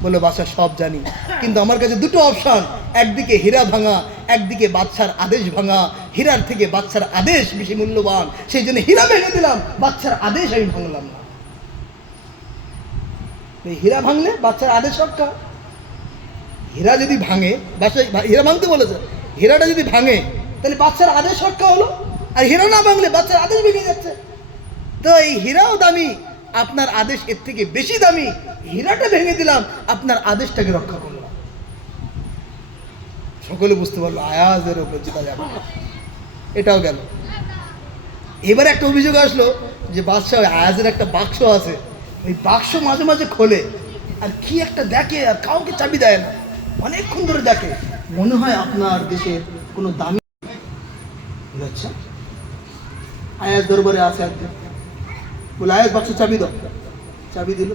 বললো, বাদশাহ সব জানি, কিন্তু আমার কাছে দুটো অপশান, একদিকে হীরা ভাঙা, একদিকে বাদশার আদেশ ভাঙা। হীরার থেকে বাদশার আদেশ বেশি মূল্যবান, সেই জন্য হীরা ভেঙে দিলাম, বাদশার আদেশ আমি ভাঙলাম না। এই হীরা ভাঙলে বাদশার আদেশ রক্ষা। হীরা যদি ভাঙে, বাদশা হীরা ভাঙতে বলেছে, হীরাটা যদি ভাঙে তাহলে বাদশার আদেশ রক্ষা হলো, আর হীরা না ভাঙলে বাদশার আদেশ ভেঙে যাচ্ছে। তো এই হীরাও দামি, আপনার আদেশ এর থেকে বেশি দামি। হীরাটা ভেঙে দিলাম, আপনার আদেশটাকে রক্ষা করলাম। সকলে বুঝতে পারলো আয়াজের ওপর জেতা যাবে না। এটাও গেল। এবারে একটা অভিযোগ আসলো যে বাদশাহ আয়াজের একটা বাক্স আছে, ওই বাক্স মাঝে মাঝে খোলে আর কি একটা দেখে, আর কাউকে চাবি দেয় না, অনেকক্ষণ ধরে দেখে। মনে হয় আপনার দেশের কোনো দামি। আচ্ছা, আয়াজ দরবারে আছে একদিন, বলে আয়াজ বাক্স চাবি দাও। চাবি দিল,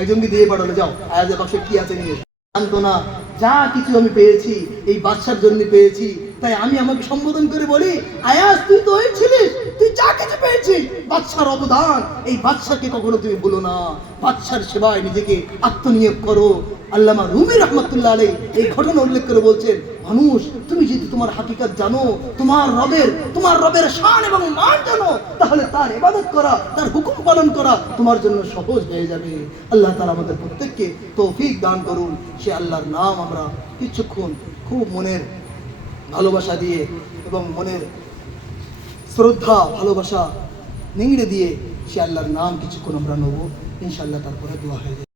একজনকে দিয়ে পাঠালো, যাও আয়াজের বাক্সে কি আছে নিয়ে এসো। জানতো না যা কিছু আমি পেয়েছি এই বাদশার জন্য পেয়েছি, তাই আমি আমাকে সম্বোধন করে বলি, আয়াজ তুই তো ওই ছিলিস, তুই যা কিছু পেয়েছিস বাদশার অবদান, এই বাদশাকে কখনো তুমি বলো না। বাদশার সেবায় নিজেকে আত্মনিয়োগ করো। আল্লামা রুমি রহমতুল্লাহ আলাইহি এই ঘটনা উল্লেখ করে বলছেন, মানুষ তুমি যদি তোমার হাকিকত জানো, তোমার রবের শান এবং মান জানো, তাহলে তার ইবাদত করা, তার হুকুম পালন করা তোমার জন্য সহজ হয়ে যাবে। আল্লাহ তাআলা আমাদের প্রত্যেককে তৌফিক দান করুন। সে আল্লাহর নাম আমরা কিছুক্ষণ খুব মনের ভালোবাসা দিয়ে এবং মনের শ্রদ্ধা ভালোবাসা নিংড়ে দিয়ে সে আল্লাহর নাম কিছুক্ষণ আমরা নেব, ইনশাআল্লাহ। তারপরে দোয়া হয়ে যাবে।